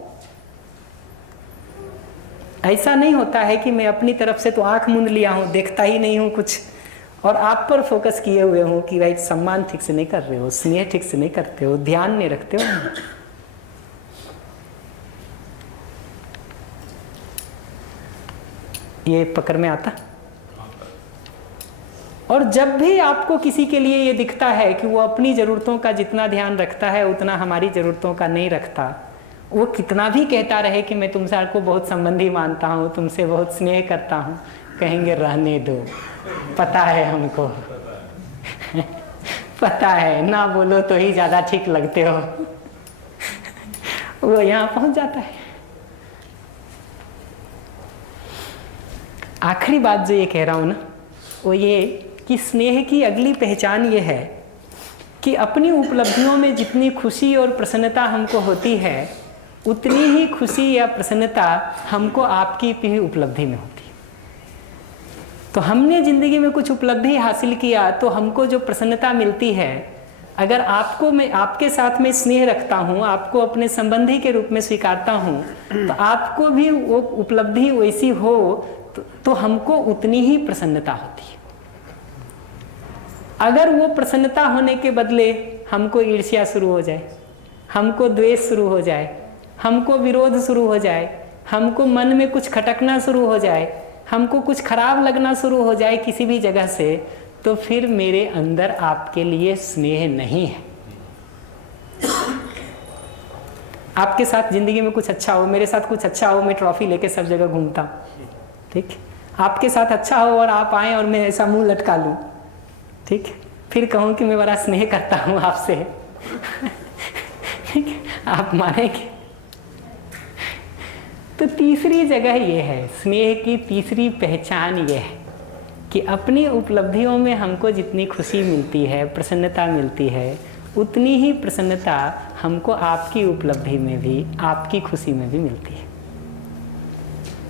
ऐसा नहीं होता है कि मैं अपनी तरफ से तो आंख मूंद लिया हूँ, देखता ही नहीं हूँ कुछ, और आप पर फोकस किए हुए हूँ कि भाई सम्मान ठीक से नहीं कर रहे हो, स्नेह ठीक से नहीं करते हो, ध्यान नहीं रखते हो। ये पकड़ में आता। और जब भी आपको किसी के लिए ये दिखता है कि वो अपनी ज़रूरतों का जितना ध्यान रखता है उतना हमारी ज़रूरतों का नहीं रखता, वो कितना भी कहता रहे कि मैं तुमसे को बहुत संबंधी मानता हूँ, तुमसे बहुत स्नेह करता हूँ, कहेंगे रहने दो, पता है हमको पता है, ना बोलो तो ही ज़्यादा ठीक लगते हो वो यहाँ पहुँच जाता है। आखिरी बात जो ये कह रहा हूँ ना, वो ये कि स्नेह की अगली पहचान ये है कि अपनी उपलब्धियों में जितनी खुशी और प्रसन्नता हमको होती है उतनी ही खुशी या प्रसन्नता हमको आपकी भी उपलब्धि में होती है। तो हमने ज़िंदगी में कुछ उपलब्धि हासिल किया तो हमको जो प्रसन्नता मिलती है, अगर आपको मैं आपके साथ में स्नेह रखता हूँ, आपको अपने संबंधी के रूप में स्वीकारता हूँ, तो आपको भी वो उपलब्धि वैसी हो तो हमको उतनी ही प्रसन्नता होती है। अगर वो प्रसन्नता होने के बदले हमको ईर्ष्या शुरू हो जाए, हमको द्वेष शुरू हो जाए, हमको विरोध शुरू हो जाए, हमको मन में कुछ खटकना शुरू हो जाए, हमको कुछ खराब लगना शुरू हो जाए किसी भी जगह से, तो फिर मेरे अंदर आपके लिए स्नेह नहीं है। आपके साथ ज़िंदगी में कुछ अच्छा हो, मेरे साथ कुछ अच्छा हो, मैं ट्रॉफी लेके सब जगह घूमता हूँ, ठीक, आपके साथ अच्छा हो और आप आएँ और मैं ऐसा मुंह लटका लूँ, ठीक, फिर कहूँ कि मैं बड़ा स्नेह करता हूँ आपसे ठीक, आप मानेंगे? तो तीसरी जगह ये है, स्नेह की तीसरी पहचान ये है कि अपनी उपलब्धियों में हमको जितनी खुशी मिलती है, प्रसन्नता मिलती है, उतनी ही प्रसन्नता हमको आपकी उपलब्धि में भी, आपकी खुशी में भी मिलती है।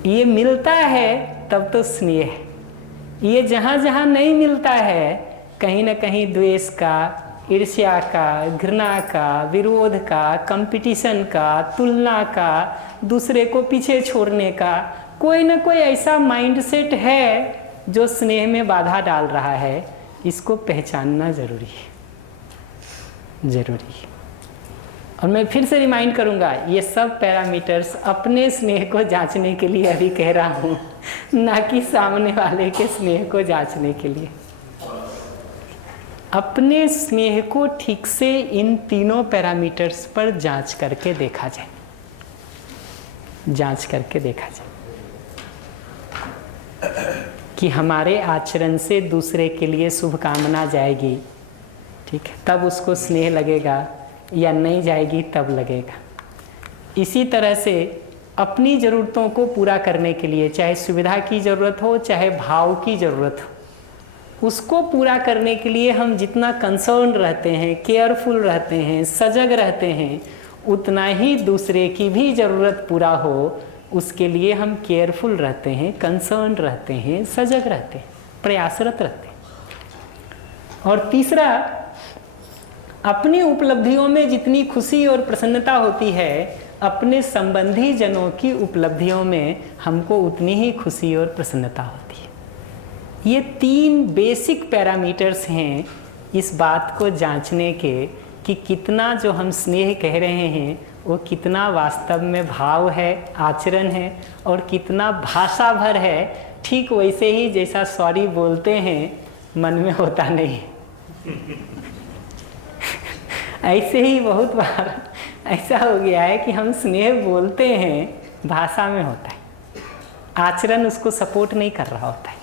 ये मिलता है तब तो स्नेह है। ये जहाँ जहाँ नहीं मिलता है, कहीं ना कहीं द्वेष का, ईर्ष्या का, घृणा का, विरोध का, कंपटीशन का, तुलना का, दूसरे को पीछे छोड़ने का कोई ना कोई ऐसा माइंडसेट है जो स्नेह में बाधा डाल रहा है। इसको पहचानना ज़रूरी है, ज़रूरी है। और मैं फिर से रिमाइंड करूँगा, ये सब पैरामीटर्स अपने स्नेह को जांचने के लिए अभी कह रहा हूँ, ना कि सामने वाले के स्नेह को जांचने के लिए। अपने स्नेह को ठीक से इन तीनों पैरामीटर्स पर जांच करके देखा जाए, जांच करके देखा जाए कि हमारे आचरण से दूसरे के लिए शुभकामना जाएगी, ठीक है, तब उसको स्नेह लगेगा, या नहीं जाएगी तब लगेगा। इसी तरह से अपनी ज़रूरतों को पूरा करने के लिए, चाहे सुविधा की ज़रूरत हो चाहे भाव की ज़रूरत हो, उसको पूरा करने के लिए हम जितना कंसर्न रहते हैं, केयरफुल रहते हैं, सजग रहते हैं, उतना ही दूसरे की भी ज़रूरत पूरा हो उसके लिए हम केयरफुल रहते हैं, कंसर्न रहते हैं, सजग रहते हैं, प्रयासरत रहते हैं। और तीसरा, अपनी उपलब्धियों में जितनी खुशी और प्रसन्नता होती है, अपने संबंधी जनों की उपलब्धियों में हमको उतनी ही खुशी और प्रसन्नता होती है। ये 3 बेसिक पैरामीटर्स हैं इस बात को जांचने के कि कितना जो हम स्नेह कह रहे हैं वो कितना वास्तव में भाव है, आचरण है, और कितना भाषा भर है। ठीक वैसे ही जैसा सॉरी बोलते हैं मन में होता नहीं। ऐसे ही बहुत बार ऐसा हो गया है कि हम स्नेह बोलते हैं, भाषा में होता है, आचरण उसको सपोर्ट नहीं कर रहा होता है।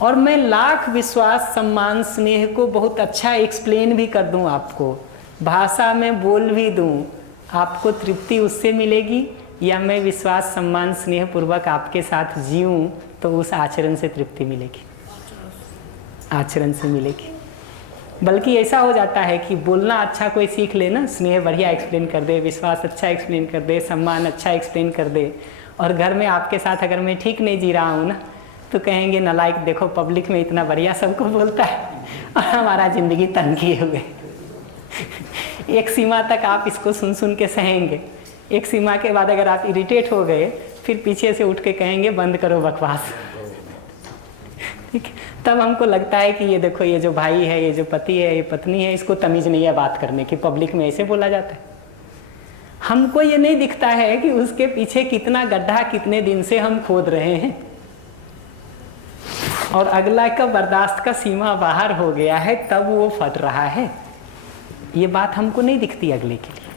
और मैं लाख विश्वास सम्मान स्नेह को बहुत अच्छा एक्सप्लेन भी कर दूं, आपको भाषा में बोल भी दूं, आपको तृप्ति उससे मिलेगी, या मैं विश्वास सम्मान स्नेह पूर्वक आपके साथ जीऊं तो उस आचरण से तृप्ति मिलेगी, आचरण से मिलेगी। बल्कि ऐसा हो जाता है कि बोलना अच्छा कोई सीख ले ना, स्नेह बढ़िया एक्सप्लेन कर दे, विश्वास अच्छा एक्सप्लेन कर दे, सम्मान अच्छा एक्सप्लेन कर दे, और घर में आपके साथ अगर मैं ठीक नहीं जी रहा हूँ ना तो कहेंगे नालायक, देखो पब्लिक में इतना बढ़िया सबको बोलता है और हमारा ज़िंदगी तंग किए हुए। एक सीमा तक आप इसको सुन सुन के सहेंगे, एक सीमा के बाद अगर आप इरिटेट हो गए फिर पीछे से उठ के कहेंगे बंद करो बकवास। ठीक, तब हमको लगता है कि ये देखो, ये जो भाई है, ये जो पति है, ये पत्नी है, इसको तमीज़ नहीं है बात करने की, पब्लिक में ऐसे बोला जाता है। हमको ये नहीं दिखता है कि उसके पीछे कितना गड्ढा कितने दिन से हम खोद रहे हैं, और अगला का बर्दाश्त का सीमा बाहर हो गया है तब वो फट रहा है। ये बात हमको नहीं दिखती अगले के लिए।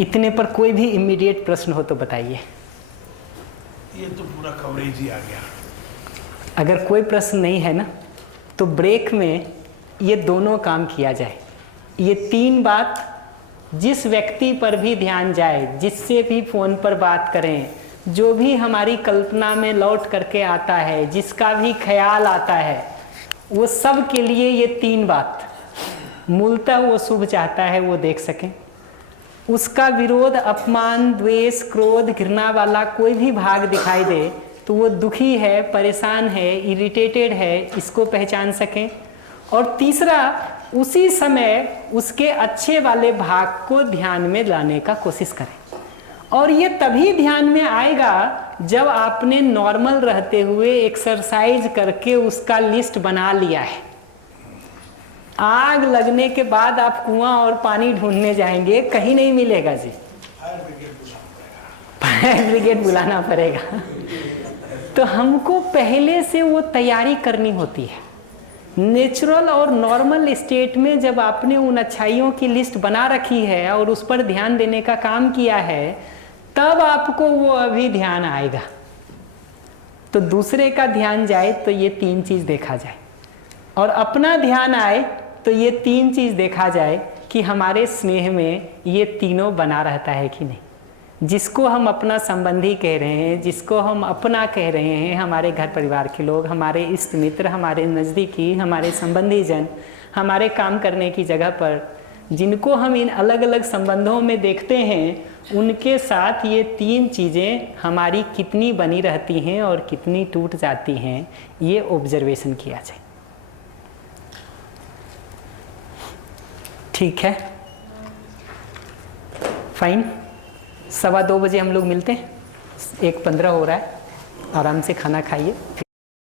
इतने पर कोई भी इमीडिएट प्रश्न हो तो बताइए। ये तो पूरा कवरेज ही आ गया। अगर कोई प्रश्न नहीं है ना तो ब्रेक में ये दोनों काम किया जाए। ये 3 बात जिस व्यक्ति पर भी ध्यान जाए, जिससे भी फ़ोन पर बात करें, जो भी हमारी कल्पना में लौट करके आता है, जिसका भी ख्याल आता है, वो सब के लिए ये 3 बात मूलतः वो शुभ चाहता है वो देख सकें। उसका विरोध, अपमान, द्वेष, क्रोध, घृणा वाला कोई भी भाग दिखाई दे तो वो दुखी है, परेशान है, इरिटेटेड है, इसको पहचान सकें। और तीसरा, उसी समय उसके अच्छे वाले भाग को ध्यान में लाने का कोशिश करें। और ये तभी ध्यान में आएगा जब आपने नॉर्मल रहते हुए एक्सरसाइज करके उसका लिस्ट बना लिया है। आग लगने के बाद आप कुआं और पानी ढूंढने जाएंगे, कहीं नहीं मिलेगा जी, फायर ब्रिगेड बुलाना पड़ेगा। तो हमको पहले से वो तैयारी करनी होती है। नेचुरल और नॉर्मल स्टेट में जब आपने उन अच्छाइयों की लिस्ट बना रखी है और उस पर ध्यान देने का काम किया है, तब आपको वो अभी ध्यान आएगा। तो दूसरे का ध्यान जाए तो ये 3 चीज़ देखा जाए, और अपना ध्यान आए तो ये 3 चीज़ देखा जाए कि हमारे स्नेह में ये तीनों बना रहता है कि नहीं। जिसको हम अपना संबंधी कह रहे हैं, जिसको हम अपना कह रहे हैं, हमारे घर परिवार के लोग, हमारे इष्ट मित्र, हमारे नज़दीकी, हमारे संबंधी जन, हमारे काम करने की जगह पर जिनको हम इन अलग अलग संबंधों में देखते हैं, उनके साथ ये 3 चीज़ें हमारी कितनी बनी रहती हैं और कितनी टूट जाती हैं, ये ऑब्जर्वेशन किया जाए। ठीक है, फाइन। 2:15 बजे हम लोग मिलते हैं। 1:15 हो रहा है, आराम से खाना खाइए फिर